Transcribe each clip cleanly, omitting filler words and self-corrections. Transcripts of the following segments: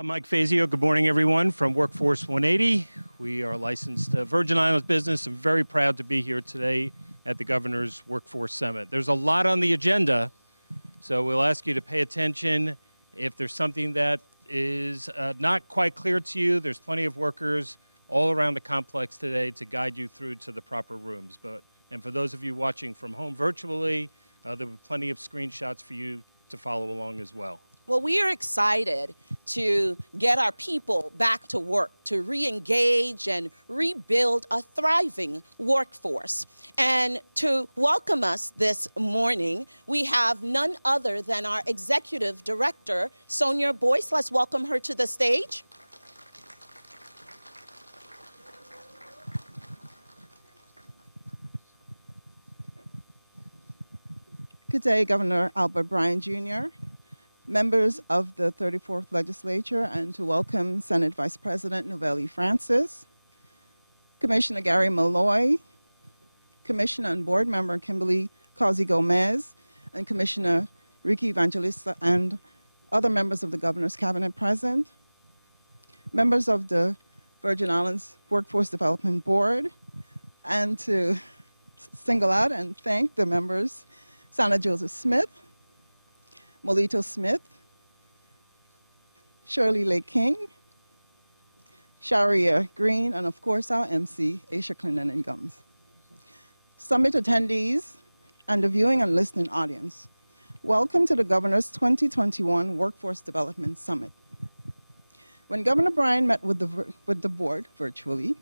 I'm Mike Fazio. Good morning, everyone, from Workforce 180. We are licensed Virgin Islands business. I'm very proud to be here today at the Governor's Workforce Summit. There's a lot on the agenda, so we'll ask you to pay attention. If there's something that is not quite clear to you, there's plenty of workers all around the complex today to guide you through to the proper rooms. And for those of you watching from home virtually, there will be plenty of screenshots for you to follow along as well. Well, we are excited to get our people back to work, to re-engage and rebuild a thriving workforce. And to welcome us this morning, we have none other than our Executive Director, Sonia Boyce. Let's welcome her to the stage. Good day, Governor Albert Bryan, Jr., members of the 34th Legislature, and to welcome Senate Vice President Novelli Francis, Commissioner Gary Malloy, Commissioner and Board Member Kimberly Causey Gomez, and Commissioner Ricky Evangelista, and other members of the Governor's Cabinet present, members of the Virgin Islands Workforce Development Board, and to single out and thank the members, Sana Joseph Smith, Molito Smith, Shirley Lake King, Sharia Green, and of course our MC, Aisha Clinton and Gums. Summit attendees and the viewing and listening audience, welcome to the Governor's 2021 Workforce Development Summit. When Governor Bryan met with the board virtually,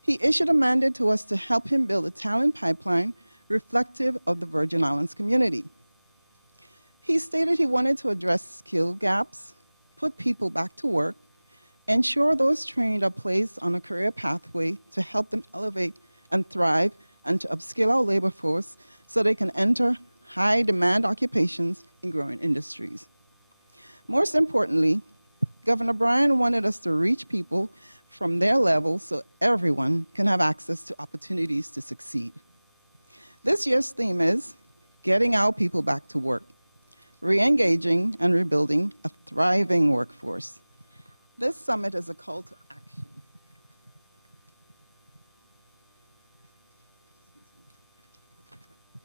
he issued a mandate to us to help him build a talent pipeline reflective of the Virgin Islands community. He stated he wanted to address skill gaps, put people back to work, ensure those trained are placed on a career pathway to help them elevate and thrive, and to upskill our labor force so they can enter high-demand occupations in growing industries. Most importantly, Governor Bryan wanted us to reach people from their level so everyone can have access to opportunities to succeed. This year's theme is getting our people back to work, re-engaging and rebuilding a thriving workforce. This summit is a call to action.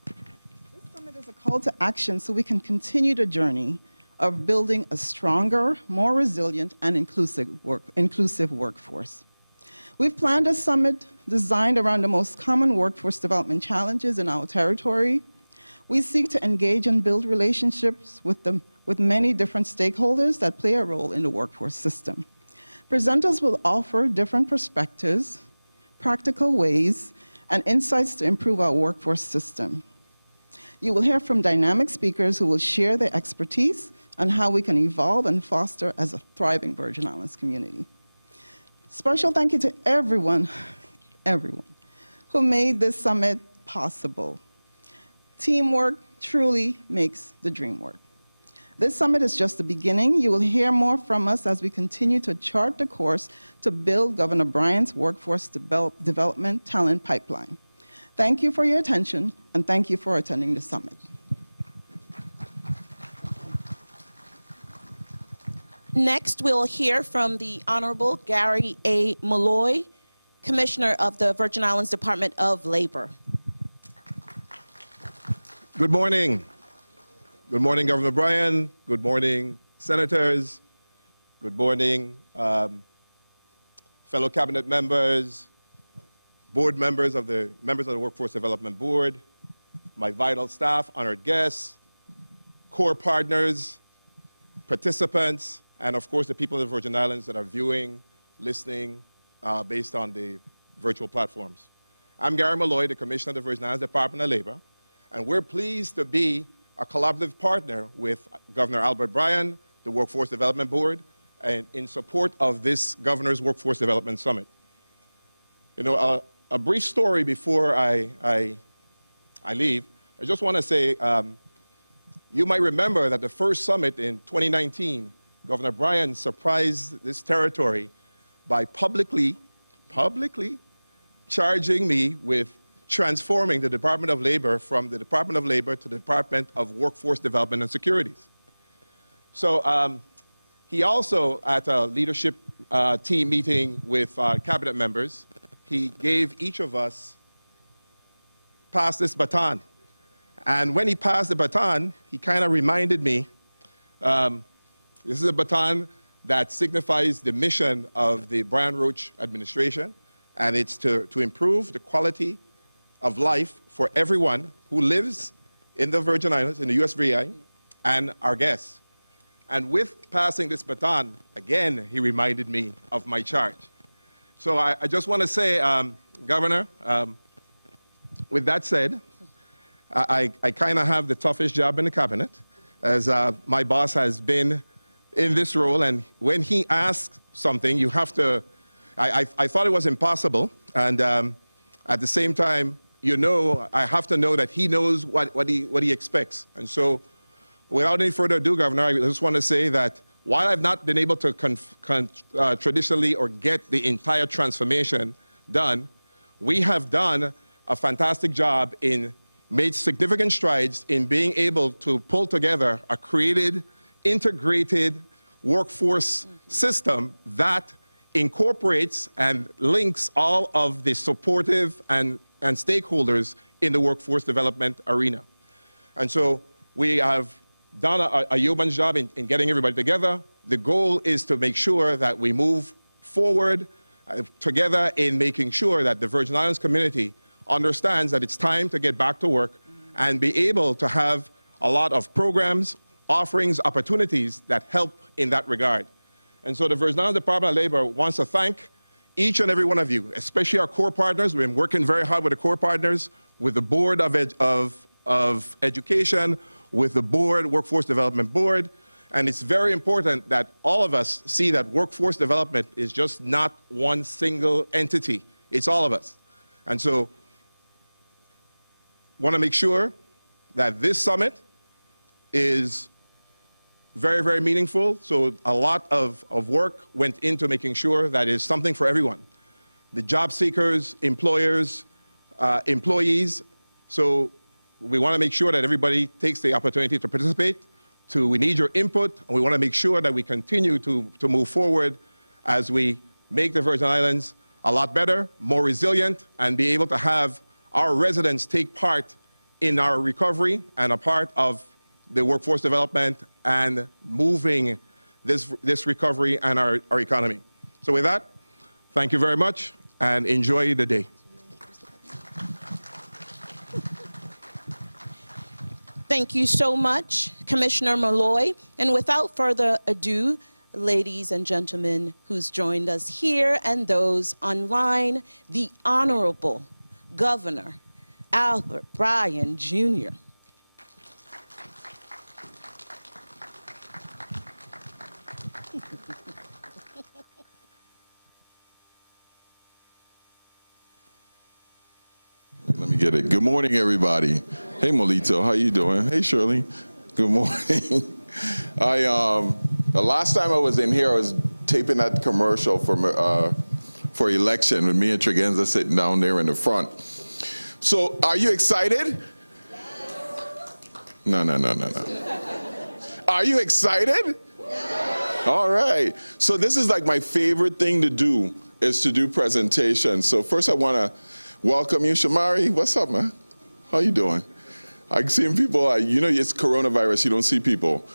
This summit is a call to action so we can continue the journey of building a stronger, more resilient, and inclusive workforce. We've planned a summit designed around the most common workforce development challenges in our territory. We seek to engage and build relationships with many different stakeholders that play a role in the workforce system. Presenters will offer different perspectives, practical ways, and insights to improve our workforce system. You will hear from dynamic speakers who will share their expertise on how we can evolve and foster as a thriving Virgin Islands community. Special thank you to everyone who made this summit possible. Teamwork truly makes the dream work. This summit is just the beginning. You will hear more from us as we continue to chart the course to build Governor Bryan's workforce development talent pipeline. Thank you for your attention, and thank you for attending the summit. Next, we'll hear from the Honorable Gary A. Malloy, Commissioner of the Virgin Islands Department of Labor. Good morning. Good morning, Governor Bryan. Good morning, Senators. Good morning, fellow Cabinet members, board members of the Workforce Development Board, my vital staff, honored guests, core partners, participants, and of course the people of the Virgin Islands that are viewing, listening, based on the virtual platforms. I'm Gary Malloy, the Commissioner of the Virgin Islands Department of Labor, and we're pleased to be a collaborative partner with Governor Albert Bryan, the Workforce Development Board, and in support of this Governor's Workforce Development Summit. You know, a brief story before I leave. I just want to say, you might remember that the first summit in 2019, Governor Bryan surprised this territory by publicly charging me with transforming the Department of Labor from the Department of Labor to the Department of Workforce Development and Securities. So He also, at a leadership team meeting with cabinet members, he gave each of us, passed this baton. And when he passed the baton, he kind of reminded me, this is a baton that signifies the mission of the Brian Roach administration, and it's to improve the quality of life for everyone who lives in the Virgin Islands, in the US VI, and our guests. And with passing this baton, again, he reminded me of my charge. So I just want to say, Governor, with that said, I kind of have the toughest job in the cabinet, as my boss has been in this role, and when he asks something, you have to, I thought it was impossible, and at the same time, you know, I have to know that he knows what he expects. And so, without any further ado, Governor, I just want to say that while I've not been able to traditionally or get the entire transformation done, we have done a fantastic job in made significant strides in being able to pull together a created, integrated workforce system that incorporates and links all of the supportive and stakeholders in the workforce development arena. And so we have done a yeoman's job in getting everybody together. The goal is to make sure that we move forward together in making sure that the Virgin Islands community understands that it's time to get back to work and be able to have a lot of programs, offerings, opportunities that help in that regard. And so the Virgin Islands Department of Labor wants to thank each and every one of you, especially our core partners. We've been working very hard with the core partners, with the Board of Education, with the Workforce Development Board. And it's very important that all of us see that workforce development is just not one single entity. It's all of us. And so want to make sure that this summit is very, very meaningful. So a lot of work went into making sure that it's something for everyone. The job seekers, employers, employees. So we want to make sure that everybody takes the opportunity to participate. We need your input, and we want to make sure that we continue to move forward as we make the Virgin Islands a lot better, more resilient, and be able to have our residents take part in our recovery and a part of the workforce development and moving this recovery and our economy. So with that, thank you very much and enjoy the day. Thank you so much, Commissioner Malloy. And without further ado, ladies and gentlemen who's joined us here and those online, the Honorable Governor Albert Bryan, Jr. Let me get it. Good morning, everybody. Hey, Molito, how you doing? Hey, Shirley. Good morning. The last time I was in here, I was taping that commercial for election with me and Tregenza sitting down there in the front. So, are you excited? No. Are you excited? All right. So this is like my favorite thing to do, is to do presentations. So first I want to welcome you. Shamari, what's up, man? How you doing? I'm seeing people, you know it's coronavirus, you don't see people.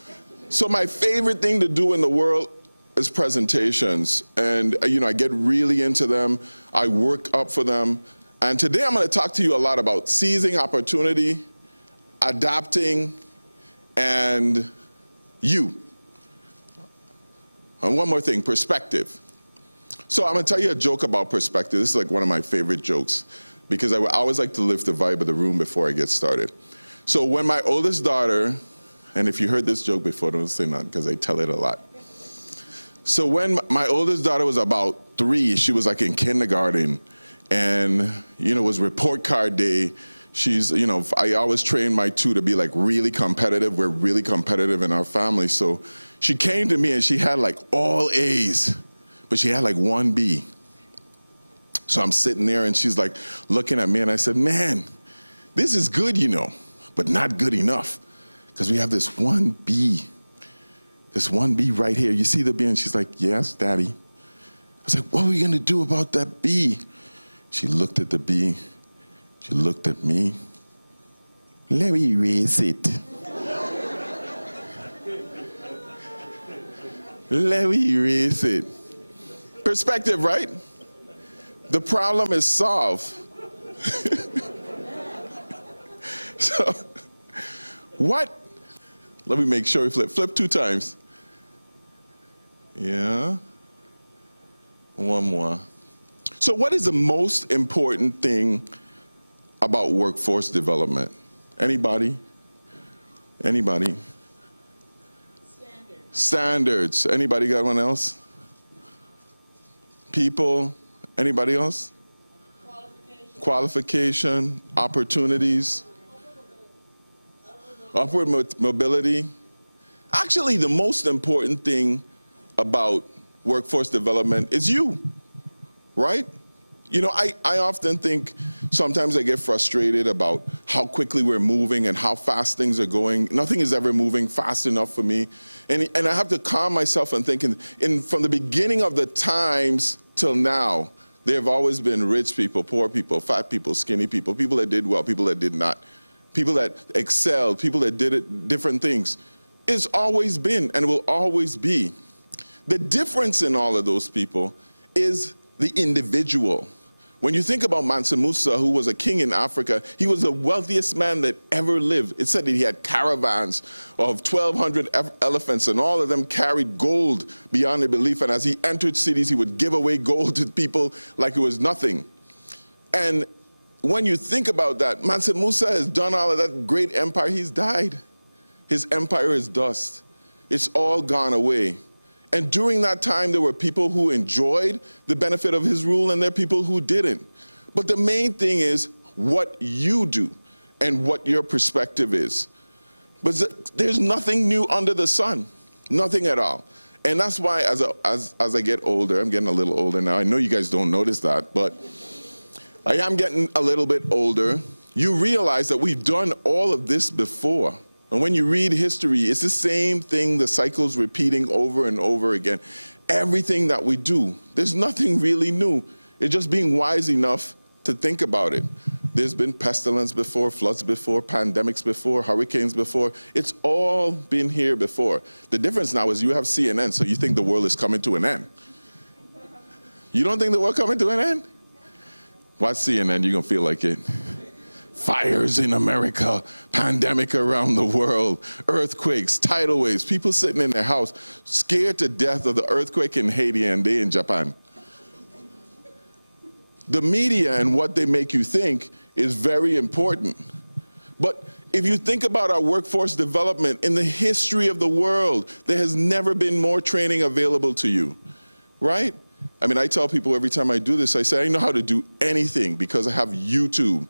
So my favorite thing to do in the world is presentations. And, you know, I get really into them. I work up for them. And today I'm going to talk to you a lot about seizing opportunity, adapting, and you. And one more thing, perspective. So I'm going to tell you a joke about perspective. This is like one of my favorite jokes, because I always like to lift the vibe of the room before I get started. So when my oldest daughter, and if you heard this joke before, don't say none, because I tell it a lot. So when my oldest daughter was about 3, she was like in kindergarten, and, you know, it was report card day. She's, you know, I always train my 2 to be like really competitive. We're really competitive in our family. So she came to me and she had like all A's, but she had like 1 B. So I'm sitting there and she's like looking at me, and I said, man, this is good, you know, but not good enough, because we have this 1 B There's one bee right here. You see the bee? And she's like, yes, Daddy. I was like, what are we going to do about that bee? She looked at the bee. She looked at me. Let me erase it. Let me erase it. Perspective, right? The problem is solved. So, what? Let me make sure we flip. Flip 2 times. Yeah. One more. So what is the most important thing about workforce development? Anybody? Anybody? Standards. Anybody got one else? People. Anybody else? Qualification. Opportunities. Upward mobility. Actually, the most important thing about workforce development is you, right? You know, I often think sometimes I get frustrated about how quickly we're moving and how fast things are going. Nothing is ever moving fast enough for me. And I have to calm myself and think, from the beginning of the times till now, there have always been rich people, poor people, fat people, skinny people, people that did well, people that did not, people that excelled, people that did different things. It's always been and will always be. The difference in all of those people is the individual. When you think about Mansa Musa, who was a king in Africa, he was the wealthiest man that ever lived. It said that he had caravans of 1,200 elephants, and all of them carried gold beyond their belief. And as he entered cities, he would give away gold to people like it was nothing. And when you think about that, Mansa Musa has done all of that great empire. He's died. His empire is dust. It's all gone away. And during that time, there were people who enjoyed the benefit of his rule, and there are people who didn't. But the main thing is what you do and what your perspective is. But there's nothing new under the sun, nothing at all. And that's why as I get older, I'm getting a little older now. I know you guys don't notice that, but I am getting a little bit older. You realize that we've done all of this before. And when you read history, it's the same thing, the cycle's repeating over and over again. Everything that we do, there's nothing really new. It's just being wise enough to think about it. There's been pestilence before, floods before, pandemics before, hurricanes before. It's all been here before. The difference now is you have CNN, so you think the world is coming to an end. You don't think the world coming to an end? Watch CNN, you're going to feel like it. Fires in America, pandemic around the world, earthquakes, tidal waves, people sitting in their house scared to death of the earthquake in Haiti and they in Japan. The media and what they make you think is very important. But if you think about our workforce development, in the history of the world, there has never been more training available to you, right? I mean, I tell people every time I do this, I say, I know how to do anything because I have YouTube.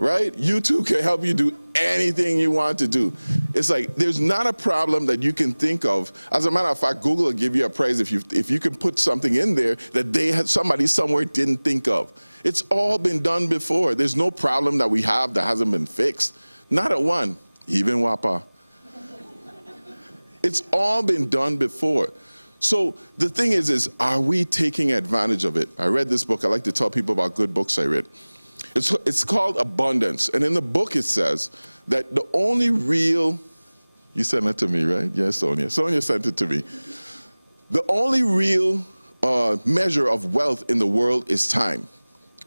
Right? YouTube can help you do anything you want to do. It's like there's not a problem that you can think of. As a matter of fact, Google will give you a prize if you can put something in there that somebody somewhere didn't think of. It's all been done before. There's no problem that we have that hasn't been fixed. Not a one, even WAPA. It's all been done before. So the thing is are we taking advantage of it? I read this book. I like to tell people about good books I read. It's called Abundance, and in the book it says that the only real, you sent it to me, right? Yes, Sonia. Sonia sent it to me. The only real measure of wealth in the world is time,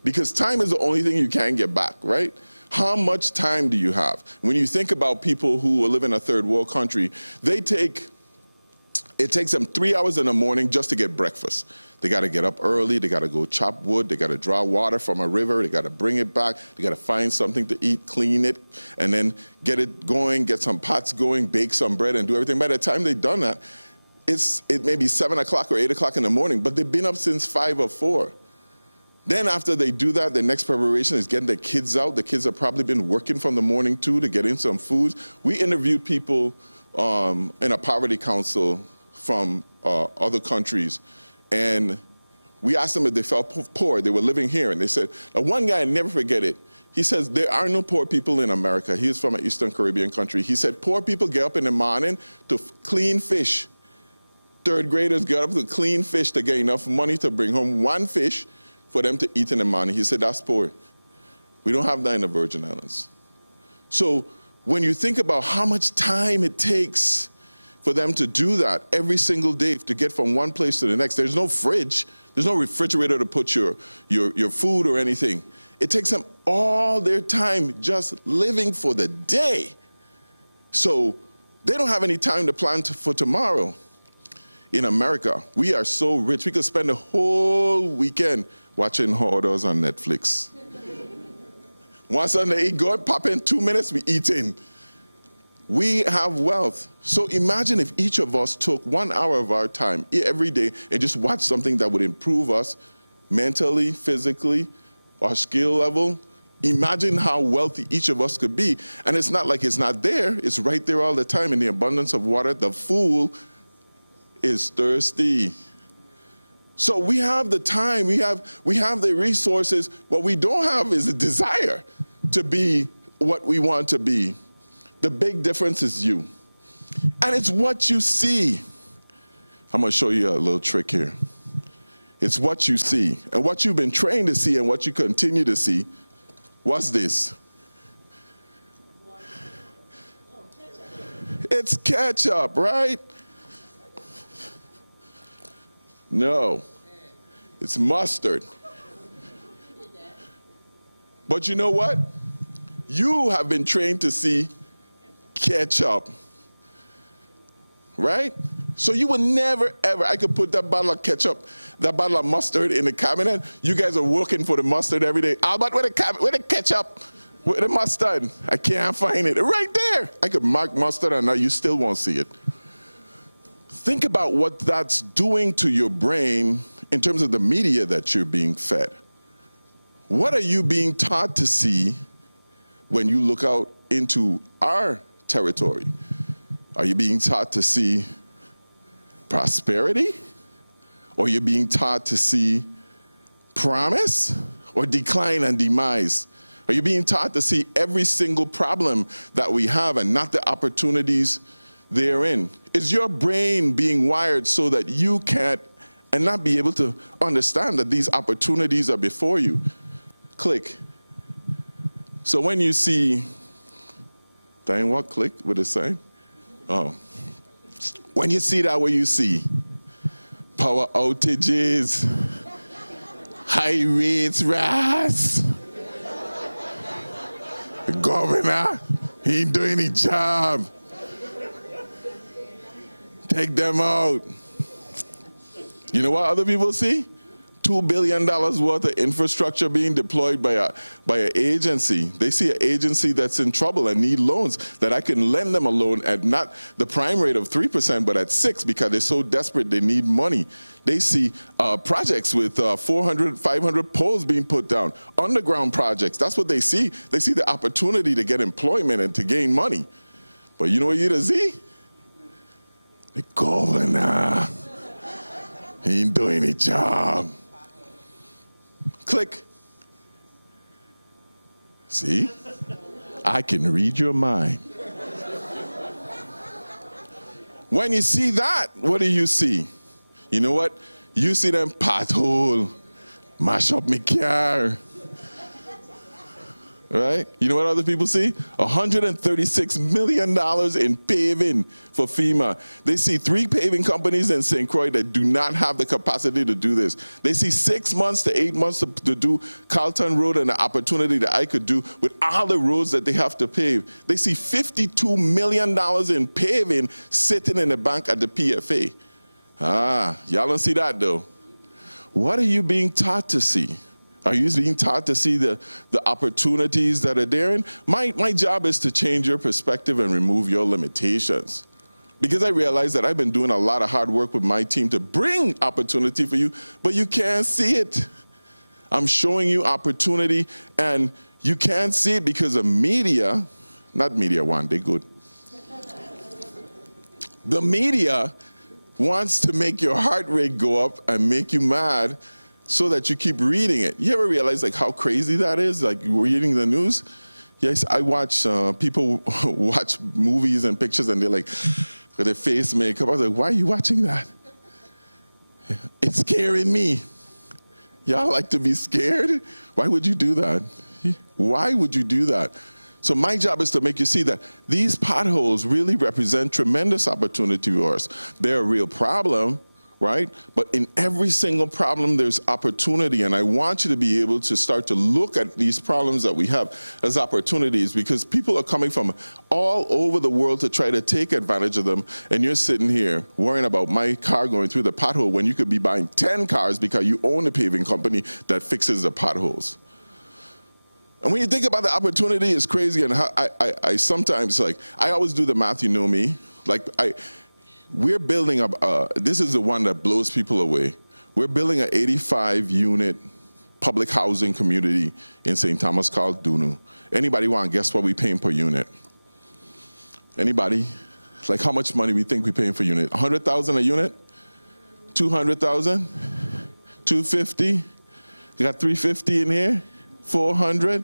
because time is the only thing you can get back, right? How much time do you have? When you think about people who live in a third world country, it takes them 3 hours in the morning just to get breakfast. They got to get up early, they got to go chop wood, they got to draw water from a river, they got to bring it back, they got to find something to eat, clean it, and then get it going, get some pots going, bake some bread, and do everything. By the time they've done that, it may be 7 o'clock or 8 o'clock in the morning, but they've been up since 5 or 4. Then after they do that, the next preparation is getting the kids out. The kids have probably been working from the morning too to get in some foods. We interviewed people in a poverty council from other countries, and we asked them if they felt poor. They were living here, and they said, one guy, I never forget it, He says, there are no poor people in America. He is from an Eastern Caribbean country. He said, poor people get up in the morning to clean fish. Third graders get up to clean fish to get enough money to bring home one fish for them to eat in the morning. He said, that's poor. We don't have that in the Virgin Islands. So when you think about how much time it takes for them to do that every single day, to get from one place to the next, there's no fridge, there's no refrigerator to put your food or anything. It takes them all their time just living for the day. So they don't have any time to plan for tomorrow. In America, we are so rich, we could spend the whole weekend watching Hoarders on Netflix. Once on the eat good, pop in 2 minutes, we eat in. We have wealth. So imagine if each of us took 1 hour of our time every day and just watched something that would improve us mentally, physically, our skill level. Imagine how wealthy each of us could be. And it's not like it's not there, it's right there all the time in the abundance of water. The fool is thirsty. So we have the time, we have the resources. What we don't have is a desire to be what we want to be. The big difference is you. And it's what you see. I'm going to show you a little trick here. It's what you see. And what you've been trained to see and what you continue to see. What's this? It's ketchup, right? No. It's mustard. But you know what? You have been trained to see ketchup, right? So you would never, ever, I could put that bottle of ketchup, that bottle of mustard in the cabinet. You guys are working for the mustard every day. Albert, where the ketchup? Where the mustard? I can't find it. Right there. I could mark mustard and now you still won't see it. Think about what that's doing to your brain in terms of the media that you're being fed. What are you being taught to see when you look out into our territory? Are you being taught to see prosperity? Or you're being taught to see promise or decline and demise? Are you being taught to see every single problem that we have and not the opportunities therein? Is your brain being wired so that you can't and not be able to understand that these opportunities are before you? Click. So when you see, Diane, what click would it say? Oh. When you see that, what you see? Power outages, high rates rise. The governor, he ain't doing his job. Take them out. You know what other people see? $2 billion worth of infrastructure being deployed by an agency. They see an agency that's in trouble and need loans, that I can lend them a loan at not the prime rate of 3%, but at 6% because they're so desperate they need money. They see projects with 400, 500 poles being put down, underground projects. That's what they see. They see the opportunity to get employment and to gain money. But you know what you see? The governor. He ain't doing his job. Click. See? I can read your mind. When you see that, what do you see? You know what? You see them pothole, mash up my car. Right? You know what other people see? $136 million in paving for FEMA. They see 3 paving companies in St. Croix that do not have the capacity to do this. They see 6 months to 8 months to do Carlton Road and the opportunity that I could do with all the roads that they have to pave. They see $52 million in paving sitting in the bank at the PFA. Y'all don't see that though. What are you being taught to see? Are you being taught to see the opportunities that are there? And my job is to change your perspective and remove your limitations. Because I realize that I've been doing a lot of hard work with my team to bring opportunity for you, but you can't see it. I'm showing you opportunity, and you can't see it because of media, not Media One, they're good. The media wants to make your heart rate go up and make you mad so that you keep reading it. You ever realize like how crazy that is? Like reading the news? Yes, I watch people watch movies and pictures and they're like, with their face makeup. I was like, why are you watching that? It's scaring me. Y'all like to be scared? Why would you do that? Why would you do that? So my job is to make you see that these potholes really represent tremendous opportunity for us. They're a real problem, right? But in every single problem, there's opportunity. And I want you to be able to start to look at these problems that we have as opportunities, because people are coming from all over the world to try to take advantage of them. And you're sitting here worrying about my car going through the pothole when you could be buying 10 cars because you own a paving company that fixes the potholes. And when you think about the opportunity, it's crazy. And how I sometimes, like, I always do the math, you know me. Like, we're building up, this is the one that blows people away. We're building an 85-unit public housing community in St. Thomas called Dunu. Anybody want to guess what we're paying per unit? Anybody? Like how much money we think we're paying per unit? 100,000 a unit? 200,000? 250? You got 350 in here? 400?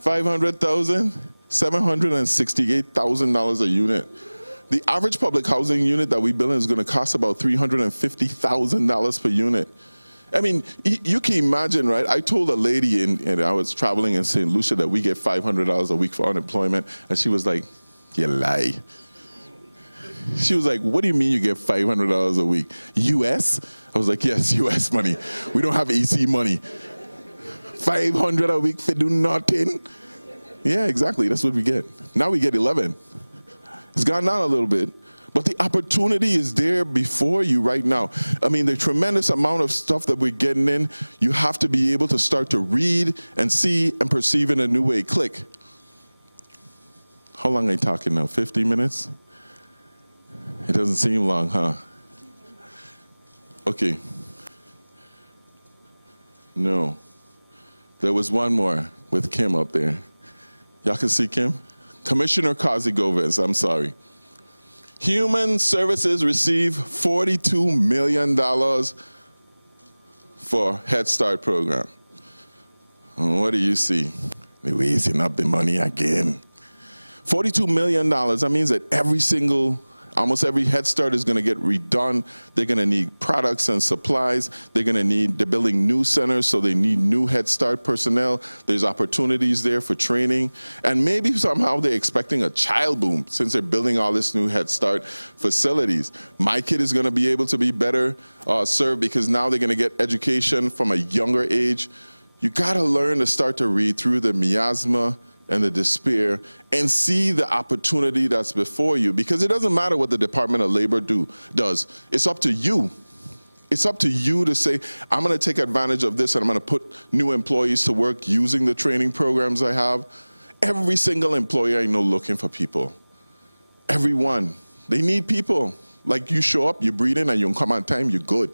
500,000? $768,000 a unit. The average public housing unit that we build is going to cost about $350,000 per unit. I mean, you can imagine, right? I told a lady, and I was traveling in St. Lucia, that we get $500 a week for unemployment, and she was like, you lie. She was like, what do you mean you get $500 a week? US? I was like, yes, US money. We don't have EC money. 500 a week for do nothing? Yeah, exactly, that's what we get. Now we get 11. It's gone down a little bit, but the opportunity is there before you right now. I mean, the tremendous amount of stuff that we're getting in, you have to be able to start to read and see and perceive in a new way. Click. How long are you talking now? 50 minutes? It doesn't seem long, huh? Okay. No. There was one more with Kim up there. Y'all can see Kim? Commissioner Kazi Govez, I'm sorry. Human Services received $42 million for Head Start program. What do you see? They're raising up the money again. $42 million, that means that almost every Head Start is going to get redone. They're going to need products and supplies. They're building new centers, so they need new Head Start personnel. There's opportunities there for training. And maybe somehow they're expecting a child boom since they're building all this new Head Start facilities. My kid is going to be able to be better served because now they're going to get education from a younger age. You got to learn to start to read through the miasma and the despair and see the opportunity that's before you, because it doesn't matter what the Department of Labor does. It's up to you. It's up to you to say, I'm going to take advantage of this and I'm going to put new employees to work using the training programs I have. Every single employer I know looking for people. Everyone. They need people. Like you show up, you breathe in, and you come on time, you're good.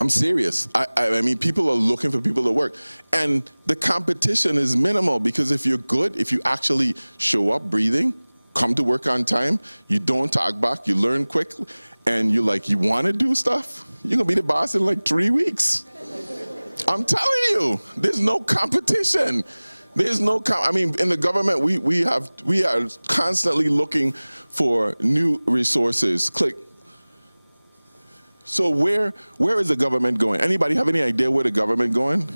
I'm serious. I mean, people are looking for people to work. And the competition is minimal, because if you're good, if you actually show up breathing, come to work on time, you don't talk back, you learn quick, and you want to do stuff, you're going to be the boss in like 3 weeks. I'm telling you, there's no competition. There's no, I mean, in the government, we are constantly looking for new resources. Click. So where is the government going? Anybody have any idea where the government going?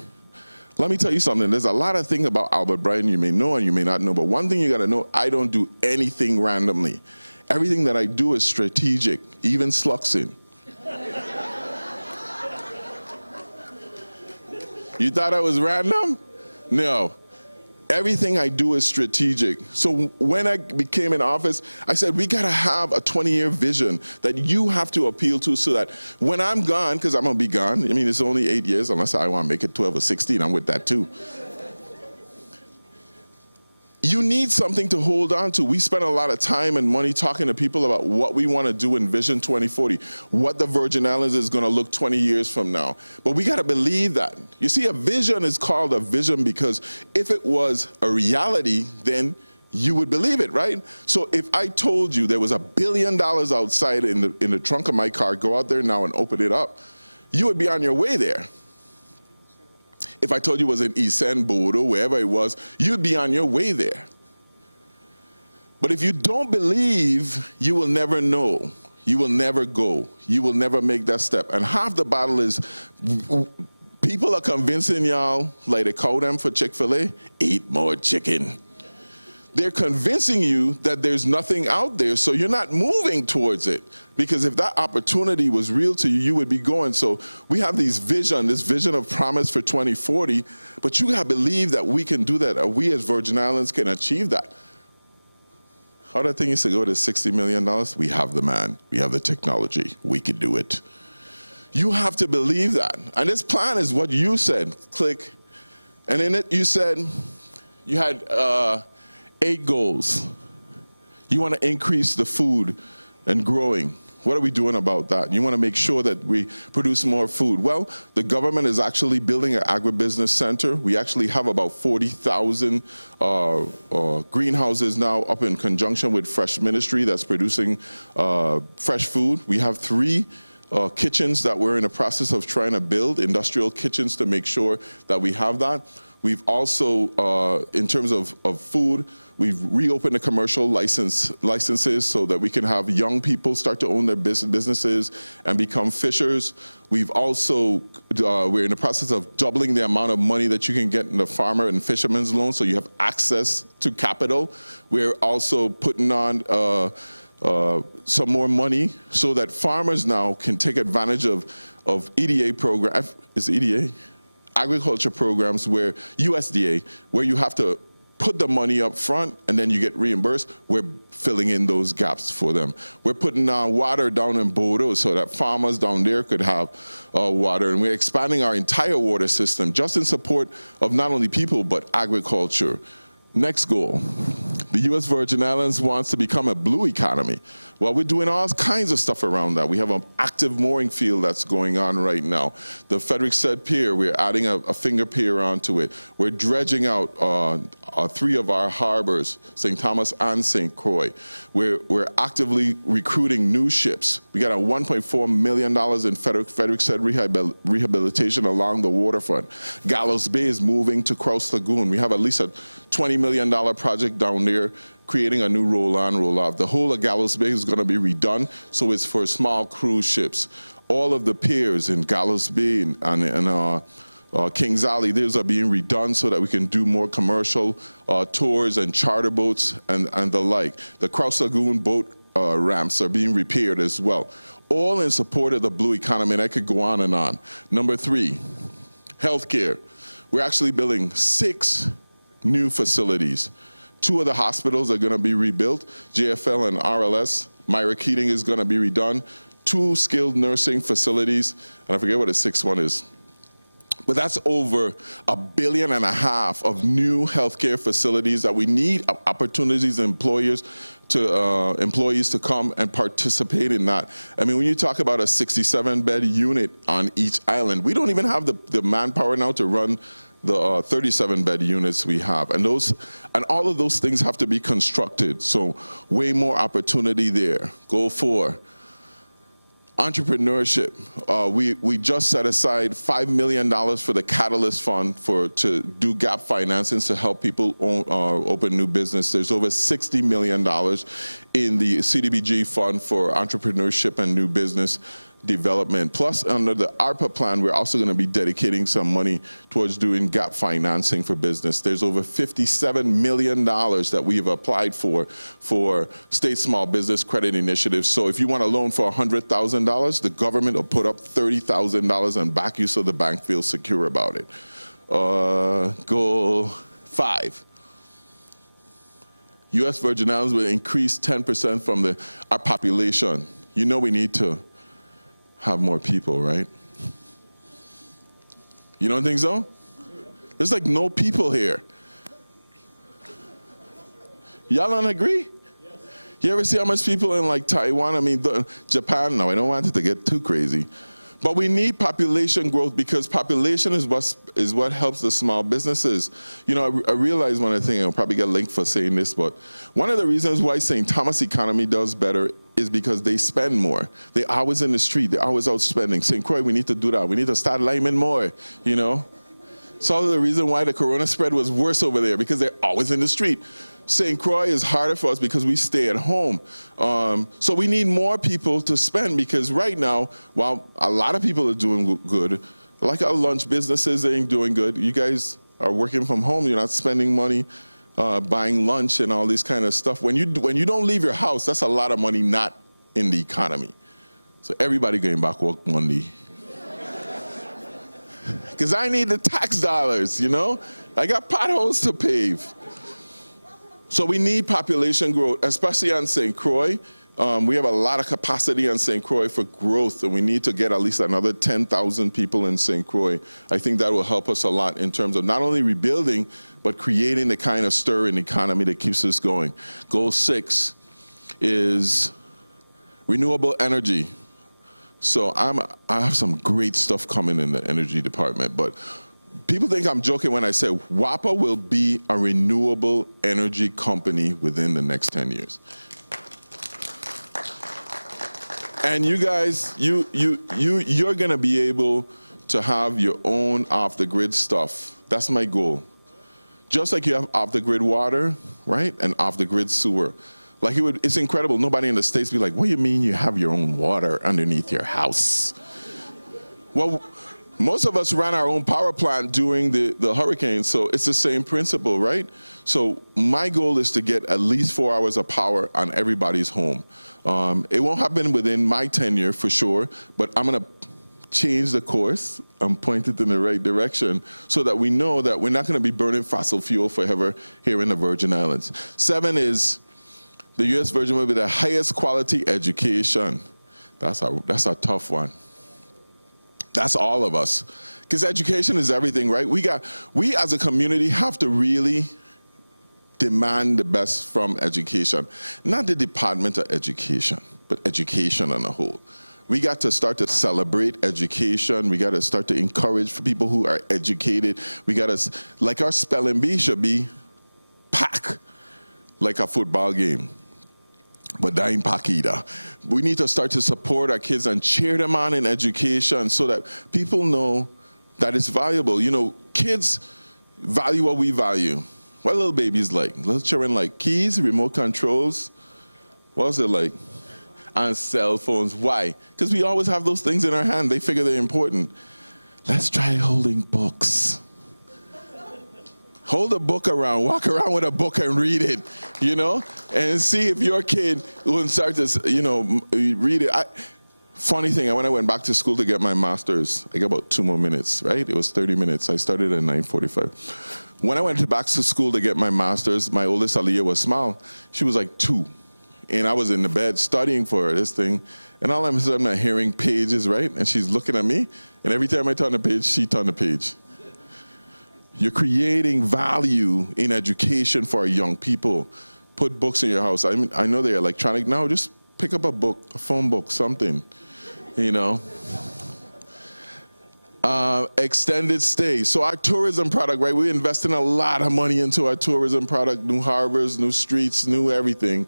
Let me tell you something. There's a lot of things about Albert Bryan you may know and you may not know, but one thing you got to know, I don't do anything randomly. Everything that I do is strategic, even sluxing. You thought I was random? No. Everything I do is strategic. So when I became in office, I said, we got to have a 20-year vision that you have to appeal to, so that when I'm gone, because I'm going to be gone, I mean, it's only 8 years, unless I want to make it 12 or 16, I'm with that too. You need something to hold on to. We spend a lot of time and money talking to people about what we want to do in Vision 2040, what the Virgin Islands is going to look 20 years from now. But we got to believe that. You see, a vision is called a vision because if it was a reality, then you would believe it, right? So if I told you there was $1 billion outside in the trunk of my car, go out there now and open it up, you would be on your way there. If I told you it was in East End, Bodo, wherever it was, you'd be on your way there. But if you don't believe, you will never know. You will never go. You will never make that step. And half the battle is people are convincing y'all, like they call them for Chick-fil-A, eat more chicken. They're convincing you that there's nothing out there, so you're not moving towards it. Because if that opportunity was real to you, you would be going. So we have this vision of promise for 2040, but you gotta believe that we can do that, or we as Virgin Islands can achieve that. How that thing used to go to $60 million? We have the man, we have the technology, we can do it. You have to believe that. And this plan is what you said, click. And in it you said, you had 8 goals. You want to increase the food and growing. What are we doing about that? You want to make sure that we produce more food. Well, the government is actually building an agribusiness center. We actually have about 40,000 greenhouses now up in conjunction with Fresh Ministry that's producing fresh food. We have 3 kitchens that we're in the process of trying to build, industrial kitchens, to make sure that we have that. We've also, in terms of food, we've reopened the commercial licenses so that we can have young people start to own their businesses and become fishers. We've also, we're in the process of doubling the amount of money that you can get in the farmer and fisherman's loan, so you have access to capital. We're also putting on some more money so that farmers now can take advantage of EDA program. Is EDA? Agriculture programs where USDA, where you have to put the money up front and then you get reimbursed. We're filling in those gaps for them. We're putting water down in Bodo so that farmers down there could have water, and we're expanding our entire water system just in support of not only people but agriculture. Next goal, the U.S. Virgin Islands wants to become a blue economy. Well, we're doing all kinds of stuff around that. We have an active mooring field that's going on right now. The Frederick Said Pier, we're adding a finger pier onto it. We're dredging out 3 of our harbors, St. Thomas and St. Croix. We're actively recruiting new ships. We got a $1.4 million in Frederick Said rehabilitation along the waterfront. Gallows Bay is moving to Crouse Lagoon. We have at least a $20 million project down there, creating a new roll-on, roll-off. The whole of Gallows Bay is going to be redone, so it's for small cruise ships. All of the piers in Gallows Bay and Kings Alley, those are being redone so that we can do more commercial tours and charter boats and the like. The Crouse Lagoon boat ramps are being repaired as well. All in support of the blue economy, and I could go on and on. Number 3, healthcare. We're actually building 6 new facilities. 2 of the hospitals are going to be rebuilt, JFL and RLS. Myra Keating is going to be redone. 2 skilled nursing facilities, and I forget what the 6th one is. But that's over $1.5 billion of new healthcare facilities that we need opportunities employees to come and participate in that. I mean, when you talk about a 67-bed unit on each island, we don't even have the manpower now to run the 37-bed units we have. And all of those things have to be constructed. So way more opportunity there. Goal 4. Entrepreneurship. We just set aside $5 million for the Catalyst Fund to do gap financing to help people open new business. There's over $60 million in the CDBG fund for entrepreneurship and new business development. Plus, under the ARPA plan, we're also going to be dedicating some money towards doing gap financing for business. There's over $57 million that we've applied for state small business credit initiatives. So if you want a loan for $100,000, the government will put up $30,000 and back you so the bank feels secure about it. Goal 5. U.S. Virgin Islands will increase 10% from our population. You know we need to have more people, right? You don't think so? There's like no people here. Y'all don't agree? You ever see how much people in like Taiwan? I mean, Japan, no, I don't want it to get too crazy. But we need population growth because population is what helps the small businesses. You know, I realize one thing, I'll probably get linked for saying this, but one of the reasons why St. Thomas economy does better is because they spend more. They're always in the street. They're always out spending. St. Croix, we need to do that. We need to start liming more, you know. It's all the reason why the corona spread was worse over there, because they're always in the street. St. Croix is harder for us because we stay at home. So we need more people to spend, because right now, while a lot of people are doing good, like our lunch businesses ain't doing good. You guys are working from home. You're not spending money buying lunch and all this kind of stuff. When you don't leave your house, that's a lot of money not in the economy. So everybody going back work Monday. Because I need the tax dollars, you know? I got potholes to pave. So we need population growth, especially on St. Croix. We have a lot of capacity on St. Croix for growth, and we need to get at least another 10,000 people in St. Croix. I think that will help us a lot in terms of not only rebuilding, but creating the kind of stir in the economy that keeps us going. Goal 6 is renewable energy. So I have some great stuff coming in the energy department, but people think I'm joking when I say WAPA will be a renewable energy company within the next 10 years. And you guys, you're gonna be able to have your own off-the-grid stuff. That's my goal. Just like you have off-the-grid water, right? And off-the-grid sewer. Like it's incredible. Nobody in the States be like, what do you mean you have your own water underneath your house? Well, most of us ran our own power plant during the hurricane, so it's the same principle, right? So my goal is to get at least 4 hours of power on everybody's home. It won't happen within my tenure for sure, but I'm gonna change the course and point it in the right direction so that we know that we're not gonna be burning fossil fuel forever here in the Virgin Islands. 7 is the U.S. Virgin will be the highest quality education. That's a tough one. That's all of us. Because education is everything, right? We as a community have to really demand the best from education. Not the Department of Education, but education on a whole. We got to start to celebrate education. We got to start to encourage people who are educated. We got to, like our spelling bee should be pack, like a football game. But that ain't pack either. We need to start to support our kids and cheer them on in education so that people know that it's valuable. You know, kids value what we value. What little babies like? Little children like keys, remote controls. What's it like? And cell phones. Why? Because we always have those things in our hand. They figure they're important. Let's try holding books. Hold a book around, walk around with a book and read it, you know, and see if your kid will start to, you know, read it. Funny thing, when I went back to school to get my master's, I got about 2 more minutes, right? It was 30 minutes. I started at 9:45. When I went back to school to get my master's, my oldest Aliyah was small. She was like 2. And I was in the bed studying for this thing. And all of a sudden I'm hearing pages, right? And she's looking at me. And every time I turn the page, she turned the page. You're creating value in education for our young people. Put books in your house. I know they're electronic now. Just pick up a book, a phone book, something, you know. Extended stay. So our tourism product, right? We're investing a lot of money into our tourism product, new harbors, new streets, new everything.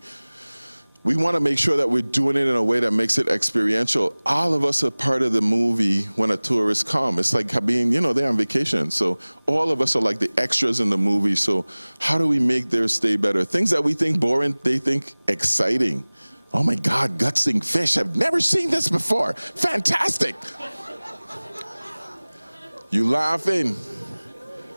We want to make sure that we're doing it in a way that makes it experiential. All of us are part of the movie when a tourist comes. It's like being, you know, they're on vacation. So all of us are like the extras in the movie. So how do we make their stay better? Things that we think boring, they think exciting. Oh my God, gutsing fish. I've never seen this before. Fantastic. You laughing.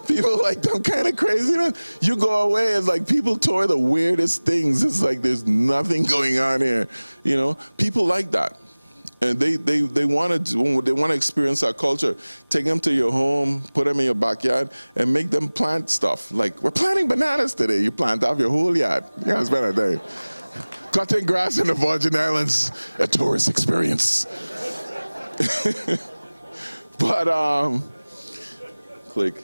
People like, I'm kind of crazy. You go away, it's like people tour the weirdest things. It's like there's nothing going on here. You know, people like that. And they want to experience our culture. Take them to your home, put them in your backyard, and make them plant stuff. Like, we're planting bananas today. You plant off your whole yard. You gotta spend a day. Cutting grass in the Virgin Islands, a tourist experience. But, click.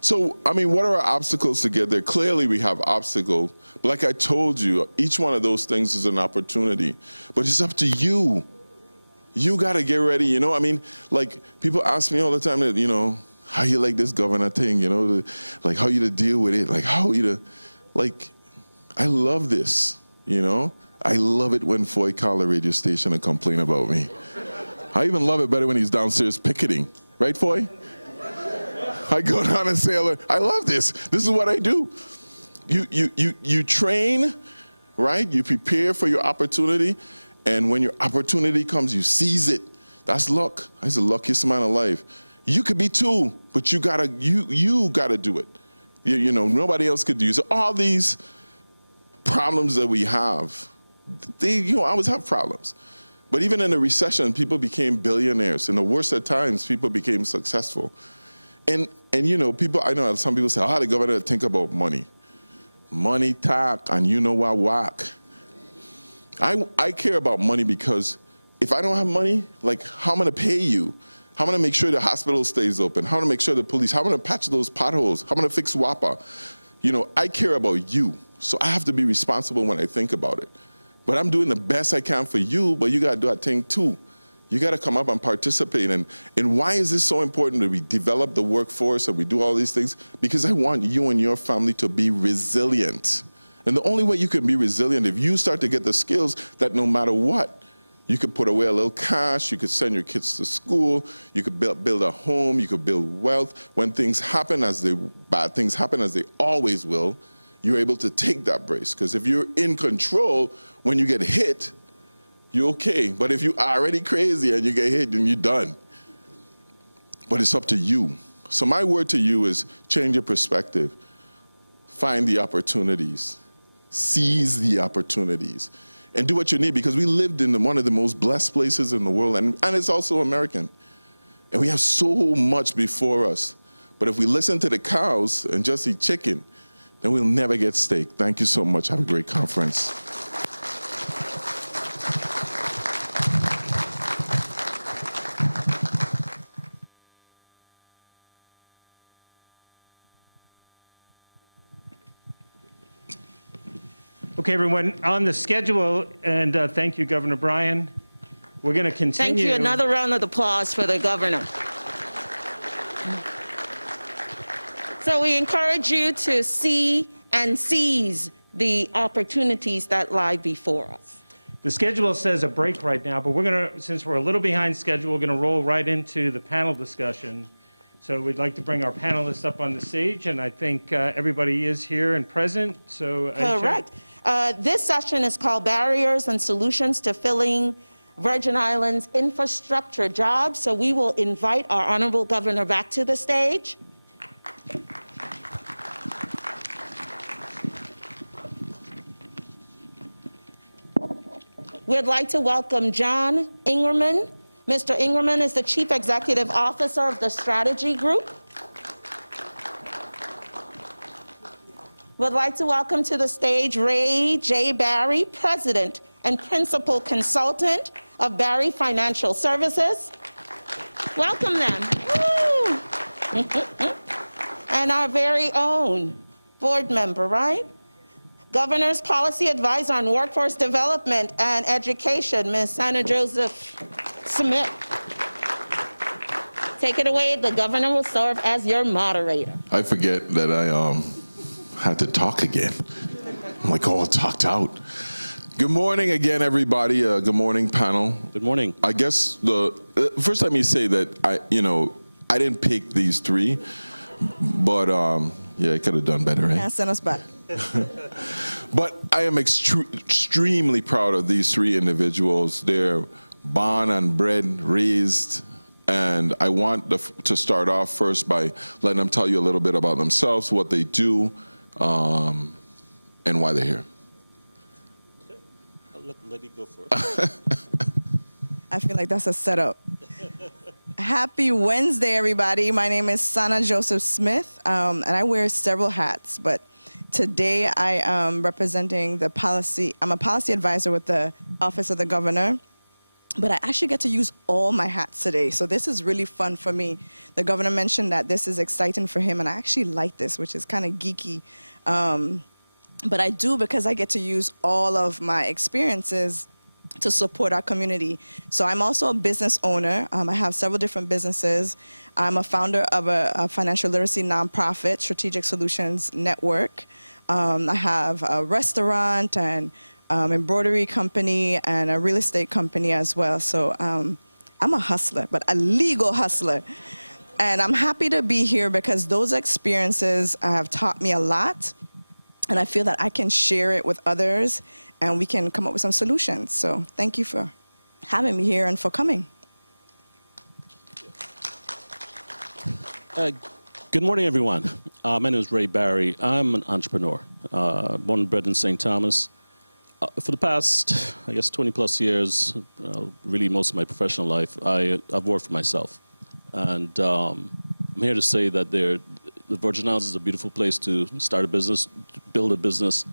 So, I mean, what are our obstacles to get there? Clearly, we have obstacles. But like I told you, each one of those things is an opportunity. But it's up to you. You got to get ready, you know? I mean, like, people ask me all the time, that, you know, how you like this governor thing, you know? Like, how you to deal with it? Like, how you to, like, I love this, you know? I love it when Foy call the radio station and complain about me. I even love it better when he's downstairs picketing. Right, Foy? I go down and say, I love this. This is what I do. You train, right? You prepare for your opportunity, and when your opportunity comes, you seize it. That's luck. That's the luckiest man alive. You could be too, but you gotta do it. You know, nobody else could do it. So all these problems that we have, I always have problems. But even in the recession, people became billionaires. In the worst of times, people became successful. And you know, I know some people say, the governor think about money. Money talk, and you know what whack. I care about money because if I don't have money, like how am I gonna pay you? How am I gonna make sure the hospital stays open? How am I gonna make sure the police, how am I gonna patch those potholes? How am I gonna fix WAPA? You know, I care about you. So I have to be responsible when I think about it. But I'm doing the best I can for you, but you gotta do that thing too. You gotta come up and participate. And why is this so important that we develop the workforce and we do all these things? Because I want you and your family to be resilient. And the only way you can be resilient, if you start to get the skills that no matter what, you could put away a little cash, you could send your kids to school, you could build a home, you could build wealth. When things happen bad things happen as they always will, you're able to take that brace. Because if you're in control, when you get hit, you're okay. But if you're already crazy and you get hit, then you're done. But it's up to you. So my word to you is change your perspective. Find the opportunities. Seize the opportunities. And do what you need, because we lived in one of the most blessed places in the world, and it's also American. And we have so much before us. But if we listen to the cows and just eat chicken, then we'll never get steak. Thank you so much. Have a great conference. Okay, everyone, on the schedule, and thank you, Governor Bryan. We're going to continue. Thank you. Another round of applause for the governor. So we encourage you to see and seize the opportunities that lie before us. The schedule says a break right now, but we're going to, since we're a little behind schedule, we're going to roll right into the panel discussion. So we'd like to bring our panelists up on the stage, and I think everybody is here and present. So correct. This session is called Barriers and Solutions to Filling Virgin Islands Infrastructure Jobs. So we will invite our Honorable Governor back to the stage. We'd like to welcome John Ingerman. Mr. Ingerman is the Chief Executive Officer of the Strategy Group. We'd like to welcome to the stage Ray J. Barry, President and Principal Consultant of Barry Financial Services. Welcome them. Woo! And our very own board member, right? Governor's Policy Advisor on Workforce Development and Education, Ms. Santa Joseph Smith. Take it away. The governor will serve as your moderator. I forget that I had to talk again. I'm like all talked out. Good morning again, everybody. Good morning, panel. Good morning. I guess the first time you say that I didn't pick these three, but yeah, I could have done better, right? Yeah, send us back. But I am extremely proud of these three individuals. They're born and bred, raised, and I want to start off first by letting them tell you a little bit about themselves, what they do, and why they're here. I'll let you go first. I feel like that's a setup. Happy Wednesday, everybody. My name is Sana Joseph Smith, and I wear several hats, but today I am representing the policy. I'm a policy advisor with the Office of the Governor, but I actually get to use all my hats today, so this is really fun for me. The governor mentioned that this is exciting for him, and I actually like this, which is kind of geeky. But I do because I get to use all of my experiences to support our community. So I'm also a business owner. I have several different businesses. I'm a founder of a financial literacy nonprofit, Strategic Solutions Network. I have a restaurant and embroidery company and a real estate company as well. So I'm a hustler, but a legal hustler. And I'm happy to be here because those experiences have taught me a lot. And I feel that I can share it with others and we can come up with some solutions. So thank you for having me here and for coming. Good morning, everyone. My name is Ray Barry. I'm an entrepreneur, born and bred in St. Thomas. For the past, I guess, 20 plus years, really most of my professional life, I've worked for myself. And I'm here to say that the Virgin Islands is a beautiful place to start a business, build a business,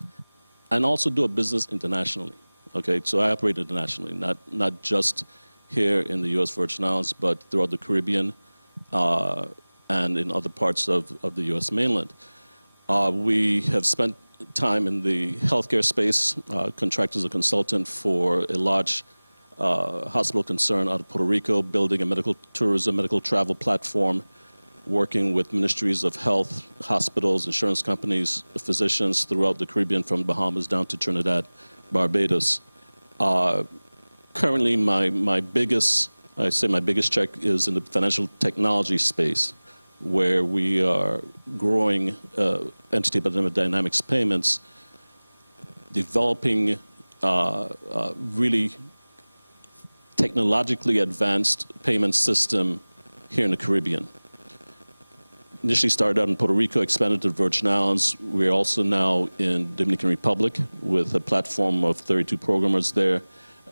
and also do a business internationally. Okay, so I operate internationally, not just here in the U.S. Virgin Islands, but throughout the Caribbean and in other parts of the U.S. mainland. We have spent time in the healthcare space, contracted as a consultant for a large hospital concern out of Puerto Rico, building a medical tourism, medical travel platform, working with ministries of health, hospitals, insurance companies, physicians throughout the Caribbean, from Bahamas down to Trinidad, Barbados. Currently, my biggest check is in the financial technology space, where we are growing entity by Dynamics Payments, developing really technologically advanced payment system here in the Caribbean. Initially started out in Puerto Rico, expanded to the Virgin Islands. We're also now in Dominican Republic with a platform of 32 programmers there,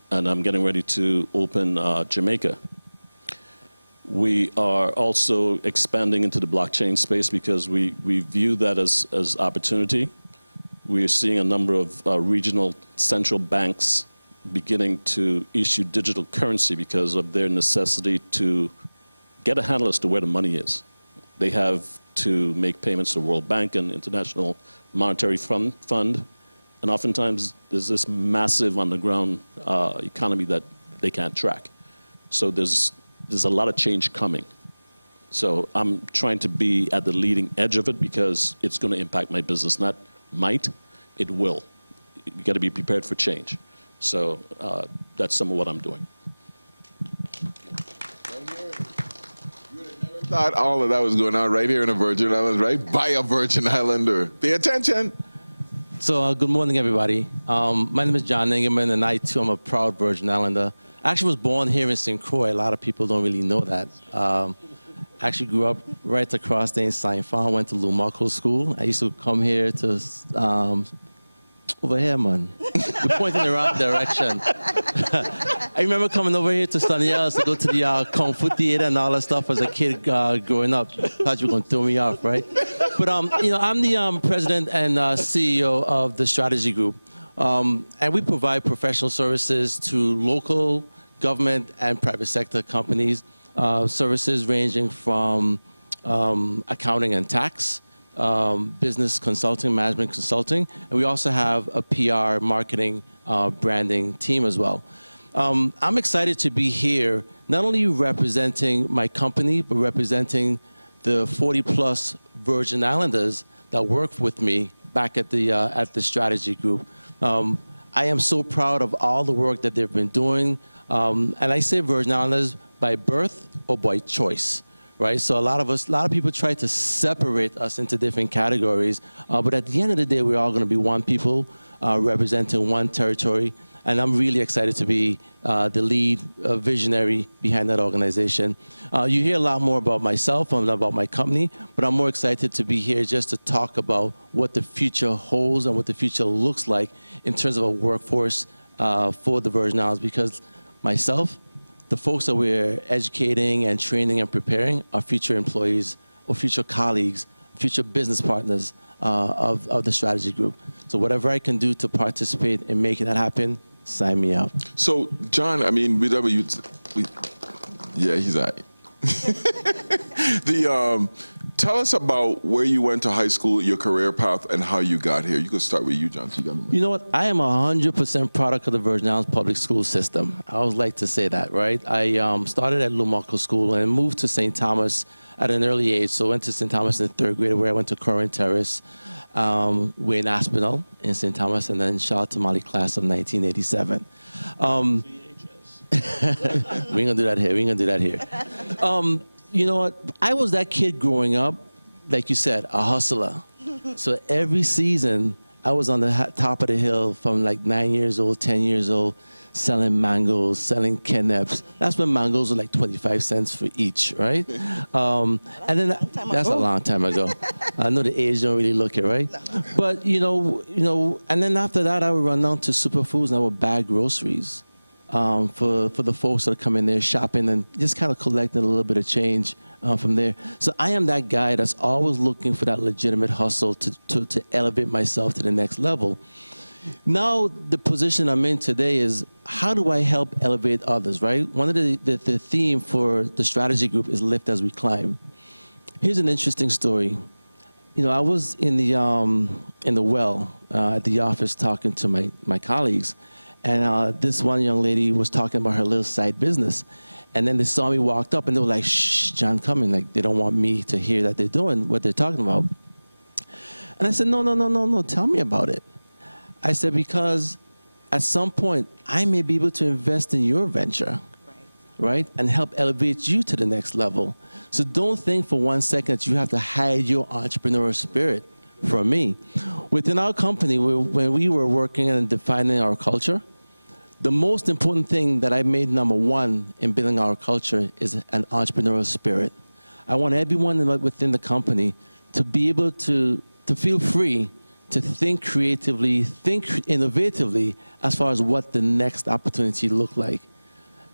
and I'm getting ready to open Jamaica. We are also expanding into the blockchain space because we view that as opportunity. We are seeing a number of regional central banks beginning to issue digital currency because of their necessity to get a handle as to where the money is. They have to make payments to the World Bank and International Monetary Fund, and oftentimes there's this massive underground economy that they can't track. So there's a lot of change coming. So I'm trying to be at the leading edge of it because it's going to impact my business. Not might, it will. You got to be prepared for change. So that's some of what I'm doing. Thought all of that was going on right here in the Virgin Islands, right? By a Virgin Islander. Pay attention. So good morning, everybody. My name is John Ingerman, and I, too, am a proud Virgin Islander. I actually was born here in St. Croix. A lot of people don't really know that. I actually grew up right across there in St. Fon, went to Lumarco School. I used to come here to, over here, man. We're pointing in the wrong direction. I remember coming over here to Staniels to go to the Kung Fu Theater and all that stuff as a kid growing up. Thought you were going to throw me off, right? But, you know, I'm the president and CEO of the Strategy Group. And we provide professional services to local, government, and private sector companies. Services ranging from accounting and tax, business consulting, management consulting, and we also have a PR, marketing, branding team as well. I'm excited to be here, not only representing my company, but representing the 40-plus Virgin Islanders that work with me back at the Strategy Group. I am so proud of all the work that they've been doing, and I say Virgin Islanders by birth or by choice, right? So a lot of people try to separate us into different categories, but at the end of the day, we're all going to be one people representing one territory. And I'm really excited to be the lead visionary behind that organization. You hear a lot more about myself and about my company, but I'm more excited to be here just to talk about what the future holds and what the future looks like in terms of a workforce for the Virgin Islands, because myself, the folks that we're educating and training and preparing are future employees or future colleagues, future business partners of the Strategy Group. So whatever I can do to participate in making that happen, sign me up. So, John, I mean, yeah, he's all right. Tell us about where you went to high school, your career path, and how you got here. You could start with you, John. So you know what? I am 100% product of the Virgin Islands public school system. I always like to say that, right? I started at Lumarco School and moved to St. Thomas at an early age. So I went to St. Thomas in the 3rd grade, where I went to Corinth Terrace. We're in Aspinall in St. Thomas, and then shout out to Molly class of 1987. We ain't gonna do that here. We ain't gonna do that here. You know what? I was that kid growing up, like you said, a hustler. So every season, I was on the top of the hill from like 9 years old, 10 years old, selling mangoes, selling kenneps. That's when mangoes were like 25 cents for each, right? And then that's a long time ago. I know the age don't really look it, right? No. But you know, and then after that, I would run down to Superfoods and I would bag groceries for the folks that come in there shopping and just kind of collecting a little bit of change from there. So I am that guy that's always looking for that legitimate hustle to elevate myself to the next level. Now, the position I'm in today is how do I help elevate others, right? One of the theme for the strategy group is lift as we climb. Here's an interesting story. You know, I was in the well at the office talking to my colleagues, and this one young lady was talking about her little side business. And then they saw me walked up, and they were like, "Shh, John, come in." Like, they don't want me to hear that they're doing what they're talking about. And I said, no, tell me about it. I said, because at some point, I may be able to invest in your venture, right? And help elevate you to the next level. So don't think for 1 second that you have to hide your entrepreneurial spirit from me. Within our company, when we were working and defining our culture, the most important thing that I made number one in building our culture is an entrepreneurial spirit. I want everyone within the company to be able to feel free to think creatively, think innovatively as far as what the next opportunity look like.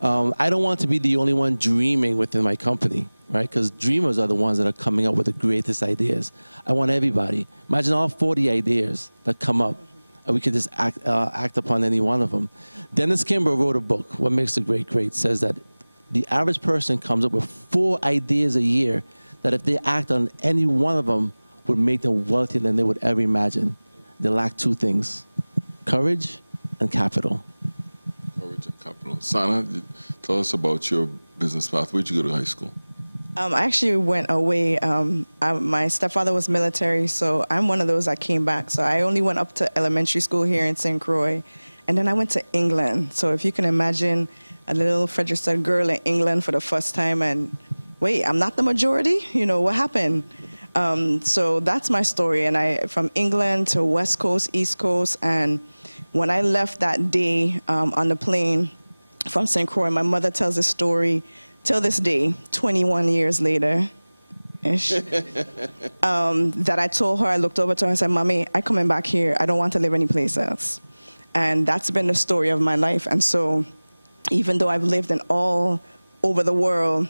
I don't want to be the only one dreaming within my company, right? Because dreamers are the ones that are coming up with the greatest ideas. I want everybody. Imagine all 40 ideas that come up, and we could just act upon any one of them. Dennis Kimber wrote a book, What Makes a Great Great, says that the average person comes up with 4 ideas a year that if they act on any one of them would make them wealthier than they would ever imagine. They lack 2 things, courage and capital. Courage and capital. Sana, tell us about your business path. Where'd you go to high school? I actually went away. My stepfather was military, so I'm one of those that came back. So I only went up to elementary school here in St. Croix, and then I went to England. So if you can imagine a little Frederiksted girl in England for the first time, and wait, I'm not the majority? You know, what happened? So that's my story, and from England to West Coast, East Coast, and when I left that day on the plane from St. Croix, my mother tells this story till this day, 21 years later, that I told her, I looked over to her and said, "Mommy, I'm coming back here. I don't want to live anyplace else." And that's been the story of my life. And so even though I've lived in all over the world,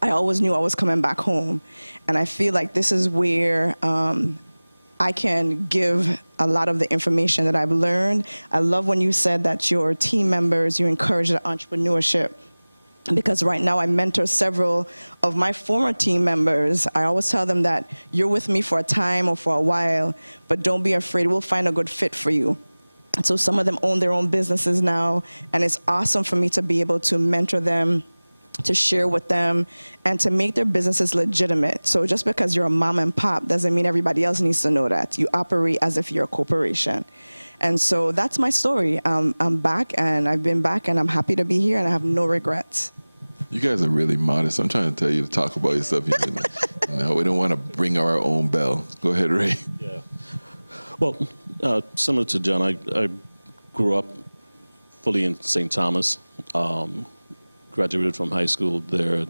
I always knew I was coming back home. And I feel like this is where I can give a lot of the information that I've learned. I love when you said that your team members, you encourage the entrepreneurship. Because right now I mentor several of my former team members. I always tell them that you're with me for a time or for a while, but don't be afraid, we'll find a good fit for you. And so some of them own their own businesses now, and it's awesome for me to be able to mentor them, to share with them, and to make their businesses legitimate. So just because you're a mom and pop doesn't mean everybody else needs to know that. You operate as if you're a corporation. And so that's my story. I'm back, and I've been back, and I'm happy to be here, and I have no regrets. You guys are really modest. I'm trying to tell you to talk about your stuff. No, we don't want to ring our own bell. Go ahead, Ray. Yeah. Well, similar to John, I grew up fully in St. Thomas. Graduated from high school there at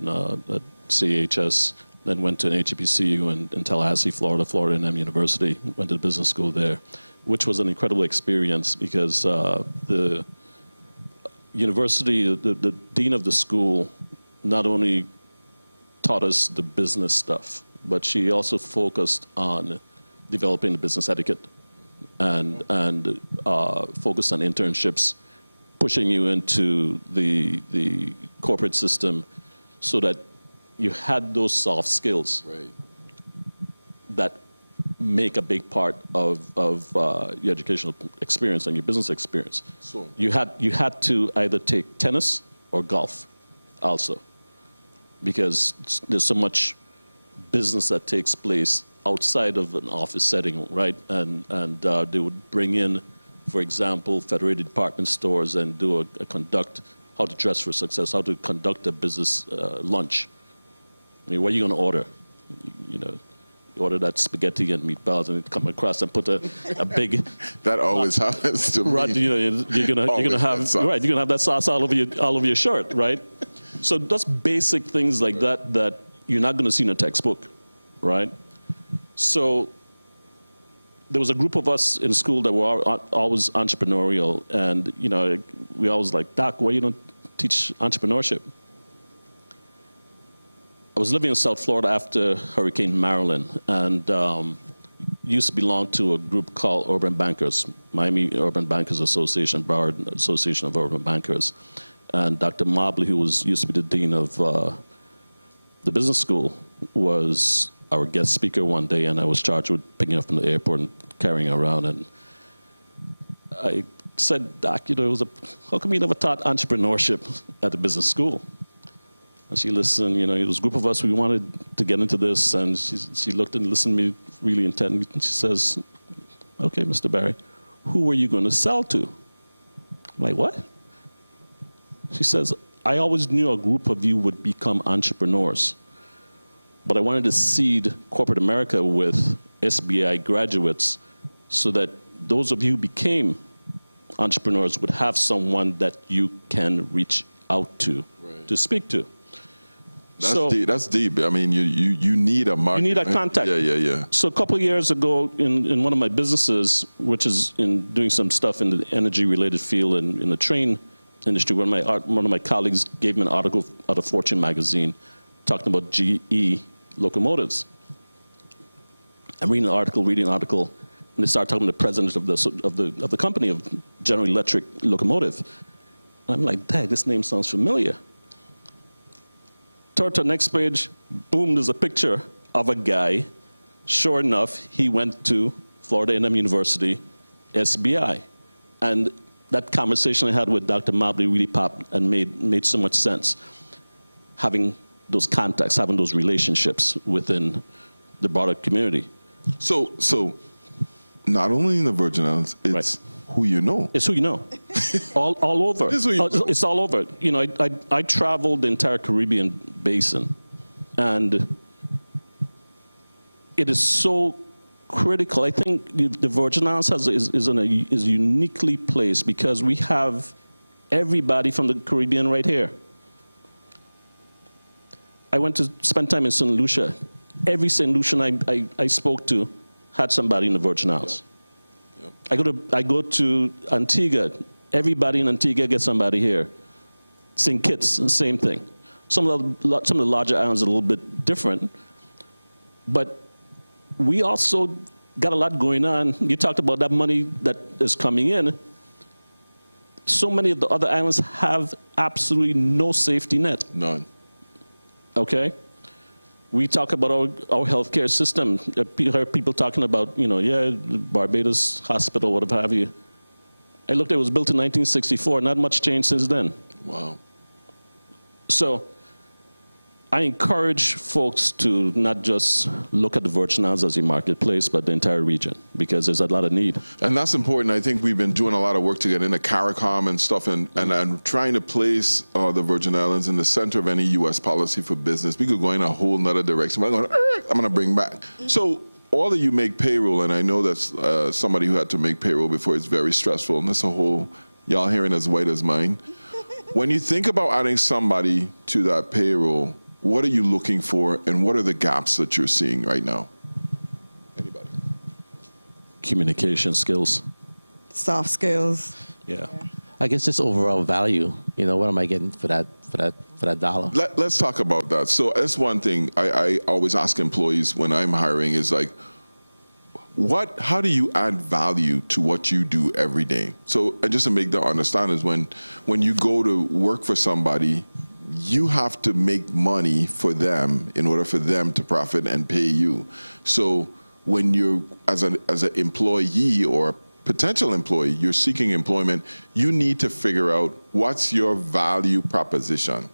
CHS, then went to an HBCU in Tallahassee, Florida A&M University, went to business school there, which was an incredible experience because the university, the dean of the school, not only taught us the business stuff, but she also focused on developing the business etiquette and focused on internships, pushing you into the corporate system so that you had those soft skills that make a big part of your educational experience and your business experience. So you had to either take tennis or golf also, because there's so much business that takes place outside of an office setting, right? And they would bring in, for example, Federated Department Stores and do a conduct, how to dress for success, how to conduct a business lunch. I mean, what are you going to order? You know, you order that spaghetti and meatballs, and come across and put a big. That always happens to me. Right, you know, you're gonna have that sauce all over your shirt, right? So that's basic things like that you're not gonna see in a textbook, right? So there was a group of us in school that were always entrepreneurial, and you know, we always like, Doc, why you don't teach entrepreneurship? I was living in South Florida after Hurricane Marilyn, and used to belong to a group called Urban Bankers, Miami Urban Bankers Association, Broward Association of Urban Bankers. And Dr. Mobley, who used to be the dean of the business school, was our guest speaker one day, and I was charged with picking up from the airport and carrying her around. And I said, Doc, you know, how come you never taught entrepreneurship at the business school? And she listened, you know, it was a group of us, we wanted to get into this, and she looked and listened to me really intently, and she says, okay, Mr. Barry, who are you going to sell to? I'm like, what? She says, I always knew a group of you would become entrepreneurs, but I wanted to seed corporate America with SBI graduates so that those of you who became entrepreneurs would have someone that you can reach out to, to speak to. That's deep. I mean, you need a market. You need a contact. Yeah. So a couple of years ago, in one of my businesses, which is in doing some stuff in the energy-related field and in the train industry, one of my colleagues gave me an article out of Fortune magazine talking about GE locomotives. I'm reading an article, and they start talking to the president of the company, of General Electric Locomotive. And I'm like, Dad, this name sounds familiar. Turn to the next page, boom, there's a picture of a guy. Sure enough, he went to Florida A&M University, SBI. And that conversation I had with Dr. Mobley really popped and made so much sense. Having those contacts, having those relationships within the broader community. So not only in the Virgin Islands, it's who you know. It's who you know. all over. It's all over. You know, I traveled the entire Caribbean basin, and it is so critical. I think the Virgin Islands is uniquely placed because we have everybody from the Caribbean right here. I went to spend time in St. Lucia. Every St. Lucian I spoke to had somebody in the Virgin Islands. I go to Antigua. Everybody in Antigua gets somebody here. St. Kitts, the same thing. Some of the larger islands are a little bit different, but we also got a lot going on. You talked about that money that is coming in. So many of the other islands have absolutely no safety net. None. Okay? We talk about our healthcare system. I heard people talking about, you know, Barbados Hospital, whatever have you. I looked, it was built in 1964. Not much change since then. Wow. So I encourage folks to not just look at the Virgin Islands as a marketplace, but the entire region, because there's a lot of need. And that's important. I think we've been doing a lot of work to get into CARICOM and stuff, and trying to place the Virgin Islands in the center of any U.S. policy for business. We could go in a whole nother direction. I'm going to bring back. So all of you make payroll, and I know that's somebody who had to make payroll before. It's very stressful, and that's a whole, y'all hearing as white as mine. When you think about adding somebody to that payroll, what are you looking for, and what are the gaps that you're seeing right now? Anybody? Communication skills. Soft skills. Yeah. I guess just overall value. You know, what am I getting for that dollar? Let's talk about that. So that's one thing I always ask employees when I'm hiring is like, how do you add value to what you do every day? So and just to make them understand is when you go to work for somebody, you have to make money for them in order for them to profit and pay you. So when you're, as an employee or potential employee, you're seeking employment, you need to figure out what's your value proposition.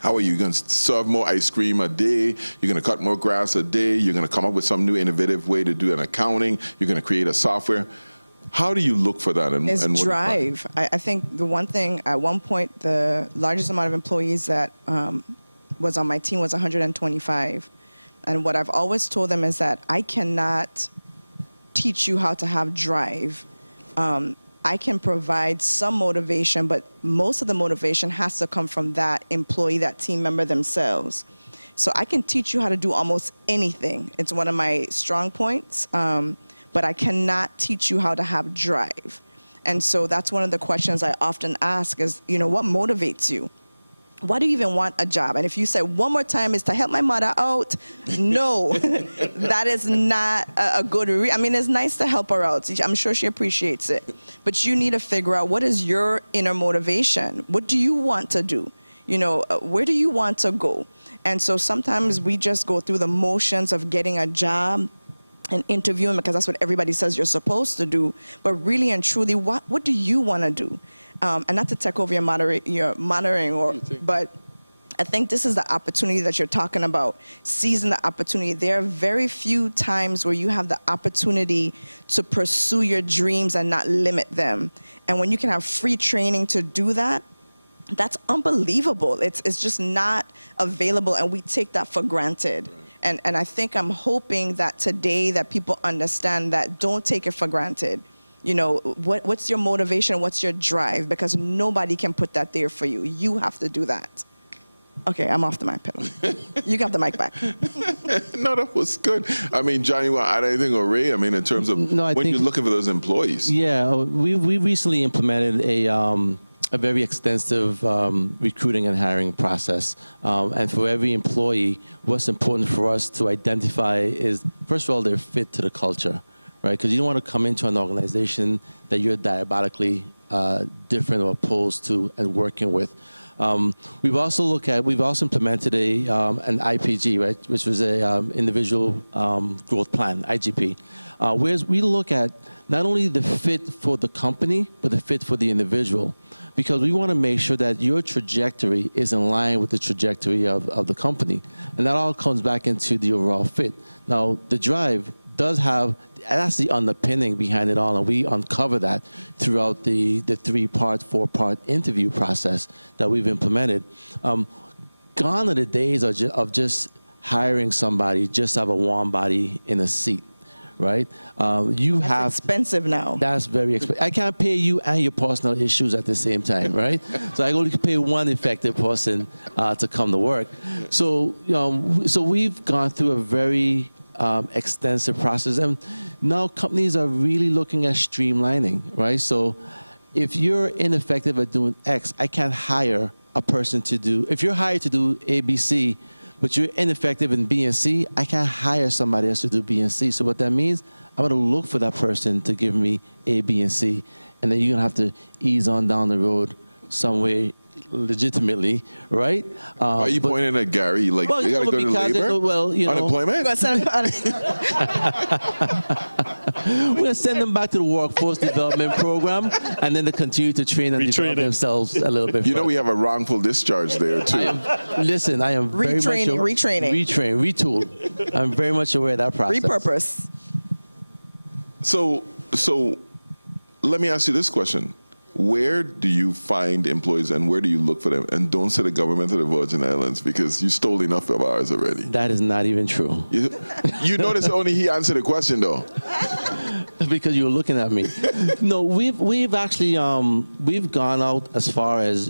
How are you going to serve more ice cream a day? You're going to cut more grass a day? You're going to come up with some new innovative way to do an accounting? You're going to create a software? How do you look for that? It's and what drive. I think the one thing, at one point, the largest amount of employees that was on my team was 125. And what I've always told them is that I cannot teach you how to have drive. I can provide some motivation, but most of the motivation has to come from that employee, that team member themselves. So I can teach you how to do almost anything. It's one of my strong points, but I cannot teach you how to have drive. And so that's one of the questions I often ask is, what motivates you? Why do you even want a job? And if you say one more time is to help my mother out, no, that is not a good reason. I mean, it's nice to help her out. I'm sure she appreciates it. But you need to figure out what is your inner motivation? What do you want to do? Where do you want to go? And so sometimes we just go through the motions of getting a job and interviewing because that's what everybody says you're supposed to do. But really and truly, what do you want to do? And not to take over your monitoring, but I think this is the opportunity that you're talking about, seizing the opportunity. There are very few times where you have the opportunity to pursue your dreams and not limit them. And when you can have free training to do that, that's unbelievable. It's just not available, and we take that for granted. And I think I'm hoping that today that people understand that don't take it for granted. What's your motivation? What's your drive? Because nobody can put that there for you. You have to do that. Okay, I'm off the mic, pedal. You got the mic back. No, that was good. I mean, John, you want to add anything, or Ray? I mean, in terms of when you're looking for those employees. Yeah, we recently implemented a very extensive recruiting and hiring process. And for every employee, what's important for us to identify is, first of all, their fit to the culture. Right, because you don't want to come into an organization that you're diabolically different or opposed to and working with. We've also implemented an IPG, right, which was a individual growth plan, IGP, whereas we look at not only the fit for the company, but the fit for the individual, because we want to make sure that your trajectory is in line with the trajectory of the company, and that all comes back into the overall fit. Now, the drive does have, that's the underpinning behind it all, and we uncover that throughout the 3-part, 4-part interview process that we've implemented. Gone are the days of just hiring somebody just to have a warm body in a seat, right? That's expensive now. That's very expensive. I can't pay you and your personal issues at the same time, right? So I only pay one effective person to come to work. So, so we've gone through a very extensive process, and now companies are really looking at streamlining, right? So if you're ineffective at doing X, I can't hire a person to do, if you're hired to do A, B, C, but you're ineffective in B and C, I can't hire somebody else to do B and C. So what that means, I'm gonna look for that person to give me A, B, and C, and then you're gonna have to ease on down the road some way legitimately, right? Why are you pointing at Gary? Like, you got to go to labor? Unemployment? We're going to send them back to the workforce development program, and then they continue to train and develop themselves a little bit further. We have a wrongful discharge there, too. I am very much... Retraining. Retrain, retool. I'm very much aware of that process. Repurpose. So let me ask you this question. Where do you find employees and where do you look for them? And don't say the government of the Virgin Islands, because you stole enough of ours already. That is not even true. You notice only he answered the question, though. Because you were looking at me. No, we've actually we've gone out as far as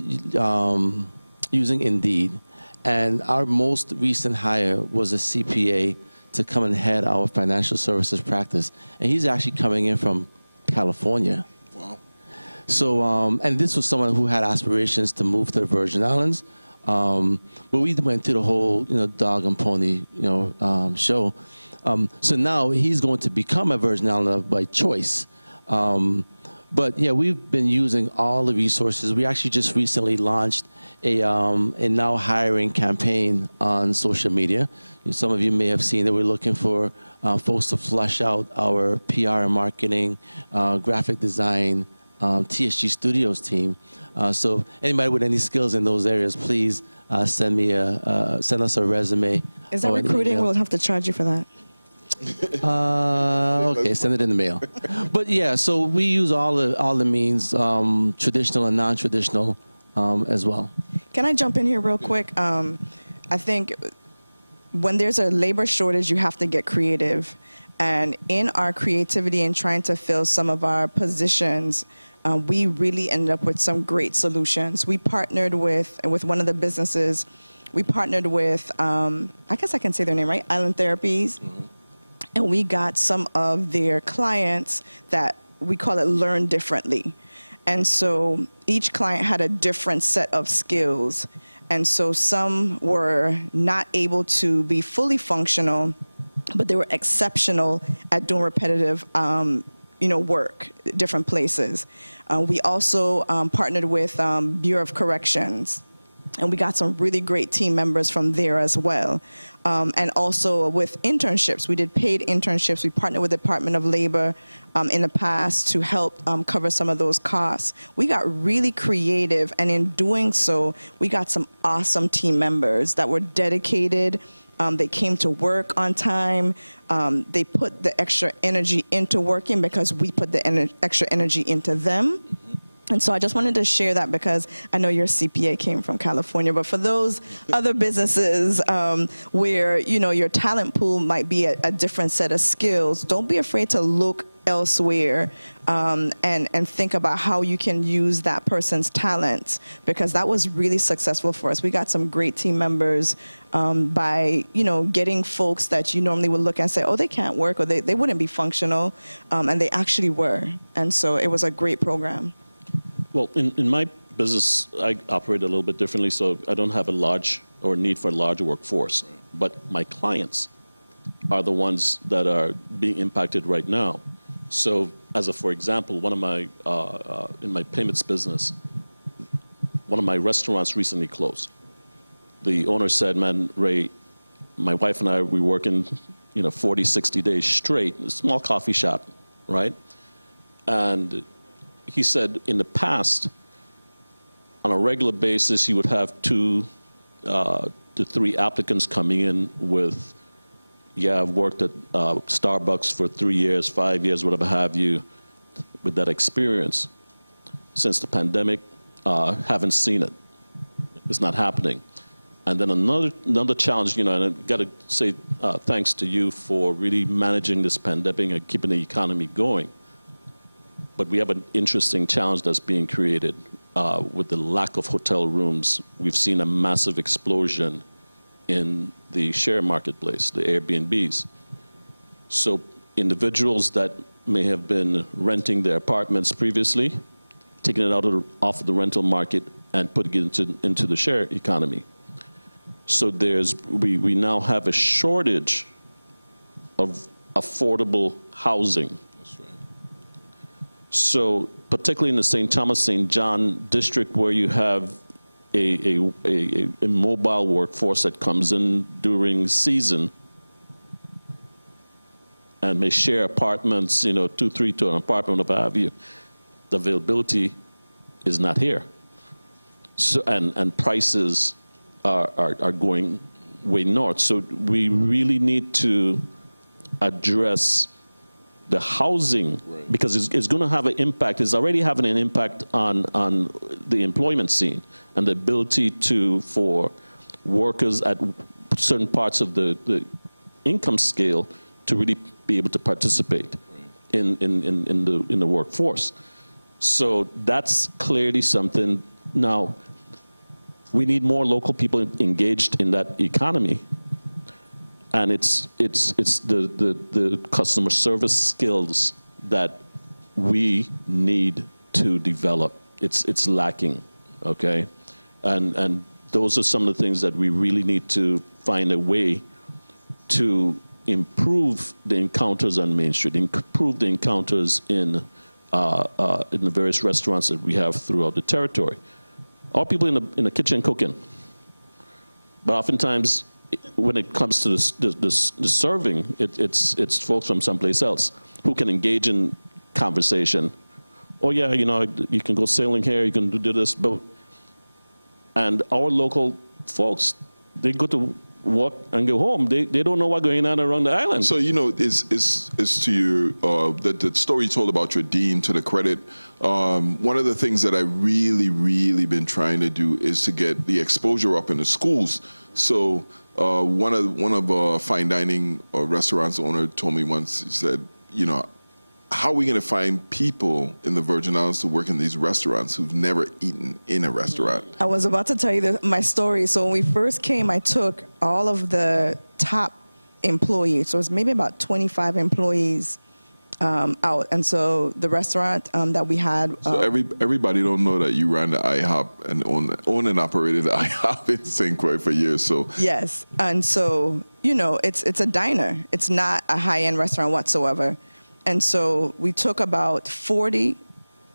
using Indeed, and our most recent hire was a CPA to come and head our financial services practice, and he's actually coming in from California. So, and this was someone who had aspirations to move to the Virgin Islands, but we went through the whole, dog and pony, show. So now he's going to become a Virgin Islander by choice. But yeah, we've been using all the resources. We actually just recently launched a now hiring campaign on social media. Some of you may have seen that we're looking for folks to flush out our PR and marketing, graphic design, TSG Studios team. So anybody with any skills in those areas, please send us a resume. Is that or an recruiting? email. We'll have to charge you for that. Okay, send it in the mail. But yeah, so we use all the means, traditional and non-traditional, as well. Can I jump in here real quick? I think when there's a labor shortage, you have to get creative. And in our creativity and trying to fill some of our positions, we really ended up with some great solutions. We partnered with one of the businesses. We partnered with, I guess I can say their name, right? Island Therapies. Mm-hmm. And we got some of their clients that we call it Learn Differently. And so each client had a different set of skills. And so some were not able to be fully functional, but they were exceptional at doing repetitive work, different places. We also partnered with Bureau of Corrections, and we got some really great team members from there as well. And also with internships, we did paid internships. We partnered with the Department of Labor in the past to help cover some of those costs. We got really creative, and in doing so, we got some awesome team members that were dedicated. They came to work on time. They put the extra energy into working because we put the extra energy into them. And so I just wanted to share that because I know your CPA came from California, but for those other businesses where, your talent pool might be a different set of skills, don't be afraid to look elsewhere and think about how you can use that person's talents, because that was really successful for us. We got some great team members by, getting folks that you normally would look and say, oh, they can't work, or they wouldn't be functional, and they actually were. And so it was a great program. Well, in my business, I operate a little bit differently, so I don't have a large or need for a larger workforce. But my clients are the ones that are being impacted right now. So, for example, one of my in my payments business, one of my restaurants recently closed. The owner said, "Man, Ray, my wife and I, we work in 40, 60 days straight, a small coffee shop, right?" And he said in the past, on a regular basis, he would have 2 to 3 applicants coming in with, I've worked at Starbucks for 3 years, 5 years, whatever have you, with that experience. Since the pandemic, haven't seen it. It's not happening. And then another challenge, and I've got to say thanks to you for really managing this pandemic and keeping the economy going. But we have an interesting challenge that's being created with the lack of hotel rooms. We've seen a massive explosion in the share marketplace, the Airbnbs. So individuals that may have been renting their apartments previously, taking it off of the rental market and putting it into the share economy. So we now have a shortage of affordable housing. So particularly in the St. Thomas, St. John district, where you have a mobile workforce that comes in during season and may share apartments, 2, 3 to an apartment, whatever have you, the availability is not here. So, and prices are going way north. So we really need to address the housing, because it's going to have an impact. It's already having an impact on the employment scene and the ability for workers at certain parts of the income scale to really be able to participate in the workforce. So that's clearly something. Now, we need more local people engaged in that economy. And it's the customer service skills that we need to develop. It's lacking, okay? And those are some of the things that we really need to find a way to improve the encounters on Main Street, improve the encounters in the various restaurants that we have throughout the territory. All people in the kitchen cooking, but oftentimes, when it comes to the serving, it's folks from someplace else who can engage in conversation, oh yeah, you know, you can go sailing here, you can do this, and our local folks, they go to work and go home. They don't know what's going on around the island. So, you know, is to your, the story you told about your dean, to the credit, one of the things that I really been trying to do is to get the exposure up in the schools. So one of fine dining restaurants owner told me once, he said, you know, how are we going to find people in the Virgin Islands to work in these restaurants who've never eaten in a restaurant? I was about to tell you my story. So when we first came, I took all of the top employees. So it was maybe about 25 employees out. And so the restaurant that we had. So everybody don't know that you ran the IHOP and own and operated the IHOP in St. Croix for years. So yes. And so, you know, it's a diner. It's not a high-end restaurant whatsoever. And so we took about 40,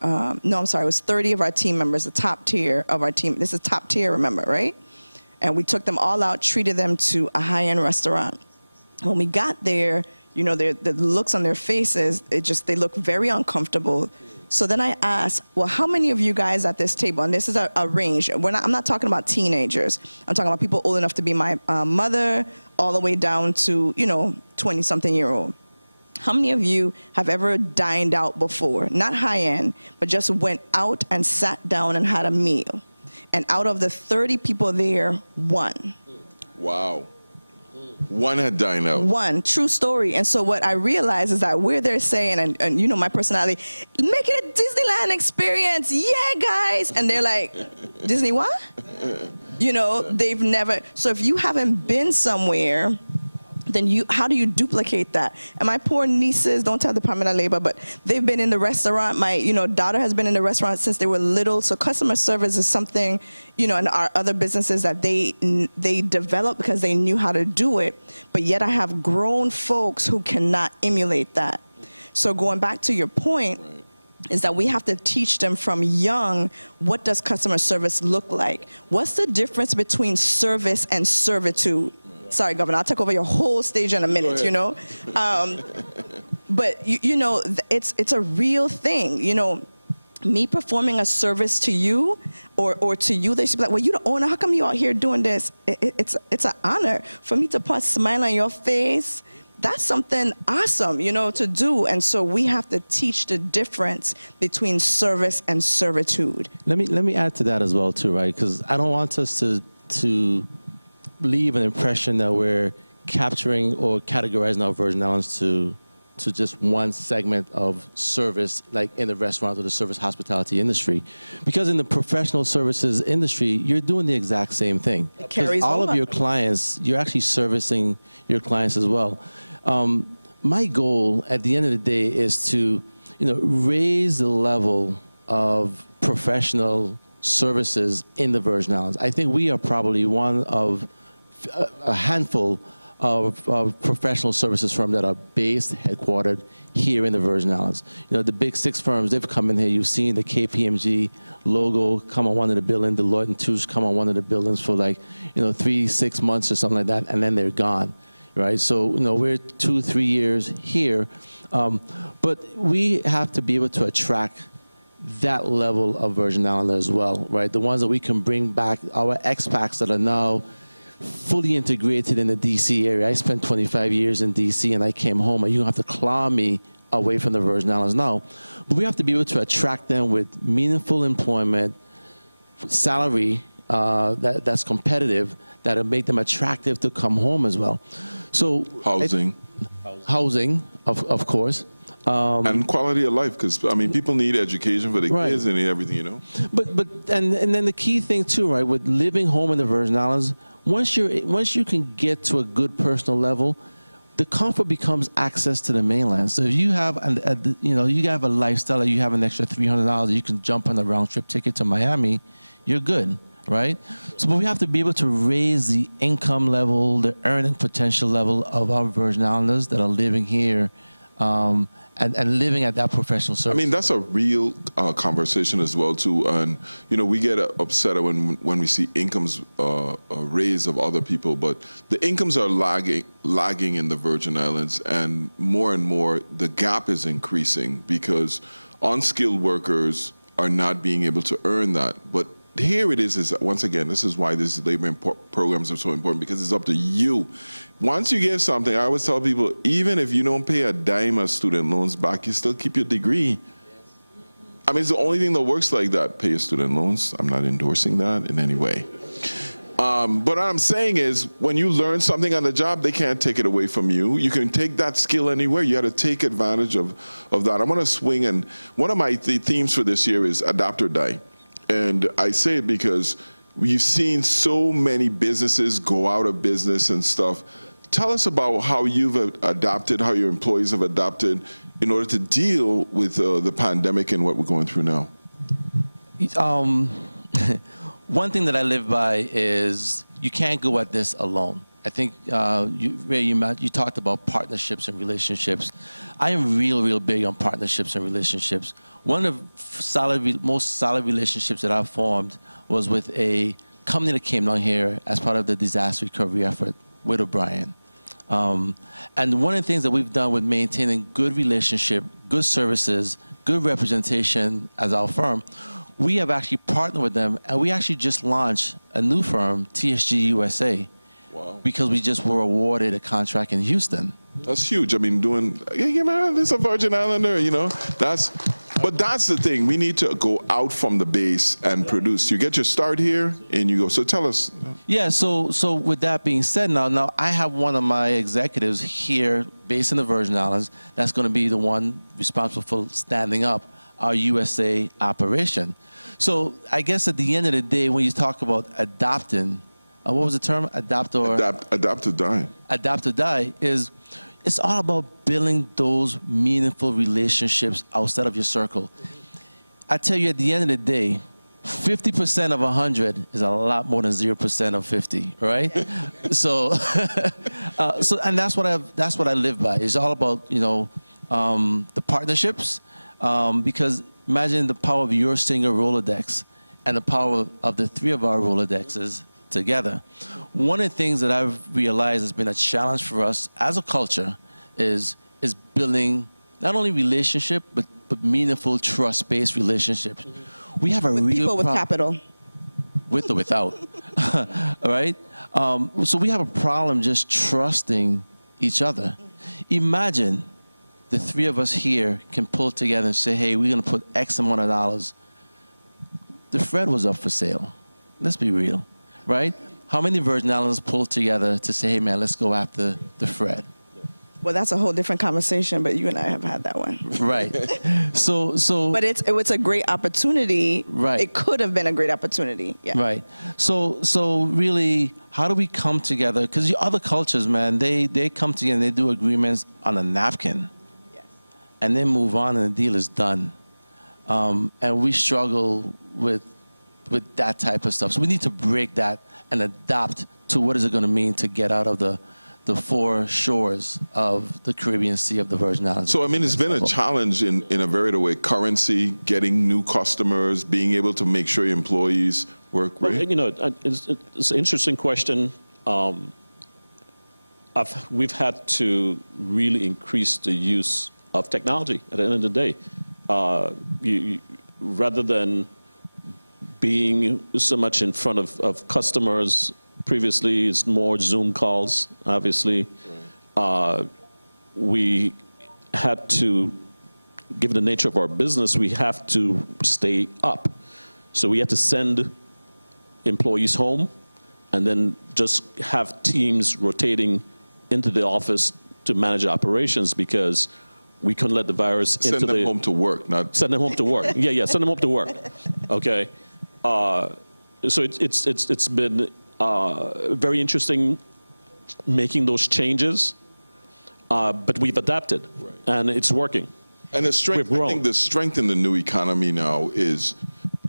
it was 30 of our team members, the top tier of our team. This is top tier, remember, right? And we took them all out, treated them to a high-end restaurant. When we got there, you know, the looks on their faces, they look very uncomfortable. So then I asked, well, how many of you guys at this table, and this is a range, I'm not talking about teenagers. I'm talking about people old enough to be my mother, all the way down to, you know, 20-something-year-old. How many of you have ever dined out before? Not high-end, but just went out and sat down and had a meal. And out of the 30 people there, one. Wow. One had dined out. One, true story. And so what I realized is that we're there saying, and you know my personality, make it a Disneyland experience, yeah, guys. And they're like, Disney what? You know, they've never, so if you haven't been somewhere, then how do you duplicate that? And my poor nieces, don't tell the Department of Labor, but they've been in the restaurant. My, you know, daughter has been in the restaurant since they were little. So customer service is something, you know, in our other businesses that they developed because they knew how to do it. But yet I have grown folks who cannot emulate that. So going back to your point, is that we have to teach them from young, what does customer service look like? What's the difference between service and servitude? Sorry, Governor, I'll take over your whole stage in a minute, you know. But, you know, it's a real thing. You know, me performing a service to you or to you, they should be like, well, you're the owner. How come you out here doing this? It's an honor for me to put a smile on your face. That's something awesome, you know, to do. And so we have to teach the difference between service and servitude. Let me add to that as well, too, right? Because I don't want us to leave an impression that we're capturing or categorizing our Virgin Islands to just one segment of service, like in the restaurant or the service hospitality industry. Because in the professional services industry, you're doing the exact same thing. It carries all over. of your clients, you're actually servicing your clients as well. My goal at the end of the day is to, you know, raise the level of professional services in the Virgin Islands. I think we are probably one of a handful of professional services firms that are based, headquartered here in the Virgin Islands. You know, the big 6 firms, they've come in here. You've seen the KPMG logo come on one of the buildings, Deloitte & Touche come on one of the buildings for like, you know, 3-6 months or something like that, and then they're gone, right? So, you know, we're 2-3 years here, but we have to be able to attract that level of Virgin Islanders as well, right? The ones that we can bring back, our expats that are now fully integrated in the DC area. I spent 25 years in DC and I came home, and you don't have to claw me away from the Virgin Islands now. But we have to be able to attract them with meaningful employment, salary that's competitive, that'll make them attractive to come home as well. So housing, of course. And quality of life, because I mean, people need education for their kids, they need everything, you know. But then the key thing too, right, with living home in the Virgin Islands, once you can get to a good personal level, the comfort becomes access to the mainland. So if you have you have a lifestyle, you have an extra $300, you can jump on a round trip ticket to Miami, you're good, right? So but we have to be able to raise the income level, the earning potential level of our Virgin Islanders that are living here. And living at that professional service. I mean, that's a real conversation as well, too. And, you know, we get upset when we see incomes raise of other people, but the incomes are lagging in the Virgin Islands, and more the gap is increasing because unskilled workers are not being able to earn that. But here it is once again, this is why these labor programs are so important, because it's up to you. Once you get something, I always tell people, even if you don't pay a dime of student loans back, you still keep your degree. I mean, it's the only thing that works like that. Pay your student loans. I'm not endorsing that in any way. But what I'm saying is, when you learn something on the job, they can't take it away from you. You can take that skill anywhere. You got to take advantage of that. I want to swing, and one of my themes for this year is adapt or die. And I say it because we've seen so many businesses go out of business and stuff. Tell us about how you've adapted, how your employees have adapted in order to deal with the pandemic and what we're going through now. One thing that I live by is you can't go at this alone. I think you talked about partnerships and relationships. I am real big on partnerships and relationships. One of the most solid relationships that I've formed was with a company that came down here as part of the disaster recovery effort with O'Brien. And one of the things that we've done with maintaining good relationship, good services, good representation as our firm, we have actually partnered with them, and we actually just launched a new firm, TSG USA. Wow. Because we just were awarded a contract in Houston. That's huge. I mean, this is a Virgin Islander, you know. But that's the thing. We need to go out from the base and produce. You get your start here, and you go. So tell us. Yeah. So with that being said, now I have one of my executives here, based in the Virgin Islands, that's going to be the one responsible for standing up our USA operation. So I guess at the end of the day, when you talk about adopting, what was the term? Adapt or die. Adapt or die it's all about building those meaningful relationships outside of your circle. I tell you, at the end of the day, 50% of 100 is a lot more than 0% of 50, right? So and that's what I live by. It's all about the partnerships, because imagine the power of your single Rolodex and the power of the three of our Rolodexes together. One of the things that I've realized has been a challenge for us as a culture is building not only relationship but meaningful trust-based relationships. Mm-hmm. We have a real people with capital. With or without, all right? So we have a problem just trusting each other. Imagine the three of us here can pull together and say, hey, we're going to put X amount of dollars. The Fred was up for sale. Let's be real, right? How many Virgin Islands pulled together to say, hey, man, let's go after the Fred? Well, that's a whole different conversation, but you and I have had that one. Right. So. But it was a great opportunity. Right. It could have been a great opportunity. Yeah. Right. So really, how do we come together? Because other cultures, man, they come together and they do agreements on a napkin. Yes. And then move on and the deal is done. And we struggle with that type of stuff. So we need to break that and adapt to what is it going to mean to get out of the four shores of the Caribbean Sea of the Virgin Islands. So, I mean, it's been a challenge in a varied way. Currency, getting new customers, being able to make sure your employees work right. Well, it's an interesting question. We've had to really increase the use of technology at the end of the day. Rather than being so much in front of customers, previously it's more Zoom calls, obviously. Right. We had to, given the nature of our business, we have to stay up. So we had to send employees home and then just have teams rotating into the office to manage operations because we couldn't let the virus into the... Send them home to work, not... Send them home to work. Yeah, send them home to work. Okay. So it's been very interesting making those changes, but we've adapted, right. And it's working. And the strength, I think the strength in the new economy now is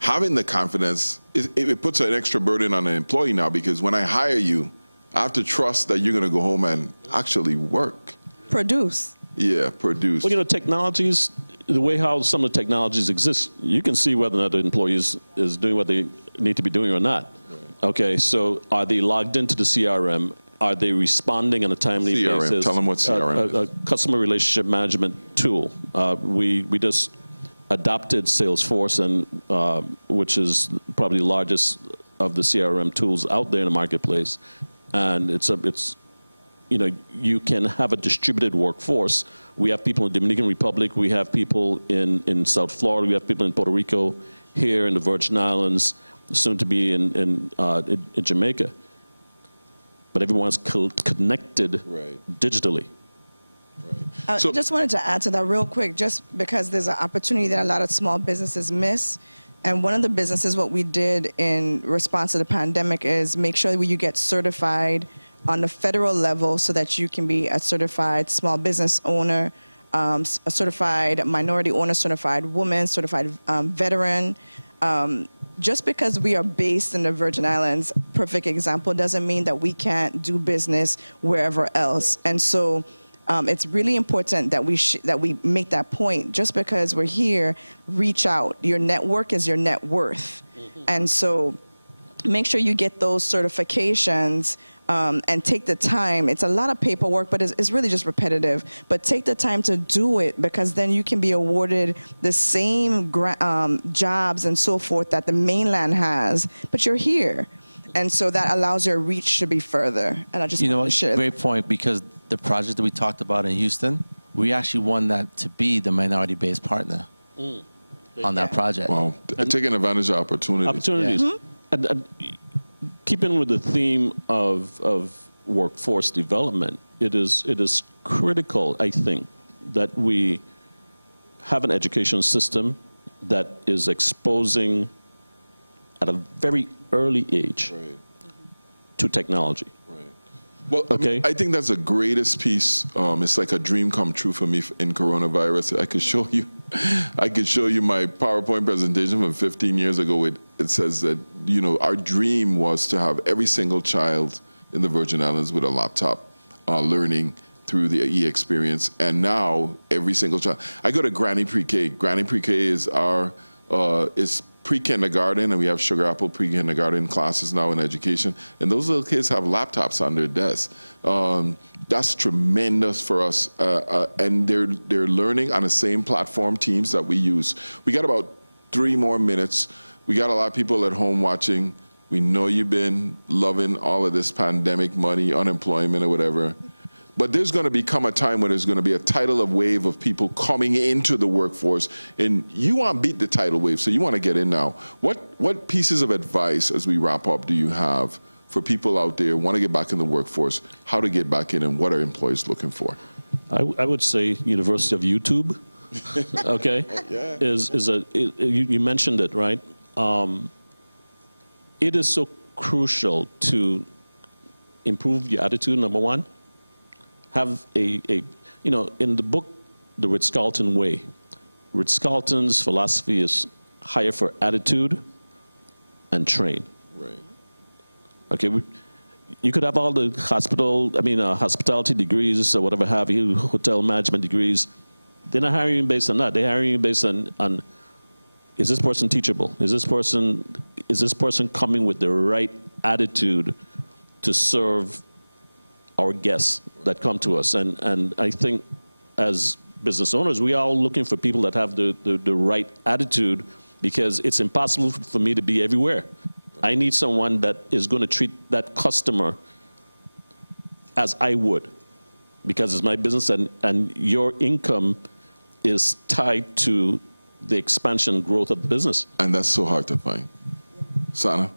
having the confidence. It puts an extra burden on an employee now because when I hire you, I have to trust that you're going to go home and actually work. Produce. Yeah, produce. Well, technologies, the way how some of the technologies exist, you can see whether or not the employee is doing what they need to be doing or not. Right. Okay, so are they logged into the CRM? Are they responding on a timely basis? Tell them what CRM is. A customer relationship management tool. We just adopted Salesforce, and which is probably the largest of the CRM tools out there in the marketplace. And it's you can have a distributed workforce. We have people in the Dominican Republic, we have people in South Florida, we have people in Puerto Rico, here in the Virgin Islands, soon to be in Jamaica. But everyone's connected digitally. I So- just wanted to add to that real quick, just because there's an opportunity that a lot of small businesses miss. And one of the businesses, what we did in response to the pandemic is make sure that you get certified on the federal level so that you can be a certified small business owner, a certified minority owner, certified woman, certified veteran. Just because we are based in the Virgin Islands, perfect example, doesn't mean that we can't do business wherever else. And so it's really important that we make that point. Just because we're here, reach out. Your network is your net worth. And so make sure you get those certifications and take the time. It's a lot of paperwork, but it's really just repetitive. But take the time to do it, because then you can be awarded the same jobs and so forth that the mainland has, but you're here. And so that allows your reach to be further. And I just wanted to share that. Great point, because the project that we talked about in Houston, we actually won that to be the minority-based partner on that project. Wow, taking advantage of opportunities. Yeah. And keeping with the theme of workforce development, it is critical, I think, that we have an education system that is exposing at a very early age to technology. Well, Okay. I think that's the greatest piece. It's like a dream come true for me in coronavirus. I could show you my PowerPoint presentation from 15 years ago. It says that, our dream was to have every single child in the Virgin Islands with a laptop learning through the e-experience. And now every single child, I go to Granny Pre-K. Granny Pre-K is is pre-kindergarten, and we have Sugar Apple pre-kindergarten classes now in education, and those little kids have laptops on their desks. That's tremendous for us, and they're learning on the same platform teams that we use. We got about 3 more minutes. We got a lot of people at home watching. We know you've been loving all of this pandemic money, unemployment, or whatever. But there's going to become a time when there's going to be a tidal wave of people coming into the workforce, and you want to beat the tidal wave, so you want to get in now. What pieces of advice, as we wrap up, do you have for people out there who want to get back in the workforce, how to get back in, and what are employees looking for? I would say University of YouTube, okay, you mentioned it, right? It is so crucial to improve your attitude, number one. Have in the book, The Ritz-Carlton Way, Ritz-Carlton's philosophy is hire for attitude and train. Right. Okay, you could have all the hospitality degrees or whatever have you, hotel management degrees. They're not hiring you based on that. They're hiring you based on is this person teachable? Is this person coming with the right attitude to serve our guests that come to us? And I think as business owners, we are all looking for people that have the right attitude, because it's impossible for me to be everywhere. I need someone that is going to treat that customer as I would, because it's my business, and your income is tied to the expansion growth of the business. And that's so hard to find. Sana?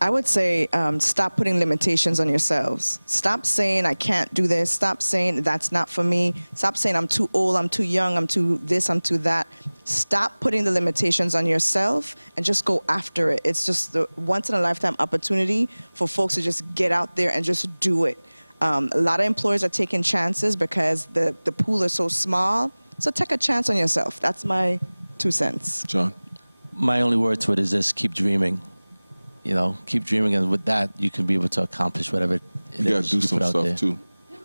I would say stop putting limitations on yourselves. Stop saying, I can't do this. Stop saying, that's not for me. Stop saying, I'm too old, I'm too young, I'm too this, I'm too that. Stop putting the limitations on yourself and just go after it. It's just the once-in-a-lifetime opportunity for folks to just get out there and just do it. A lot of employers are taking chances because the pool is so small. So take a chance on yourself. That's my 2 cents. John? My only word to it is just keep dreaming. Keep dreaming, and with that, you can be able to accomplish whatever it You got is to do you some put out stuff there. too.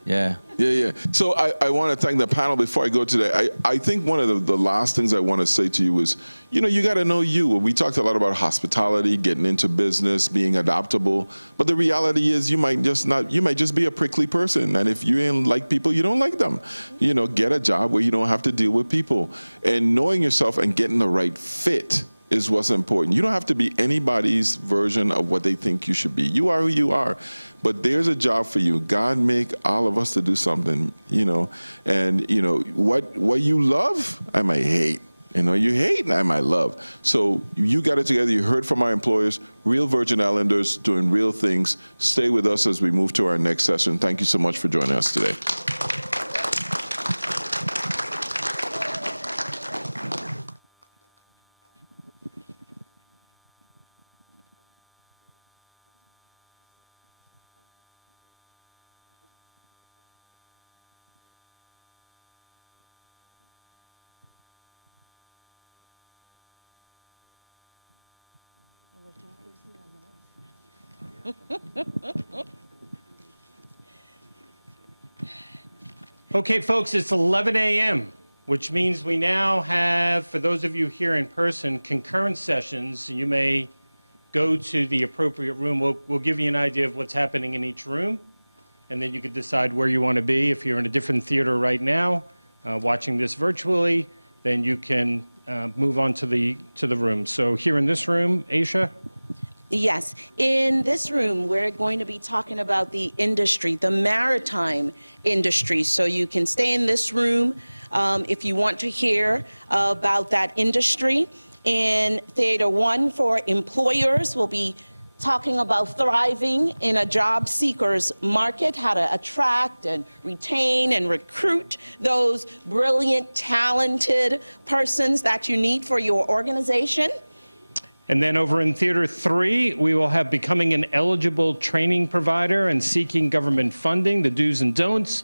Yeah. Yeah. So I want to thank the panel before I go today. I think one of the last things I want to say to you is, you got to know you. We talked a lot about hospitality, getting into business, being adaptable. But the reality is you might just be a prickly person. And if you ain't like people, you don't like them. Get a job where you don't have to deal with people. And knowing yourself and getting the right fit is what's important. You don't have to be anybody's version of what they think you should be. You are who you are. But there's a job for you. God make all of us to do something, and what you love, I might hate. You hate and I might love. So you got it together. You heard from our employers, real Virgin Islanders doing real things. Stay with us as we move to our next session. Thank you so much for joining us today. Okay, folks, it's 11 a.m., which means we now have, for those of you here in person, concurrent sessions. You may go to the appropriate room. We'll give you an idea of what's happening in each room, and then you can decide where you want to be. If you're in a different theater right now, watching this virtually, then you can move on to the room. So here in this room, Aisha? Yes, in this room, we're going to be talking about the industry, the maritime industry. So you can stay in this room if you want to hear about that industry. In Theater 1 for employers, we'll be talking about thriving in a job seeker's market, how to attract and retain and recruit those brilliant, talented persons that you need for your organization. And then over in Theater 3, we will have becoming an eligible training provider and seeking government funding, the do's and don'ts.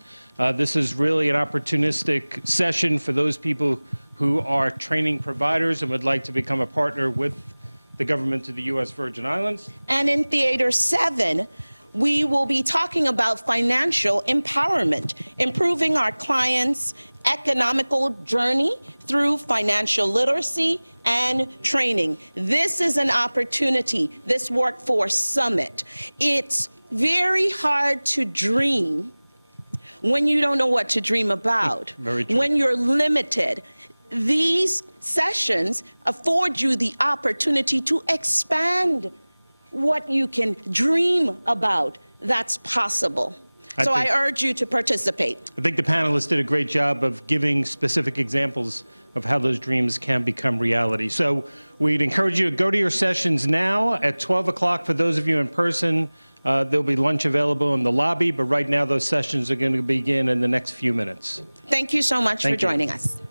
This is really an opportunistic session for those people who are training providers and would like to become a partner with the government of the U.S. Virgin Islands. And in Theater 7, we will be talking about financial empowerment, improving our clients' economical journey through financial literacy and training. This is an opportunity, this Workforce Summit. It's very hard to dream when you don't know what to dream about, when you're limited. These sessions afford you the opportunity to expand what you can dream about that's possible. So I urge you to participate. I think the panelists did a great job of giving specific examples of how those dreams can become reality. So we'd encourage you to go to your sessions now at 12 o'clock. For those of you in person, there'll be lunch available in the lobby, but right now those sessions are going to begin in the next few minutes. Thank you so much for joining us.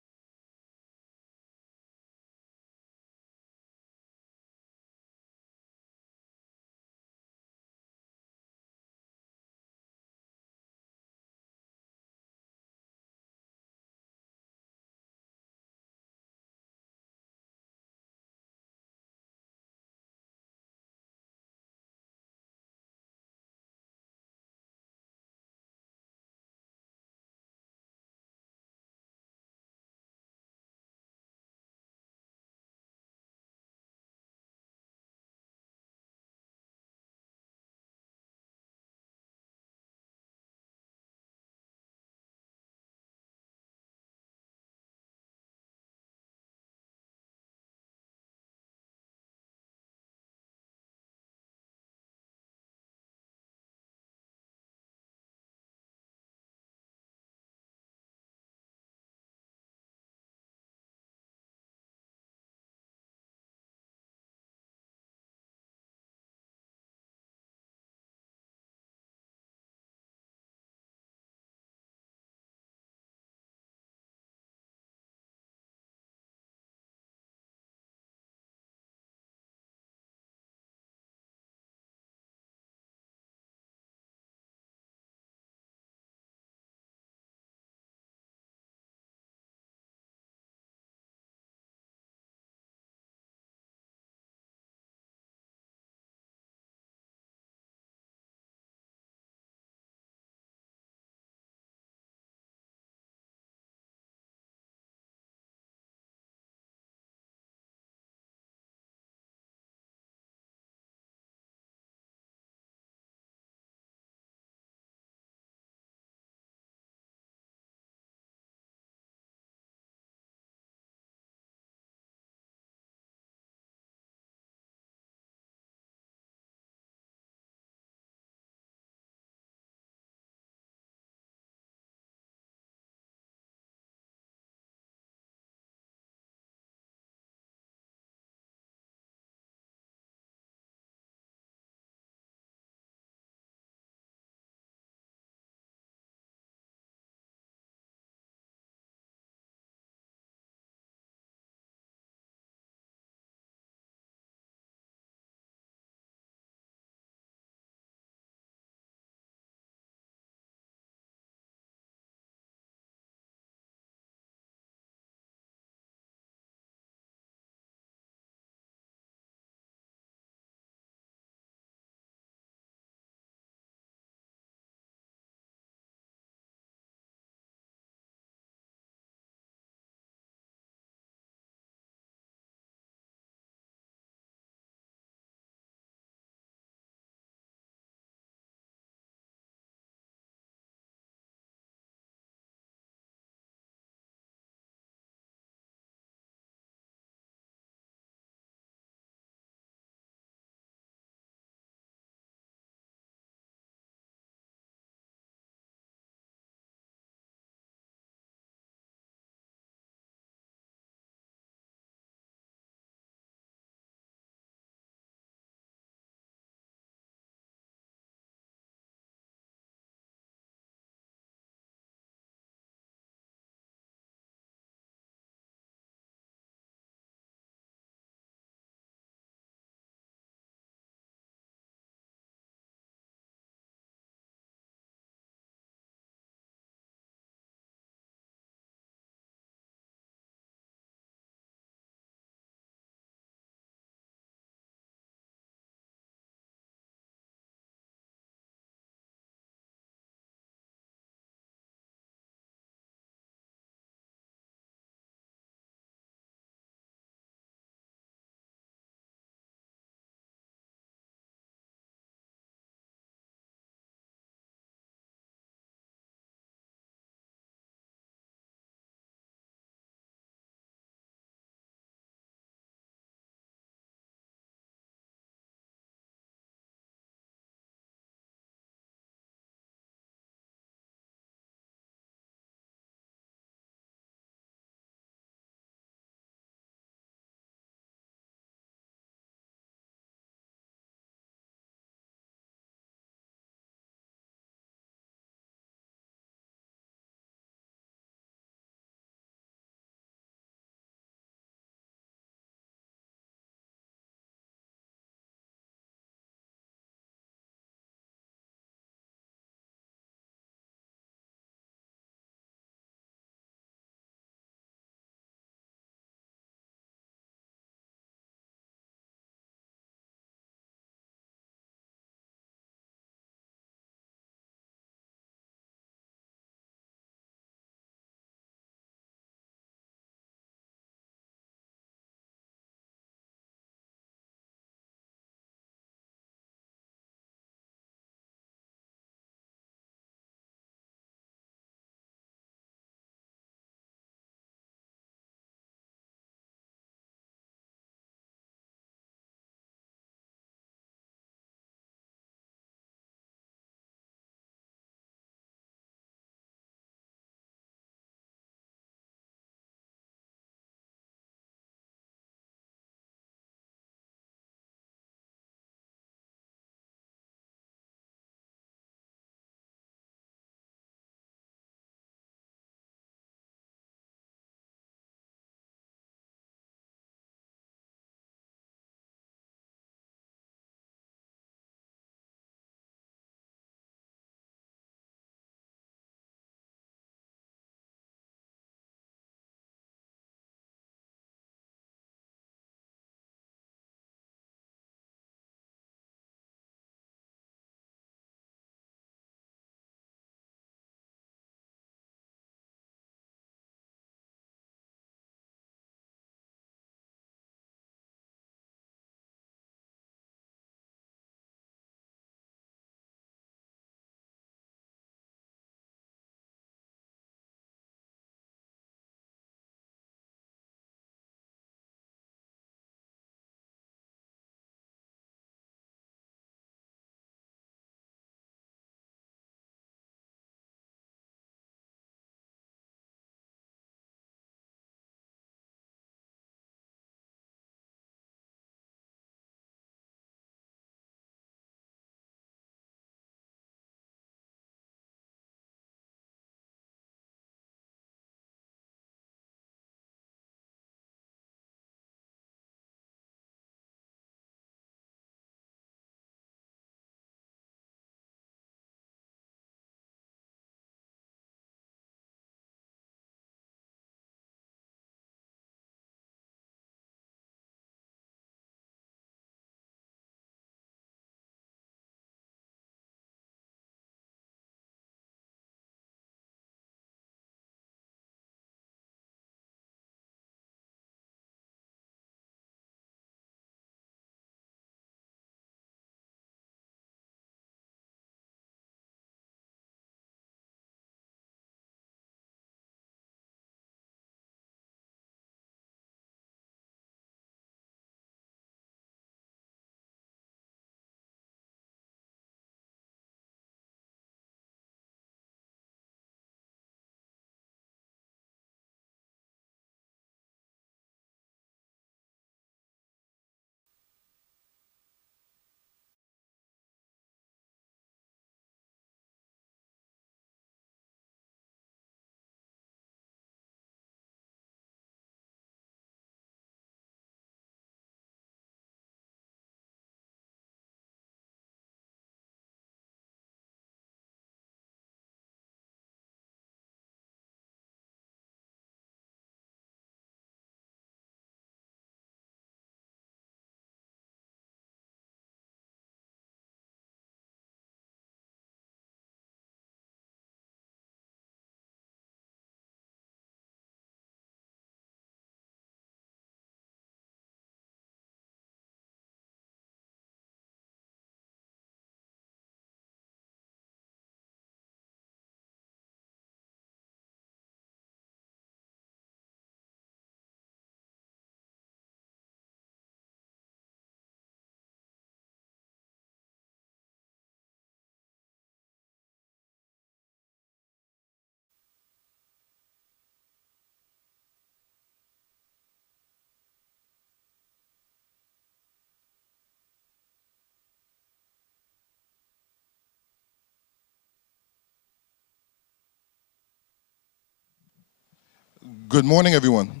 Good morning, everyone.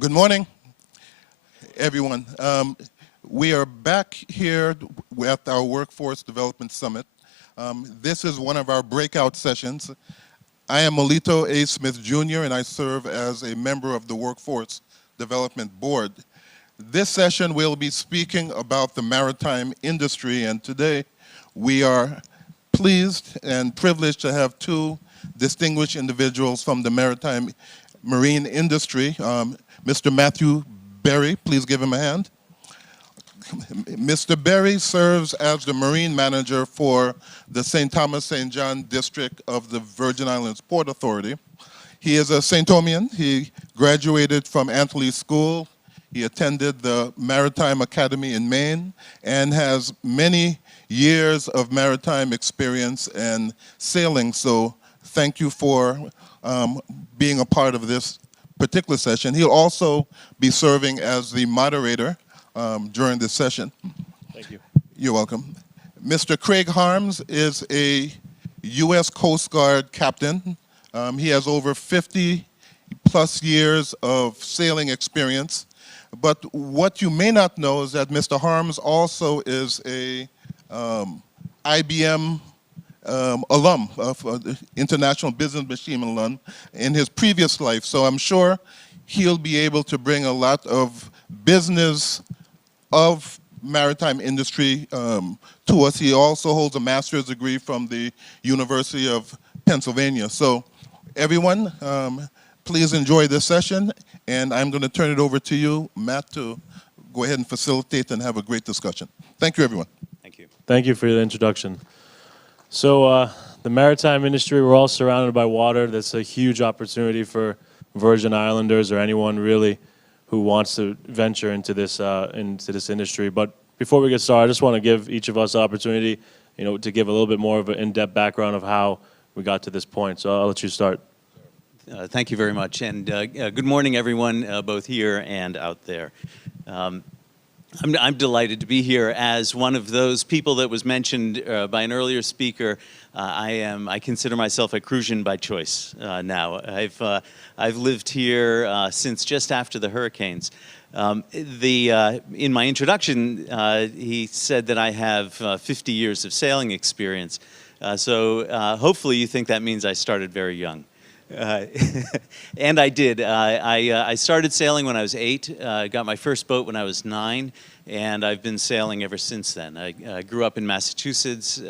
Good morning, everyone. We are back here at our Workforce Development Summit. This is one of our breakout sessions. I am Melito A. Smith Jr., and I serve as a member of the Workforce Development Board. This session we'll be speaking about the maritime industry, and today we are pleased and privileged to have two distinguished individuals from the maritime marine industry. Mr. Matthew Berry, please give him a hand. Mr. Berry serves as the marine manager for the St. Thomas St. John district of the Virgin Islands Port Authority. He is a St. Thomian. He graduated from Anthony School. He attended the Maritime Academy in Maine and has many years of maritime experience and sailing. So thank you for being a part of this particular session. He'll also be serving as the moderator during this session. Thank you. You're welcome. Mr. Craig Harms is a U.S. Coast Guard captain. He has over 50 plus years of sailing experience. But what you may not know is that Mr. Harms also is a IBM alum, of International Business Machine alum in his previous life. So I'm sure he'll be able to bring a lot of business of maritime industry to us. He also holds a master's degree from the University of Pennsylvania. So everyone, please enjoy this session, and I'm going to turn it over to you, Matt, to go ahead and facilitate and have a great discussion. Thank you, everyone. Thank you. Thank you for the introduction. So the maritime industry, we're all surrounded by water. That's a huge opportunity for Virgin Islanders or anyone really who wants to venture into this industry. But before we get started, I just want to give each of us the opportunity, to give a little bit more of an in-depth background of how we got to this point. So I'll let you start. Thank you very much, and good morning, everyone, both here and out there. I'm delighted to be here as one of those people that was mentioned by an earlier speaker. I consider myself a Cruisian by choice now. I've lived here since just after the hurricanes. In my introduction, he said that I have 50 years of sailing experience. So hopefully you think that means I started very young. And I did. I started sailing when I was 8, got my first boat when I was 9, and I've been sailing ever since then. I grew up in Massachusetts.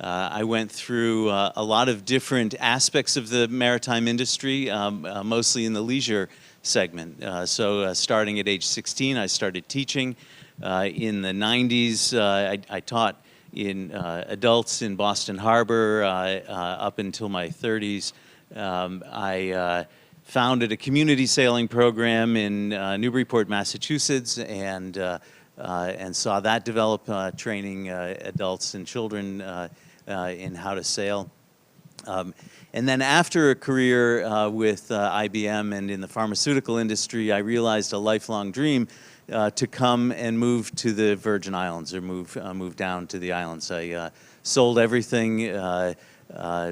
I went through a lot of different aspects of the maritime industry, mostly in the leisure segment. So starting at age 16, I started teaching. In the 90s, I taught in adults in Boston Harbor up until my 30s. I founded a community sailing program in Newburyport, Massachusetts, and saw that develop, training adults and children in how to sail. And then after a career with IBM and in the pharmaceutical industry, I realized a lifelong dream to come and move to the Virgin Islands, or move down to the islands. I sold everything.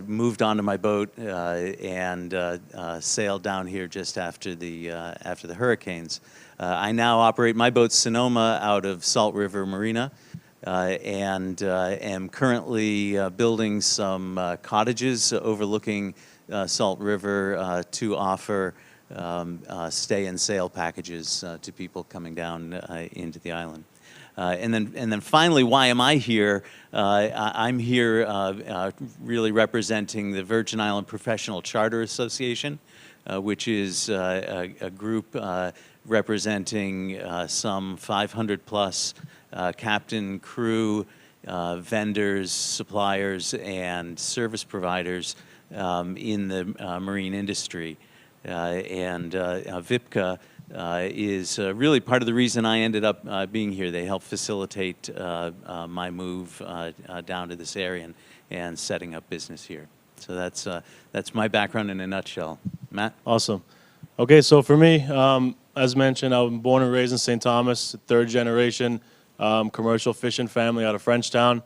Moved onto my boat and sailed down here just after the hurricanes. I now operate my boat Sonoma out of Salt River Marina, and am currently building some cottages overlooking Salt River to offer stay and sail packages to people coming down into the island. And then finally, why am I here? I'm here really representing the Virgin Island Professional Charter Association, which is a group representing some 500 plus captain, crew, vendors, suppliers, and service providers in the marine industry. And VIPCA is really part of the reason I ended up being here. They helped facilitate my move down to this area and setting up business here. So that's my background in a nutshell. Matt? Awesome. Okay, so for me, as mentioned, I was born and raised in St. Thomas, third generation commercial fishing family out of Frenchtown.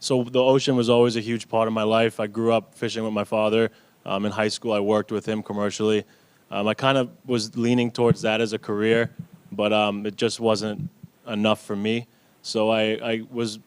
So the ocean was always a huge part of my life. I grew up fishing with my father In high school, I worked with him commercially. I kind of was leaning towards that as a career, but it just wasn't enough for me. So I was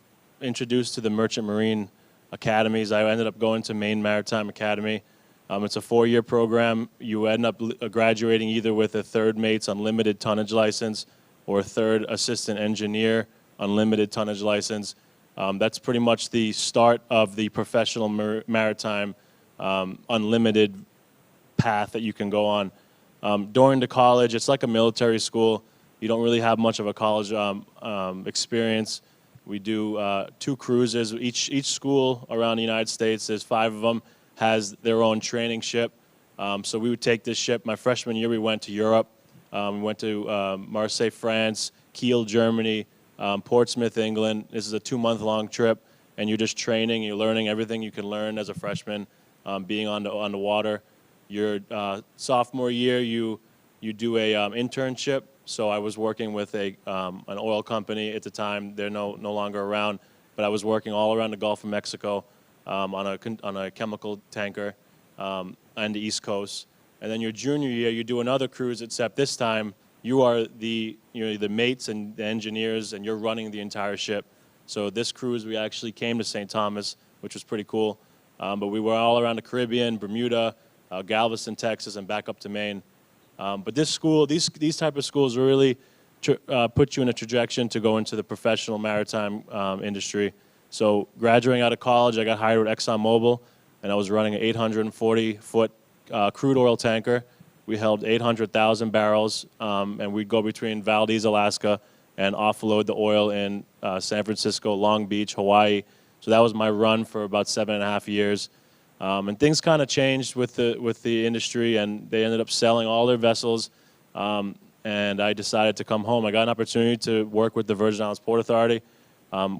introduced to the Merchant Marine academies. I ended up going to Maine Maritime Academy. It's a 4-year program. You end up graduating either with a third mate's unlimited tonnage license or a third assistant engineer unlimited tonnage license. That's pretty much the start of the professional maritime unlimited path that you can go on. During the college, it's like a military school. You don't really have much of a college experience. We do 2 cruises. Each school around the United States, there's 5 of them, has their own training ship. So we would take this ship. My freshman year, we went to Europe. We went to Marseille, France, Kiel, Germany, Portsmouth, England. This is a 2-month-long trip, and you're just training. You're learning everything you can learn as a freshman, being on the water. Your sophomore year, you do a internship. So I was working with an oil company at the time. They're no longer around, but I was working all around the Gulf of Mexico on a chemical tanker on the East Coast. And then your junior year, you do another cruise, except this time you are the mates and the engineers, and you're running the entire ship. So this cruise, we actually came to St. Thomas, which was pretty cool. But we were all around the Caribbean, Bermuda, Galveston, Texas, and back up to Maine. But this school, these type of schools really put you in a trajectory to go into the professional maritime industry. So graduating out of college, I got hired with ExxonMobil, and I was running an 840-foot crude oil tanker. We held 800,000 barrels, and we'd go between Valdez, Alaska, and offload the oil in San Francisco, Long Beach, Hawaii. So that was my run for about 7.5 years. And things kind of changed with the industry, and they ended up selling all their vessels. And I decided to come home. I got an opportunity to work with the Virgin Islands Port Authority,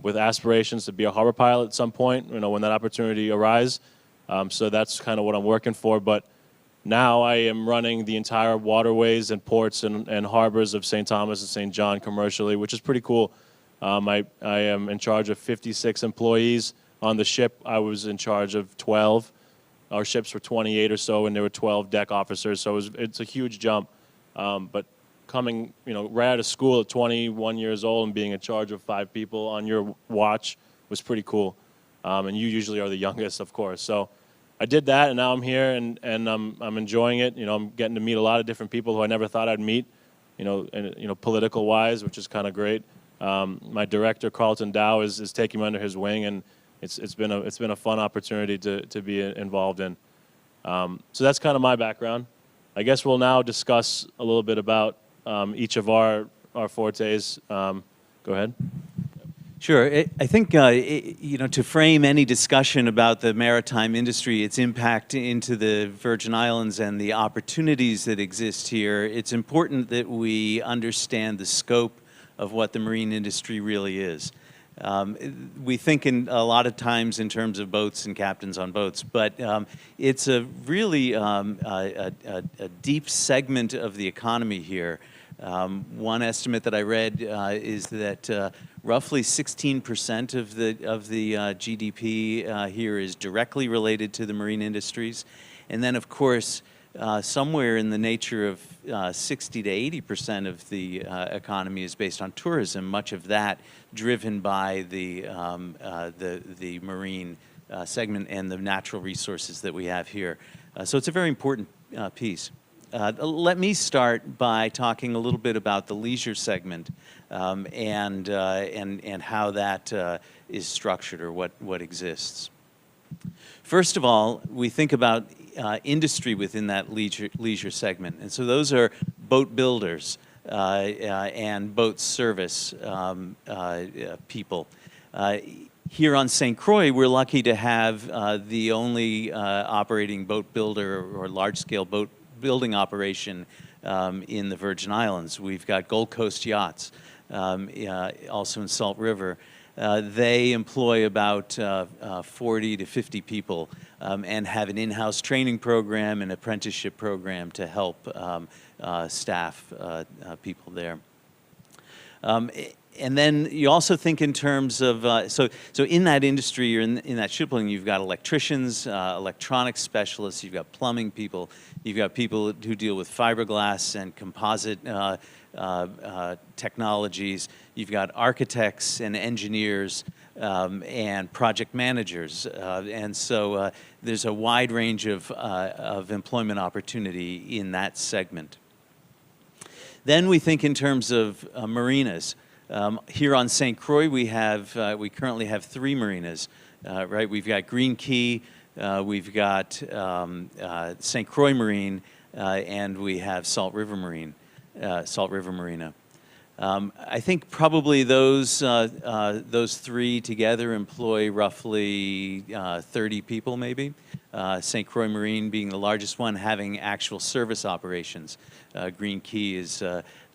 with aspirations to be a harbor pilot at some point, when that opportunity arises. So that's kind of what I'm working for. But now I am running the entire waterways and ports and harbors of St. Thomas and St. John commercially, which is pretty cool. I am in charge of 56 employees. On the ship, I was in charge of 12. Our ships were 28 or so, and there were 12 deck officers, so it's a huge jump. But coming, right out of school at 21 years old and being in charge of 5 people on your watch was pretty cool. And you usually are the youngest, of course. So I did that, and now I'm here, and I'm enjoying it. I'm getting to meet a lot of different people who I never thought I'd meet, political-wise, which is kind of great. My director, Carlton Dow, is taking me under his wing, and it's been a fun opportunity to be involved in. So that's kind of my background. I guess we'll now discuss a little bit about each of our fortes. Go ahead. Sure. I think, to frame any discussion about the maritime industry, its impact into the Virgin Islands and the opportunities that exist here, it's important that we understand the scope of what the marine industry really is. We think a lot of times in terms of boats and captains on boats, but it's a really a deep segment of the economy here. One estimate that I read is that roughly 16% of the GDP here is directly related to the marine industries, and then of course somewhere in the nature of 60 to 80% of the economy is based on tourism. Much of that driven by the marine segment and the natural resources that we have here. So it's a very important piece. Let me start by talking a little bit about the leisure segment and how that is structured, or what exists. First of all, we think about industry within that leisure segment, and so those are boat builders and boat service people. Here on St. Croix, we're lucky to have the only operating boat builder or large-scale boat building operation in the Virgin Islands. We've got Gold Coast Yachts, also in Salt River. They employ about 40 to 50 people and have an in-house training program and apprenticeship program to help staff people there. And then you also think in terms of, so in that industry, or in that shipbuilding, you've got electricians, electronics specialists, you've got plumbing people, you've got people who deal with fiberglass and composite technologies, you've got architects and engineers and project managers. And so there's a wide range of employment opportunity in that segment. Then we think in terms of marinas. Here on St. Croix, we currently have 3 marinas, right? We've got Green Key, we've got St. Croix Marine, and we have Salt River Marina. I think probably those 3 together employ roughly 30 people, maybe. St. Croix Marine being the largest one, having actual service operations. Green Key is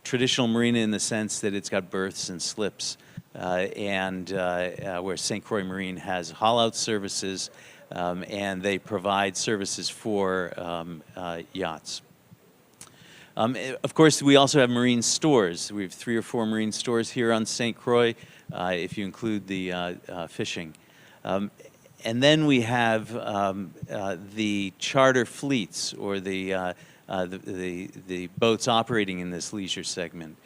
traditional marina in the sense that it's got berths and slips, and where St. Croix Marine has haul-out services, and they provide services for yachts. Of course, we also have marine stores. We have 3 or 4 marine stores here on St. Croix, if you include the fishing. And then we have the charter fleets, or the boats operating in this leisure segment.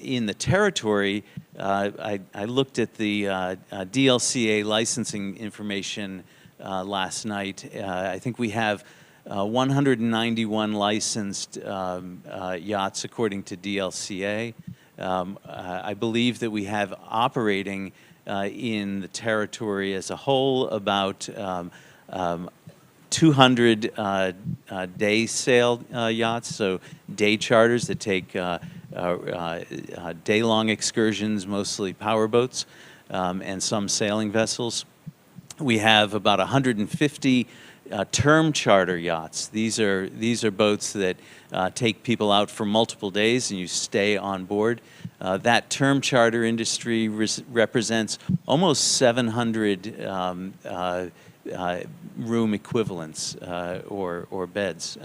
In the territory, I looked at the DLCA licensing information last night. I think we have 191 licensed yachts according to DLCA. I believe that we have operating in the territory as a whole about 200 day sail yachts, so day charters that take day-long excursions, mostly powerboats, and some sailing vessels. We have about 150 term charter yachts. These are boats that take people out for multiple days and you stay on board. That term charter industry represents almost 700 room equivalents or beds,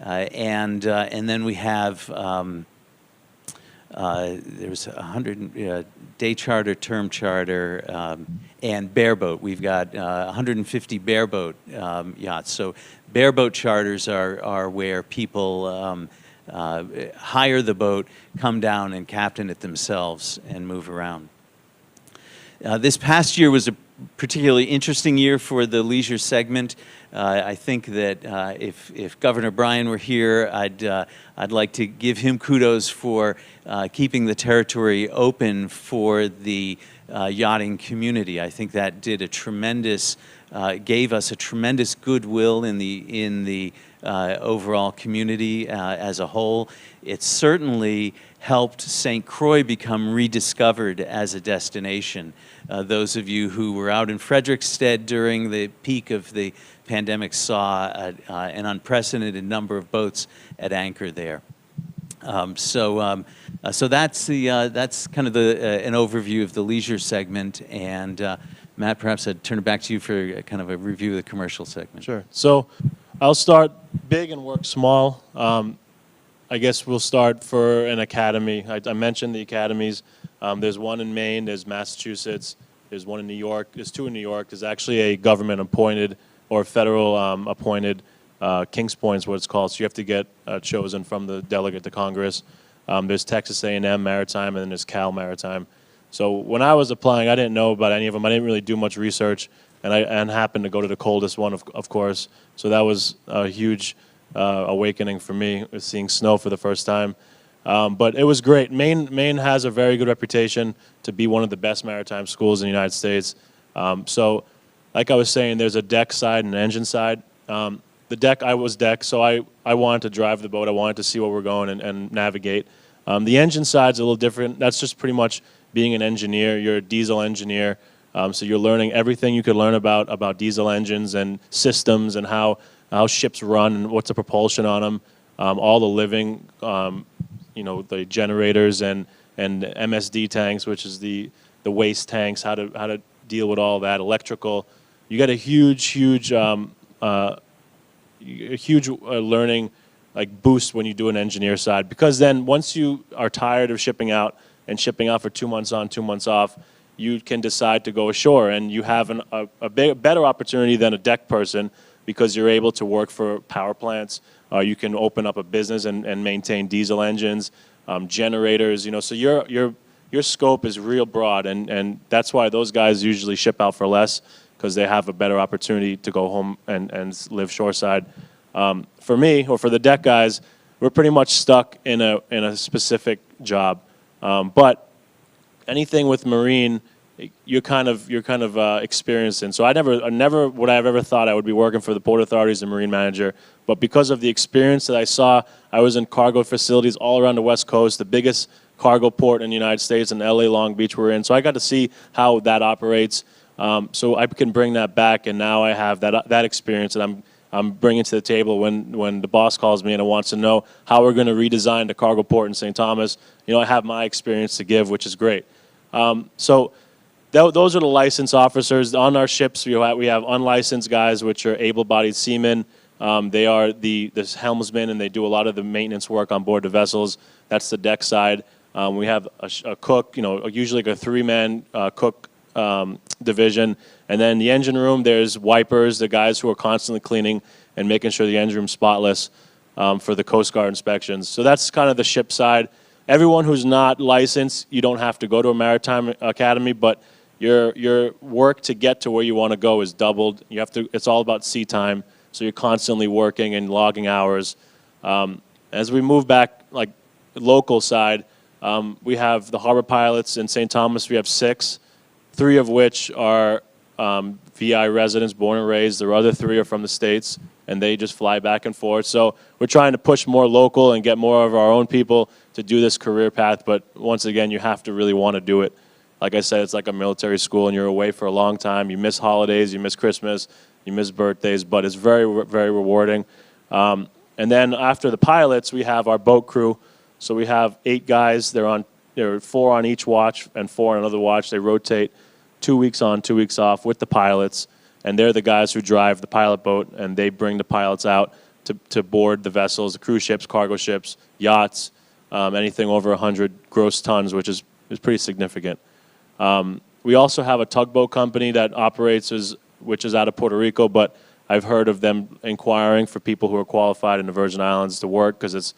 and then we have there's 100 day charter, term charter, and bareboat. We've got 150 bareboat yachts. So bareboat charters are where people hire the boat, come down and captain it themselves and move around. This past year was a particularly interesting year for the leisure segment. I think that if Governor Bryan were here, I'd like to give him kudos for keeping the territory open for the yachting community. I think that did a tremendous, gave us a tremendous goodwill in the overall community as a whole. It certainly helped St. Croix become rediscovered as a destination. Those of you who were out in Frederiksted during the peak of the pandemic saw an unprecedented number of boats at anchor there. So that's kind of an overview of the leisure segment. And Matt, perhaps I'd turn it back to you for kind of a review of the commercial segment. Sure. So I'll start big and work small. I guess we'll start for an academy. I mentioned the academies. There's one in Maine, there's Massachusetts, there's one in New York, there's 2 in New York. There's actually a government appointed or federal appointed Kings Point is what it's called. So you have to get chosen from the delegate to Congress. There's Texas A&M Maritime, and then there's Cal Maritime. So when I was applying, I didn't know about any of them. I didn't really do much research, and happened to go to the coldest one, of course. So that was a huge awakening for me, seeing snow for the first time. But it was great. Maine has a very good reputation to be one of the best maritime schools in the United States. So like I was saying, there's a deck side and an engine side. The deck, I was deck, so I wanted to drive the boat. I wanted to see where we're going and navigate. The engine side's a little different. That's just pretty much being an engineer. You're a diesel engineer, so you're learning everything you could learn about diesel engines and systems and how ships run and what's the propulsion on them, all the living, the generators and MSD tanks, which is the waste tanks, how to deal with all that, electrical. You get a huge learning boost when you do an engineer side, because then once you are tired of shipping out and shipping out for 2 months on, 2 months off, you can decide to go ashore, and you have a better opportunity than a deck person because you're able to work for power plants. You can open up a business and maintain diesel engines, generators. So your scope is real broad, and that's why those guys usually ship out for less, because they have a better opportunity to go home and live shoreside. For me, or for the deck guys, we're pretty much stuck in a specific job. But anything with marine, you're kind of experienced in. So I never would I have ever thought I would be working for the Port Authority as a marine manager. But because of the experience that I saw, I was in cargo facilities all around the West Coast, the biggest cargo port in the United States, in LA Long Beach we're in. So I got to see how that operates. So I can bring that back, and now I have that experience that I'm bringing to the table when the boss calls me and wants to know how we're going to redesign the cargo port in St. Thomas. I have my experience to give, which is great. So those are the licensed officers. On our ships, we have unlicensed guys, which are able-bodied seamen. They are the helmsmen, and they do a lot of the maintenance work on board the vessels. That's the deck side. We have a cook, usually like a 3-man cook division. And then the engine room, there's wipers, the guys who are constantly cleaning and making sure the engine room's spotless for the Coast Guard inspections. So that's kind of the ship side. Everyone who's not licensed, you don't have to go to a maritime academy, but your work to get to where you want to go is doubled. It's all about sea time, so you're constantly working and logging hours. As we move back, like local side, we have the harbor pilots in St. Thomas. We have 6, 3 of which are VI residents, born and raised. The other 3 are from the States, and they just fly back and forth. So we're trying to push more local and get more of our own people to do this career path. But once again, you have to really want to do it. Like I said, it's like a military school, and you're away for a long time. You miss holidays, you miss Christmas, you miss birthdays, but it's very, very rewarding. And then after the pilots, we have our boat crew. So we have 8 guys. There are 4 on each watch and 4 on another watch. They rotate 2 weeks on, 2 weeks off with the pilots, and they're the guys who drive the pilot boat, and they bring the pilots out to board the vessels, the cruise ships, cargo ships, yachts, anything over 100 gross tons, which is pretty significant. We also have a tugboat company that operates, which is out of Puerto Rico, but I've heard of them inquiring for people who are qualified in the Virgin Islands to work because it's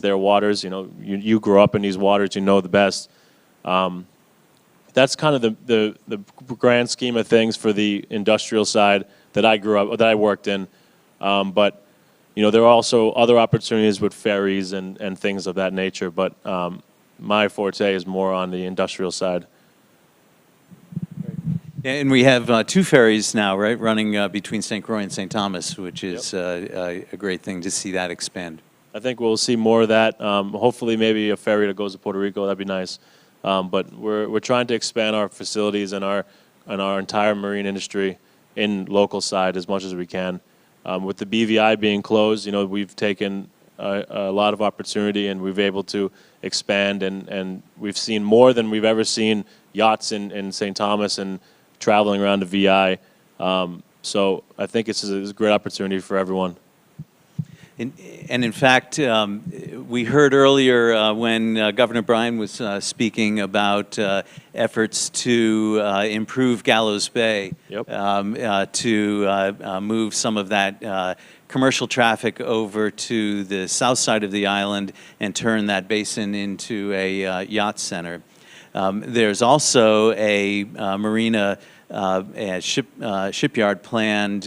their waters. You grew up in these waters, you know the best. That's kind of the grand scheme of things for the industrial side that I worked in. But there are also other opportunities with ferries and things of that nature. But my forte is more on the industrial side. And we have 2 ferries now, right, running between St. Croix and St. Thomas, which is a great thing to see that expand. I think we'll see more of that. Hopefully, maybe a ferry that goes to Puerto Rico. That'd be nice. But we're trying to expand our facilities and our entire marine industry in local side as much as we can. With the BVI being closed, we've taken a lot of opportunity, and we've able to expand, and we've seen more than we've ever seen yachts in St. Thomas and traveling around the VI. So I think it's a great opportunity for everyone. And in fact, we heard earlier when Governor Bryan was speaking about efforts to improve Gallows Bay, to move some of that commercial traffic over to the south side of the island and turn that basin into a yacht center. There's also a marina shipyard planned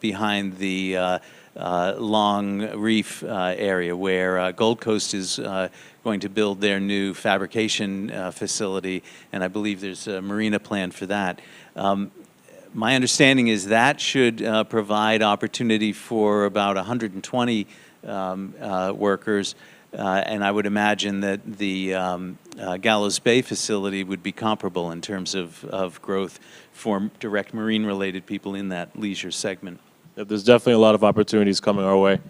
behind the Long Reef area where Gold Coast is going to build their new fabrication facility, and I believe there's a marina plan for that. My understanding is that should provide opportunity for about 120 workers, and I would imagine that the Gallows Bay facility would be comparable in terms of growth for direct marine-related people in that leisure segment. There's definitely a lot of opportunities coming our way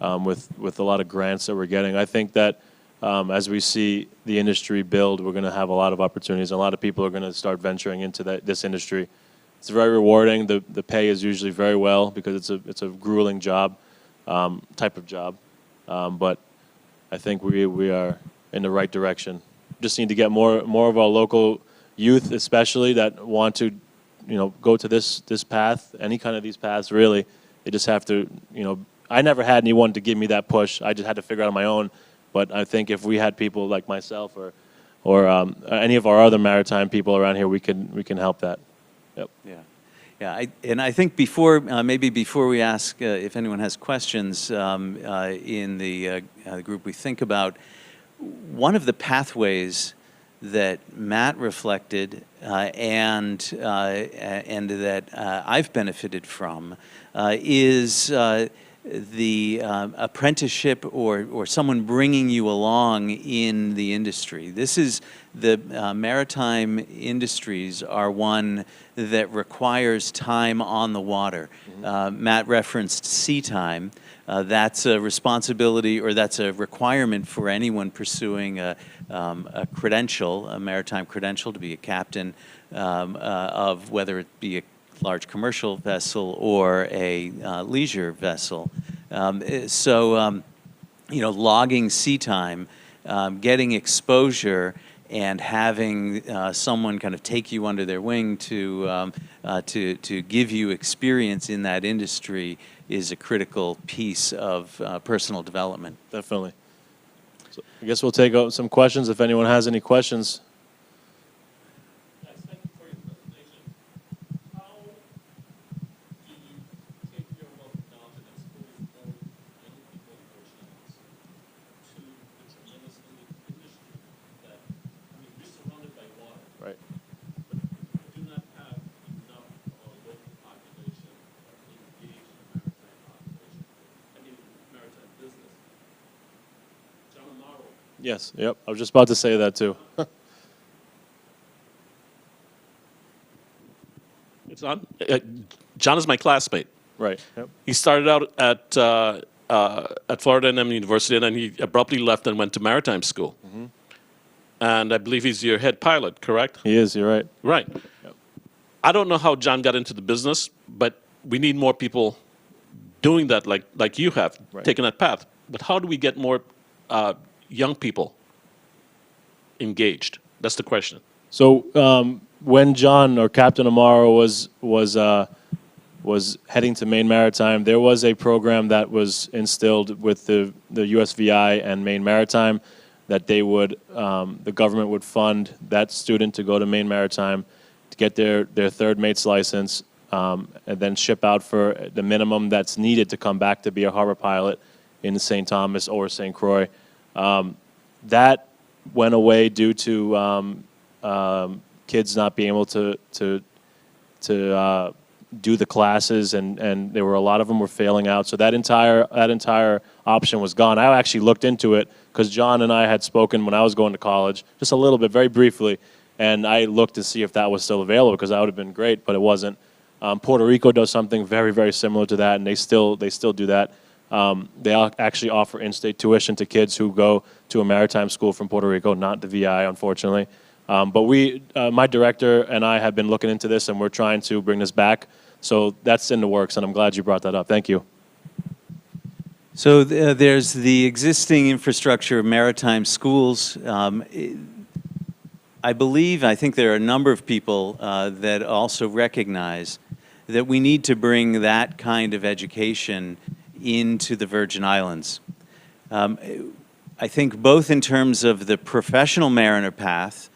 with a lot of grants that we're getting. I think that as we see the industry build, we're going to have a lot of opportunities. A lot of people are going to start venturing into this industry. It's very rewarding. The pay is usually very well because it's a grueling job, type of job. But I think we are in the right direction. just need to get more of our local youth, especially that want to, go to this path, any kind of these paths. Really, they just have to, I never had anyone to give me that push. I just had to figure it out on my own. But I think if we had people like myself or any of our other maritime people around here, we can help that. Yep. Yeah. And I think maybe before we ask if anyone has questions in the group we think about, one of the pathways that Matt reflected and that I've benefited from is the apprenticeship or someone bringing you along in the industry. This is the maritime industries are one that requires time on the water. Matt referenced sea time. That's a responsibility, or that's a requirement for anyone pursuing a credential, a maritime credential, to be a captain of whether it be a large commercial vessel or a leisure vessel. Logging sea time, getting exposure, and having someone kind of take you under their wing to give you experience in that industry is a critical piece of personal development. Definitely. So I guess we'll take some questions if anyone has any questions. Yes, thank you for your presentation. How do you take your wealth of knowledge and expose more young people in Virginia to the tremendous industry that, we're surrounded by water. Right. But we do not have enough local population engaged in maritime business. John Amaro. Yes. Yep. I was just about to say that too. It's on. John is my classmate. Right. Yep. He started out at Florida A&M University, and then he abruptly left and went to maritime school. Mm-hmm. And I believe he's your head pilot, correct? He is. You're right. Right. Yep. I don't know how John got into the business, but we need more people doing that, like you have, Right. taken that path. But how do we get more young people engaged? That's the question. So when John or Captain Amaro was heading to Maine Maritime, there was a program that was instilled with the USVI and Maine Maritime that they would the government would fund that student to go to Maine Maritime to get their third mate's license and then ship out for the minimum that's needed to come back to be a harbor pilot in St. Thomas or St. Croix. That went away due to kids not being able to do the classes, and there were a lot of them were failing out. So that entire option was gone. I actually looked into it because John and I had spoken when I was going to college, just a little bit, very briefly, and I looked to see if that was still available because that would have been great, but it wasn't. Puerto Rico does something very, very similar to that, and they still do that. They actually offer in-state tuition to kids who go to a maritime school from Puerto Rico, not the VI, unfortunately. But my director and I have been looking into this, and we're trying to bring this back. So that's in the works, and I'm glad you brought that up. Thank you. So there's the existing infrastructure of maritime schools. I think there are a number of people that also recognize that we need to bring that kind of education into the Virgin Islands. I think both in terms of the professional mariner path,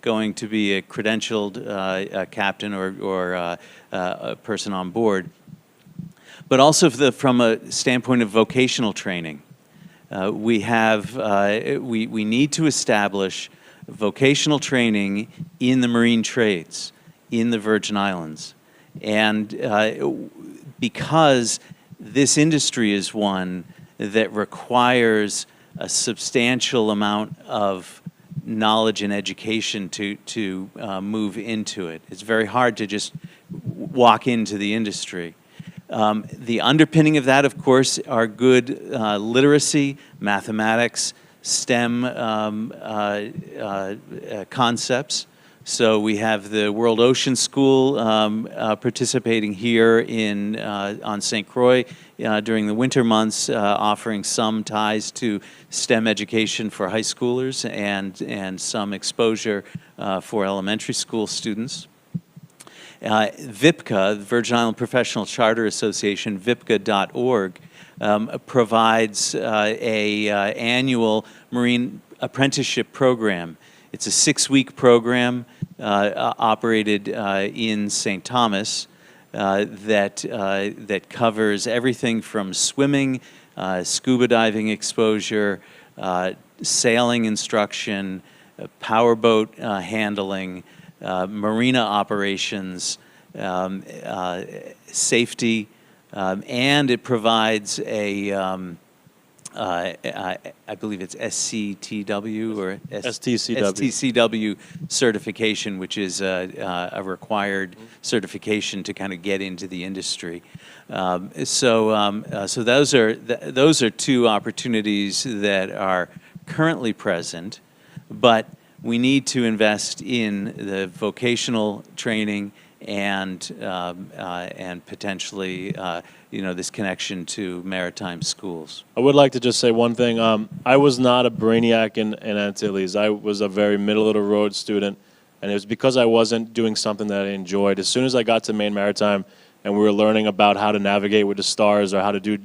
going to be a credentialed captain or a person on board, but also from a standpoint of vocational training. We need to establish vocational training in the marine trades in the Virgin Islands. And because this industry is one that requires a substantial amount of knowledge and education to move into it. It's very hard to just walk into the industry. The underpinning of that, of course, are good literacy, mathematics, STEM concepts, So we have the World Ocean School participating here on St. Croix during the winter months, offering some ties to STEM education for high schoolers and some exposure for elementary school students. VIPCA, the Virgin Island Professional Charter Association, VIPCA.org, provides a annual marine apprenticeship program. It's a 6-week program operated in St. Thomas that covers everything from swimming, scuba diving exposure, sailing instruction, powerboat handling, marina operations, safety, and it provides a I believe it's SCTW or STCW certification, which is a required certification to kind of get into the industry. So those are two opportunities that are currently present, but we need to invest in the vocational training and potentially this connection to maritime schools. I would like to just say one thing. I was not a brainiac in Antilles. I was a very middle-of-the-road student, and it was because I wasn't doing something that I enjoyed. As soon as I got to Maine Maritime and we were learning about how to navigate with the stars or how to do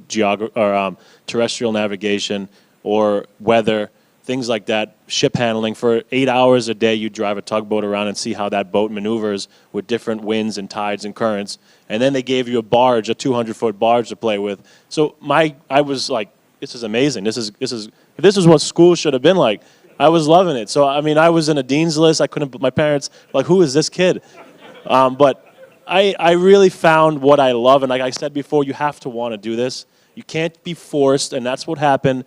terrestrial navigation or weather, things like that, ship handling. For 8 hours a day, you drive a tugboat around and see how that boat maneuvers with different winds and tides and currents. And then they gave you a barge, a 200-foot barge to play with. So I was like, this is amazing. This is what school should have been like. I was loving it. So I mean, I was in a dean's list. I couldn't. My parents like, who is this kid? But I really found what I love. And like I said before, you have to want to do this. You can't be forced, and that's what happened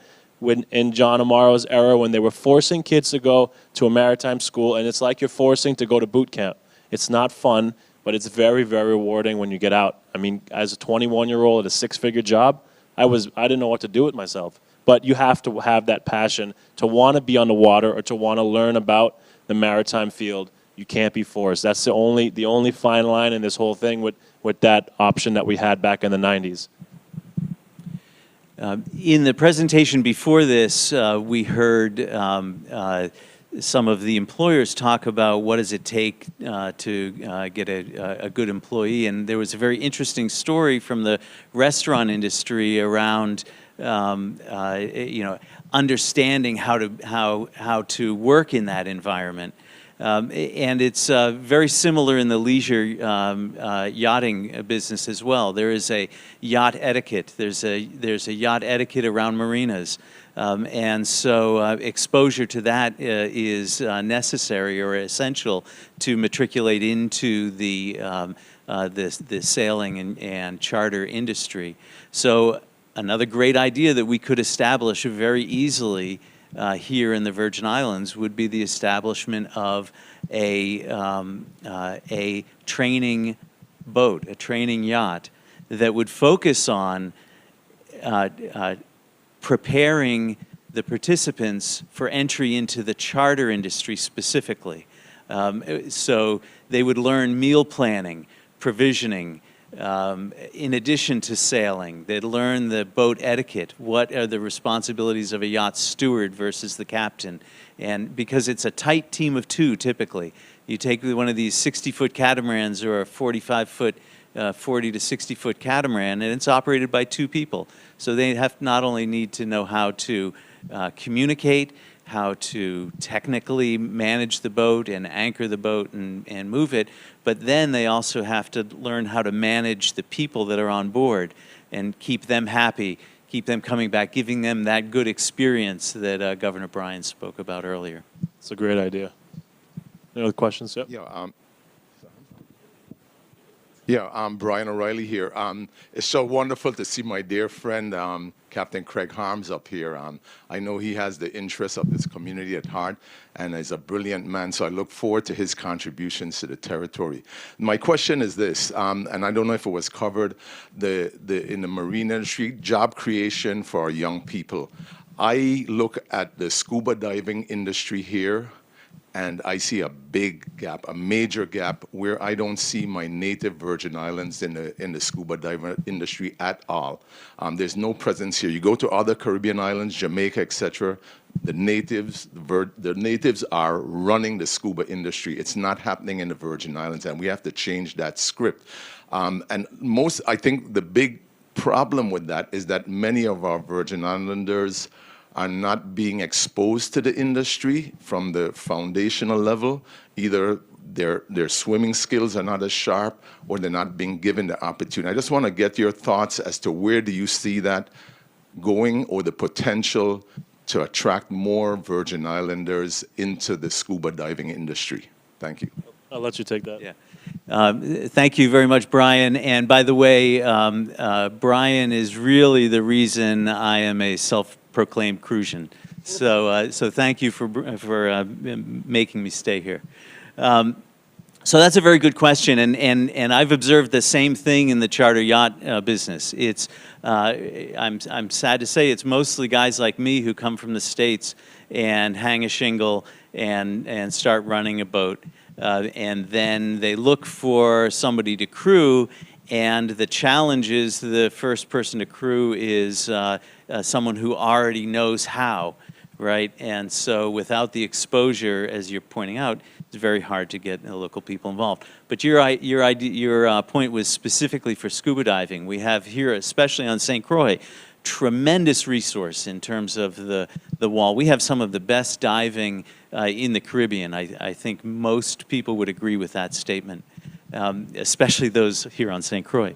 in John Amaro's era when they were forcing kids to go to a maritime school, and it's like you're forcing to go to boot camp. It's not fun, but it's very, very rewarding when you get out. I mean, as a 21-year-old at a 6-figure job, I didn't know what to do with myself. But you have to have that passion to want to be on the water or to want to learn about the maritime field. You can't be forced. That's the only fine line in this whole thing with that option that we had back in the 90s. In the presentation before this, we heard some of the employers talk about what does it take to get a good employee, and there was a very interesting story from the restaurant industry around understanding how to work in that environment. And it's very similar in the leisure yachting business as well. There is a yacht etiquette. There's a yacht etiquette around marinas. And so exposure to that is necessary or essential to matriculate into the sailing and charter industry. So another great idea that we could establish very easily here in the Virgin Islands would be the establishment of a training boat, a training yacht that would focus on preparing the participants for entry into the charter industry specifically. So they would learn meal planning, provisioning, in addition to sailing. They'd learn the boat etiquette. What are the responsibilities of a yacht steward versus the captain? And because it's a tight team of two typically. You take one of these 60-foot catamarans or a 45-foot, 40 to 60-foot catamaran, and it's operated by 2 people. So they have not only need to know how to communicate, how to technically manage the boat and anchor the boat and move it, but then they also have to learn how to manage the people that are on board and keep them happy, keep them coming back, giving them that good experience that Governor Bryan spoke about earlier. It's a great idea. Any other questions? Yep. Yeah, I'm Brian O'Reilly here. It's so wonderful to see my dear friend, Captain Craig Harms up here. I know he has the interests of this community at heart and is a brilliant man, so I look forward to his contributions to the territory. My question is this, and I don't know if it was covered, in the marine industry, job creation for young people. I look at the scuba diving industry here And I see a big gap, a major gap, where I don't see my native Virgin Islands in the scuba diving industry at all. There's no presence here. You go to other Caribbean islands, Jamaica, etc. The natives are running the scuba industry. It's not happening in the Virgin Islands, and we have to change that script. I think the big problem with that is that many of our Virgin Islanders are not being exposed to the industry from the foundational level. Either their swimming skills are not as sharp, or they're not being given the opportunity. I just want to get your thoughts as to where do you see that going, or the potential to attract more Virgin Islanders into the scuba diving industry. Thank you. I'll let you take that. Yeah. Thank you very much, Brian. And by the way, Brian is really the reason I am a self-proclaimed Crucian. So thank you for making me stay here. So that's a very good question, and I've observed the same thing in the charter yacht business. It's I'm sad to say it's mostly guys like me who come from the States and hang a shingle and start running a boat, and then they look for somebody to crew. And the challenge is the first person to crew is someone who already knows how, right? And so without the exposure, as you're pointing out, it's very hard to get local people involved. But your point was specifically for scuba diving. We have here, especially on St. Croix, tremendous resource in terms of the wall. We have some of the best diving in the Caribbean. I think most people would agree with that statement. Especially those here on St. Croix.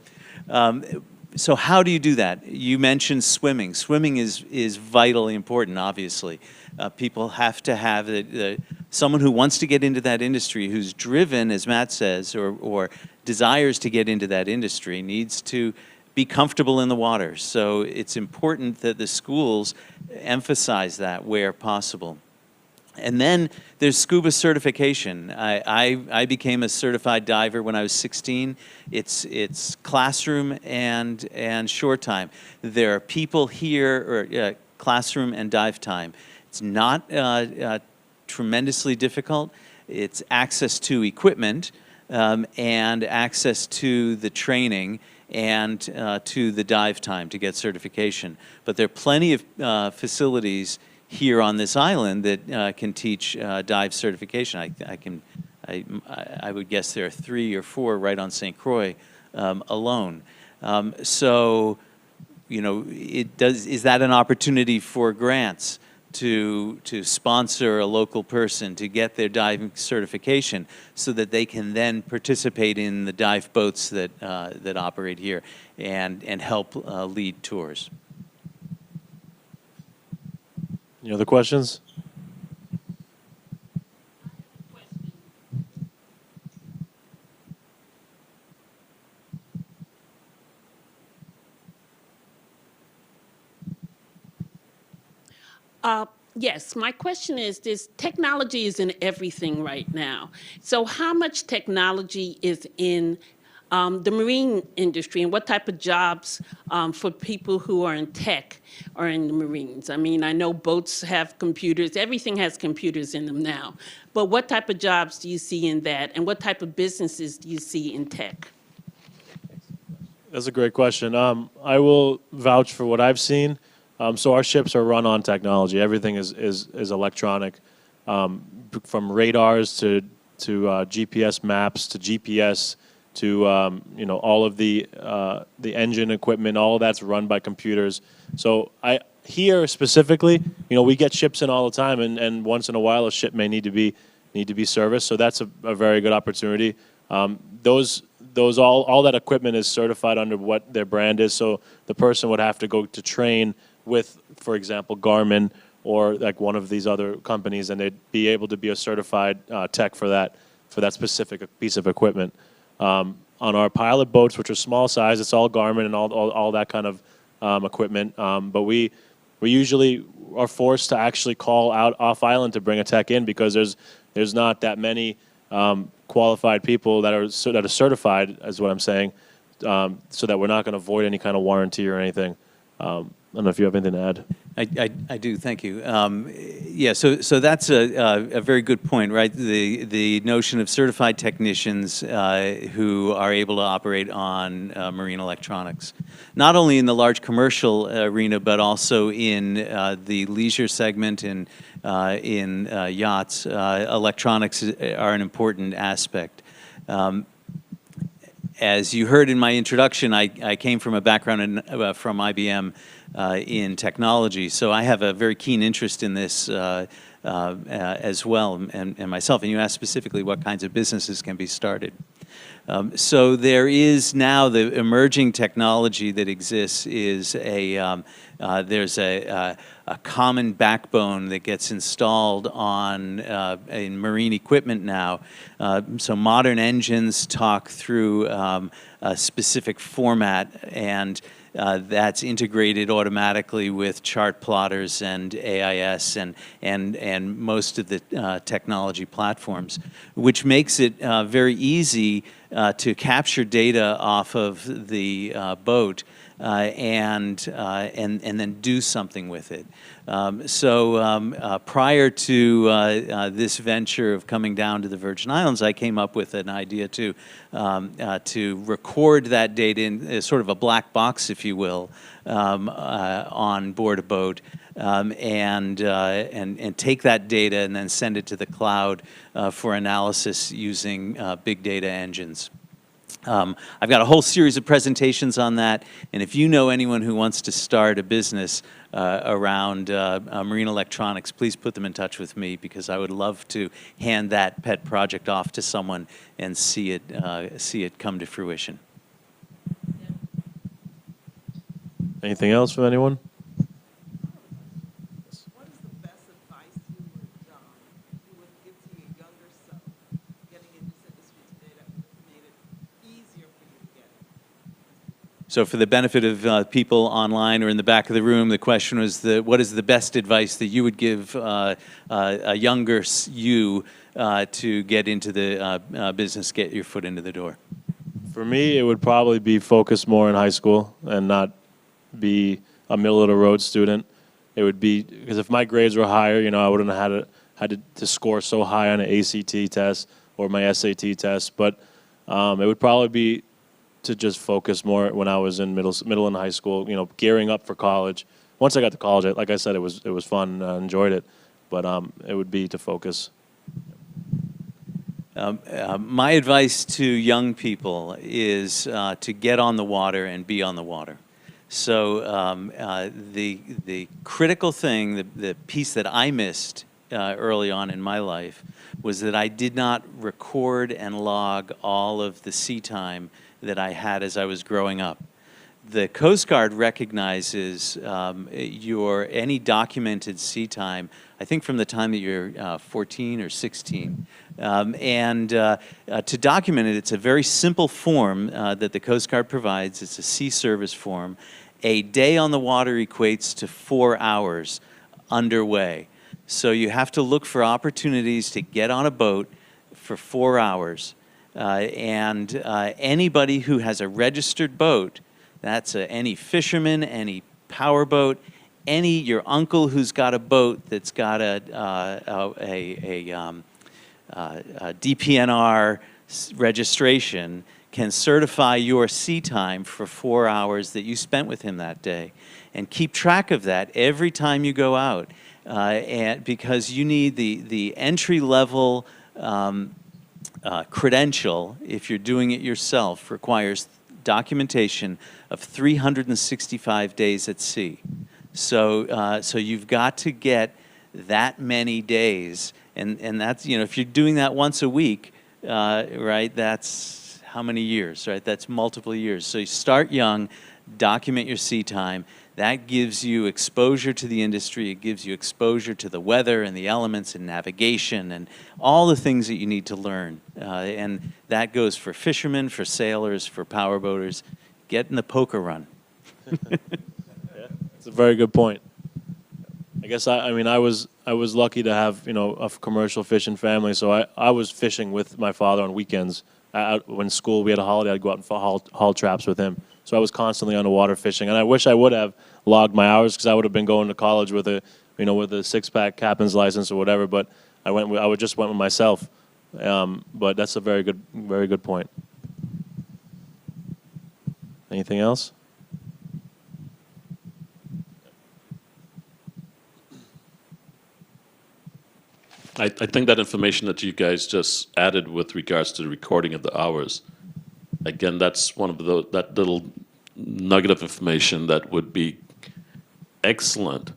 So how do you do that? You mentioned swimming. Swimming is vitally important, obviously. People have to have someone who wants to get into that industry, who's driven, as Matt says, or desires to get into that industry, needs to be comfortable in the water. So it's important that the schools emphasize that where possible. And then there's scuba certification. I became a certified diver when I was 16. It's classroom and shore time. There are people here, or classroom and dive time. It's not tremendously difficult. It's access to equipment and access to the training and to the dive time to get certification. But there are plenty of facilities here on this island that can teach dive certification. I would guess there are 3 or 4 right on St. Croix alone. So, you know, is that an opportunity for grants to sponsor a local person to get their diving certification so that they can then participate in the dive boats that operate here and help lead tours? Any other questions? Yes, my question is, this technology is in everything right now. So how much technology is in the marine industry, and what type of jobs for people who are in tech are in the Marines? I mean, I know boats have computers, everything has computers in them now, but what type of jobs do you see in that, and what type of businesses do you see in tech? That's a great question. I will vouch for what I've seen. So our ships are run on technology. Everything is electronic, from radars to GPS maps to GPS to you know, all of the engine equipment. All of that's run by computers. So here specifically, you know, we get ships in all the time, and once in a while a ship may need to be serviced. So that's a very good opportunity. All that equipment is certified under what their brand is. So the person would have to go to train with, for example, Garmin or like one of these other companies, and they'd be able to be a certified tech for that specific piece of equipment. On our pilot boats, which are small size, it's all Garmin and all that kind of equipment. But we usually are forced to actually call out off island to bring a tech in because there's not that many qualified people that are certified, is what I'm saying, so that we're not going to void any kind of warranty or anything. I don't know if you have anything to add. I do, thank you. Yeah, so that's a very good point, right? The notion of certified technicians who are able to operate on marine electronics, not only in the large commercial arena, but also in the leisure segment and in yachts. Electronics are an important aspect. As you heard in my introduction, I came from a background from IBM in technology, so I have a very keen interest in this as well, and myself. And you asked specifically what kinds of businesses can be started. So there is now the emerging technology that exists is there's a common backbone that gets installed on in marine equipment now. So modern engines talk through a specific format, and that's integrated automatically with chart plotters and AIS and most of the technology platforms, which makes it very easy to capture data off of the boat and then do something with it. Prior to this venture of coming down to the Virgin Islands, I came up with an idea to record that data in sort of a black box, if you will, on board a boat, and take that data and then send it to the cloud for analysis using big data engines. I've got a whole series of presentations on that, and if you know anyone who wants to start a business around marine electronics, please put them in touch with me, because I would love to hand that pet project off to someone and see it come to fruition. Anything else from anyone? What is the best advice you would give to your younger self getting into this industry today that would have made it easier for you to get it? So for the benefit of people online or in the back of the room, the question was, what is the best advice that you would give a younger you to get into the business, get your foot into the door? For me, it would probably be focus more in high school and not be a middle-of-the-road student. It would be, because if my grades were higher, you know, I wouldn't have had to score so high on an ACT test or my SAT test. But it would probably be to just focus more when I was in middle and high school, you know, gearing up for college. Once I got to college, like I said, it was fun. I enjoyed it. But it would be to focus. My advice to young people is to get on the water and be on the water. So the critical thing, the piece that I missed early on in my life, was that I did not record and log all of the sea time that I had as I was growing up. The Coast Guard recognizes any documented sea time, I think from the time that you're 14 or 16. To document it, it's a very simple form that the Coast Guard provides. It's a sea service form. A day on the water equates to 4 hours underway. So you have to look for opportunities to get on a boat for 4 hours. Anybody who has a registered boat, that's any fisherman, any powerboat, your uncle who's got a boat that's got a DPNR registration, can certify your sea time for 4 hours that you spent with him that day, and keep track of that every time you go out, and because you need the entry level credential, if you're doing it yourself, requires documentation of 365 days at sea. So you've got to get that many days, and that's, you know, if you're doing that once a week, right, that's how many years, right? That's multiple years. So you start young, document your sea time. That gives you exposure to the industry. It gives you exposure to the weather and the elements and navigation and all the things that you need to learn. And that goes for fishermen, for sailors, for powerboaters. Get in the poker run. Yeah, that's a very good point. I guess I was lucky to have, you know, a commercial fishing family, so I was fishing with my father on weekends. When school we had a holiday, I'd go out and haul traps with him. So I was constantly on the water fishing, and I wish I would have logged my hours because I would have been going to college with a, with a six-pack captain's license or whatever. But I just went with myself. But that's a very good point. Anything else? I think that information that you guys just added with regards to the recording of the hours, again, that's one of that little nugget of information that would be excellent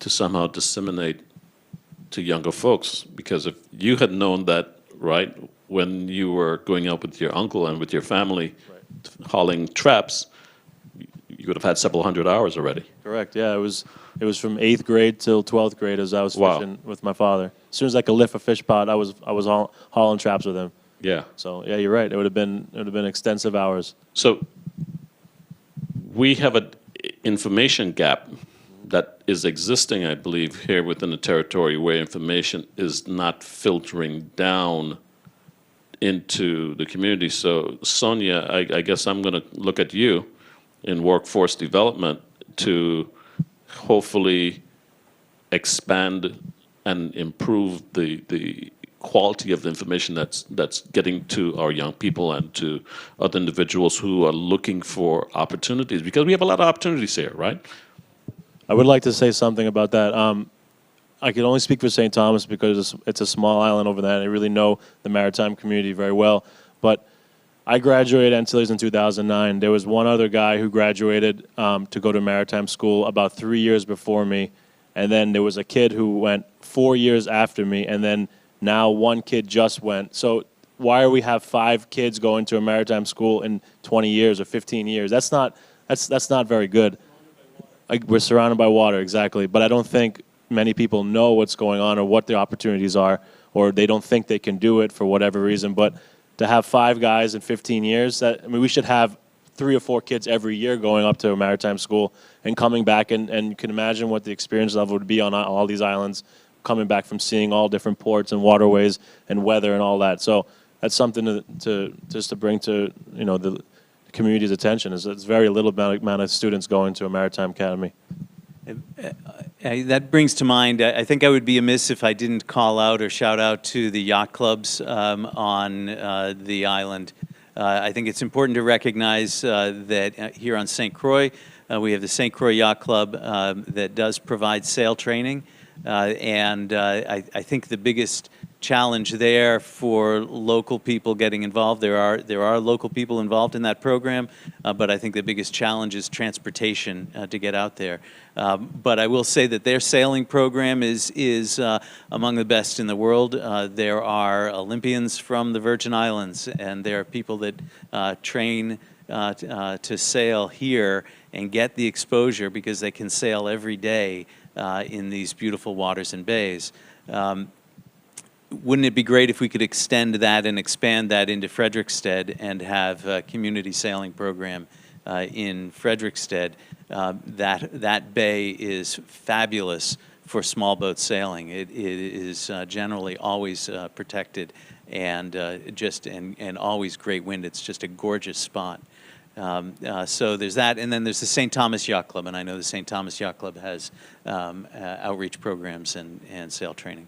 to somehow disseminate to younger folks. Because if you had known that, right, when you were going out with your uncle and with your family, hauling traps, you would have had several hundred hours already. Correct. Yeah, it was from 8th grade till 12th grade as I was fishing with my father. As soon as I could lift a fish pot, I was hauling traps with him. Yeah. So yeah, you're right. It would have been extensive hours. So we have an information gap that is existing, I believe, here within the territory where information is not filtering down into the community. So Sonia, I guess I'm going to look at you in workforce development to hopefully expand and improve the quality of the information that's getting to our young people and to other individuals who are looking for opportunities, because we have a lot of opportunities here, right? I would like to say something about that. I can only speak for St. Thomas because it's a small island over there, and I really know the maritime community very well. But I graduated Antilles in 2009. There was one other guy who graduated to go to maritime school about 3 years before me, and then there was a kid who went 4 years after me, and then now one kid just went. So why are we have 5 kids going to a maritime school in 20 years or 15 years? That's not very good. We're surrounded by water, exactly. But I don't think many people know what's going on or what the opportunities are, or they don't think they can do it for whatever reason. But to have 5 guys in 15 years, we should have 3 or 4 kids every year going up to a maritime school and coming back. And you can imagine what the experience level would be on all these islands, coming back from seeing all different ports and waterways and weather and all that. So that's something to bring to the community's attention. Is it's very little amount of students going to a maritime academy. That brings to mind, I think I would be amiss if I didn't call out or shout out to the yacht clubs on the island. I think it's important to recognize that here on St. Croix, we have the St. Croix Yacht Club that does provide sail training. And I think the biggest challenge there for local people getting involved, there are local people involved in that program, but I think the biggest challenge is transportation to get out there. But I will say that their sailing program is among the best in the world. There are Olympians from the Virgin Islands, and there are people that train to sail here and get the exposure because they can sail every day in these beautiful waters and bays. Wouldn't it be great if we could extend that and expand that into Frederiksted and have a community sailing program in Frederiksted? That bay is fabulous for small boat sailing. It is generally always protected and and always great wind. It's just a gorgeous spot. So there's that, and then there's the St. Thomas Yacht Club, and I know the St. Thomas Yacht Club has outreach programs and sail training.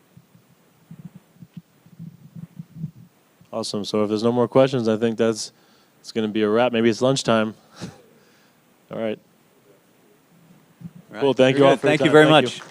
Awesome. So if there's no more questions, I think it's going to be a wrap. Maybe it's lunchtime. All right. All right. Cool. Thank you all for your time. Thank you very much. You.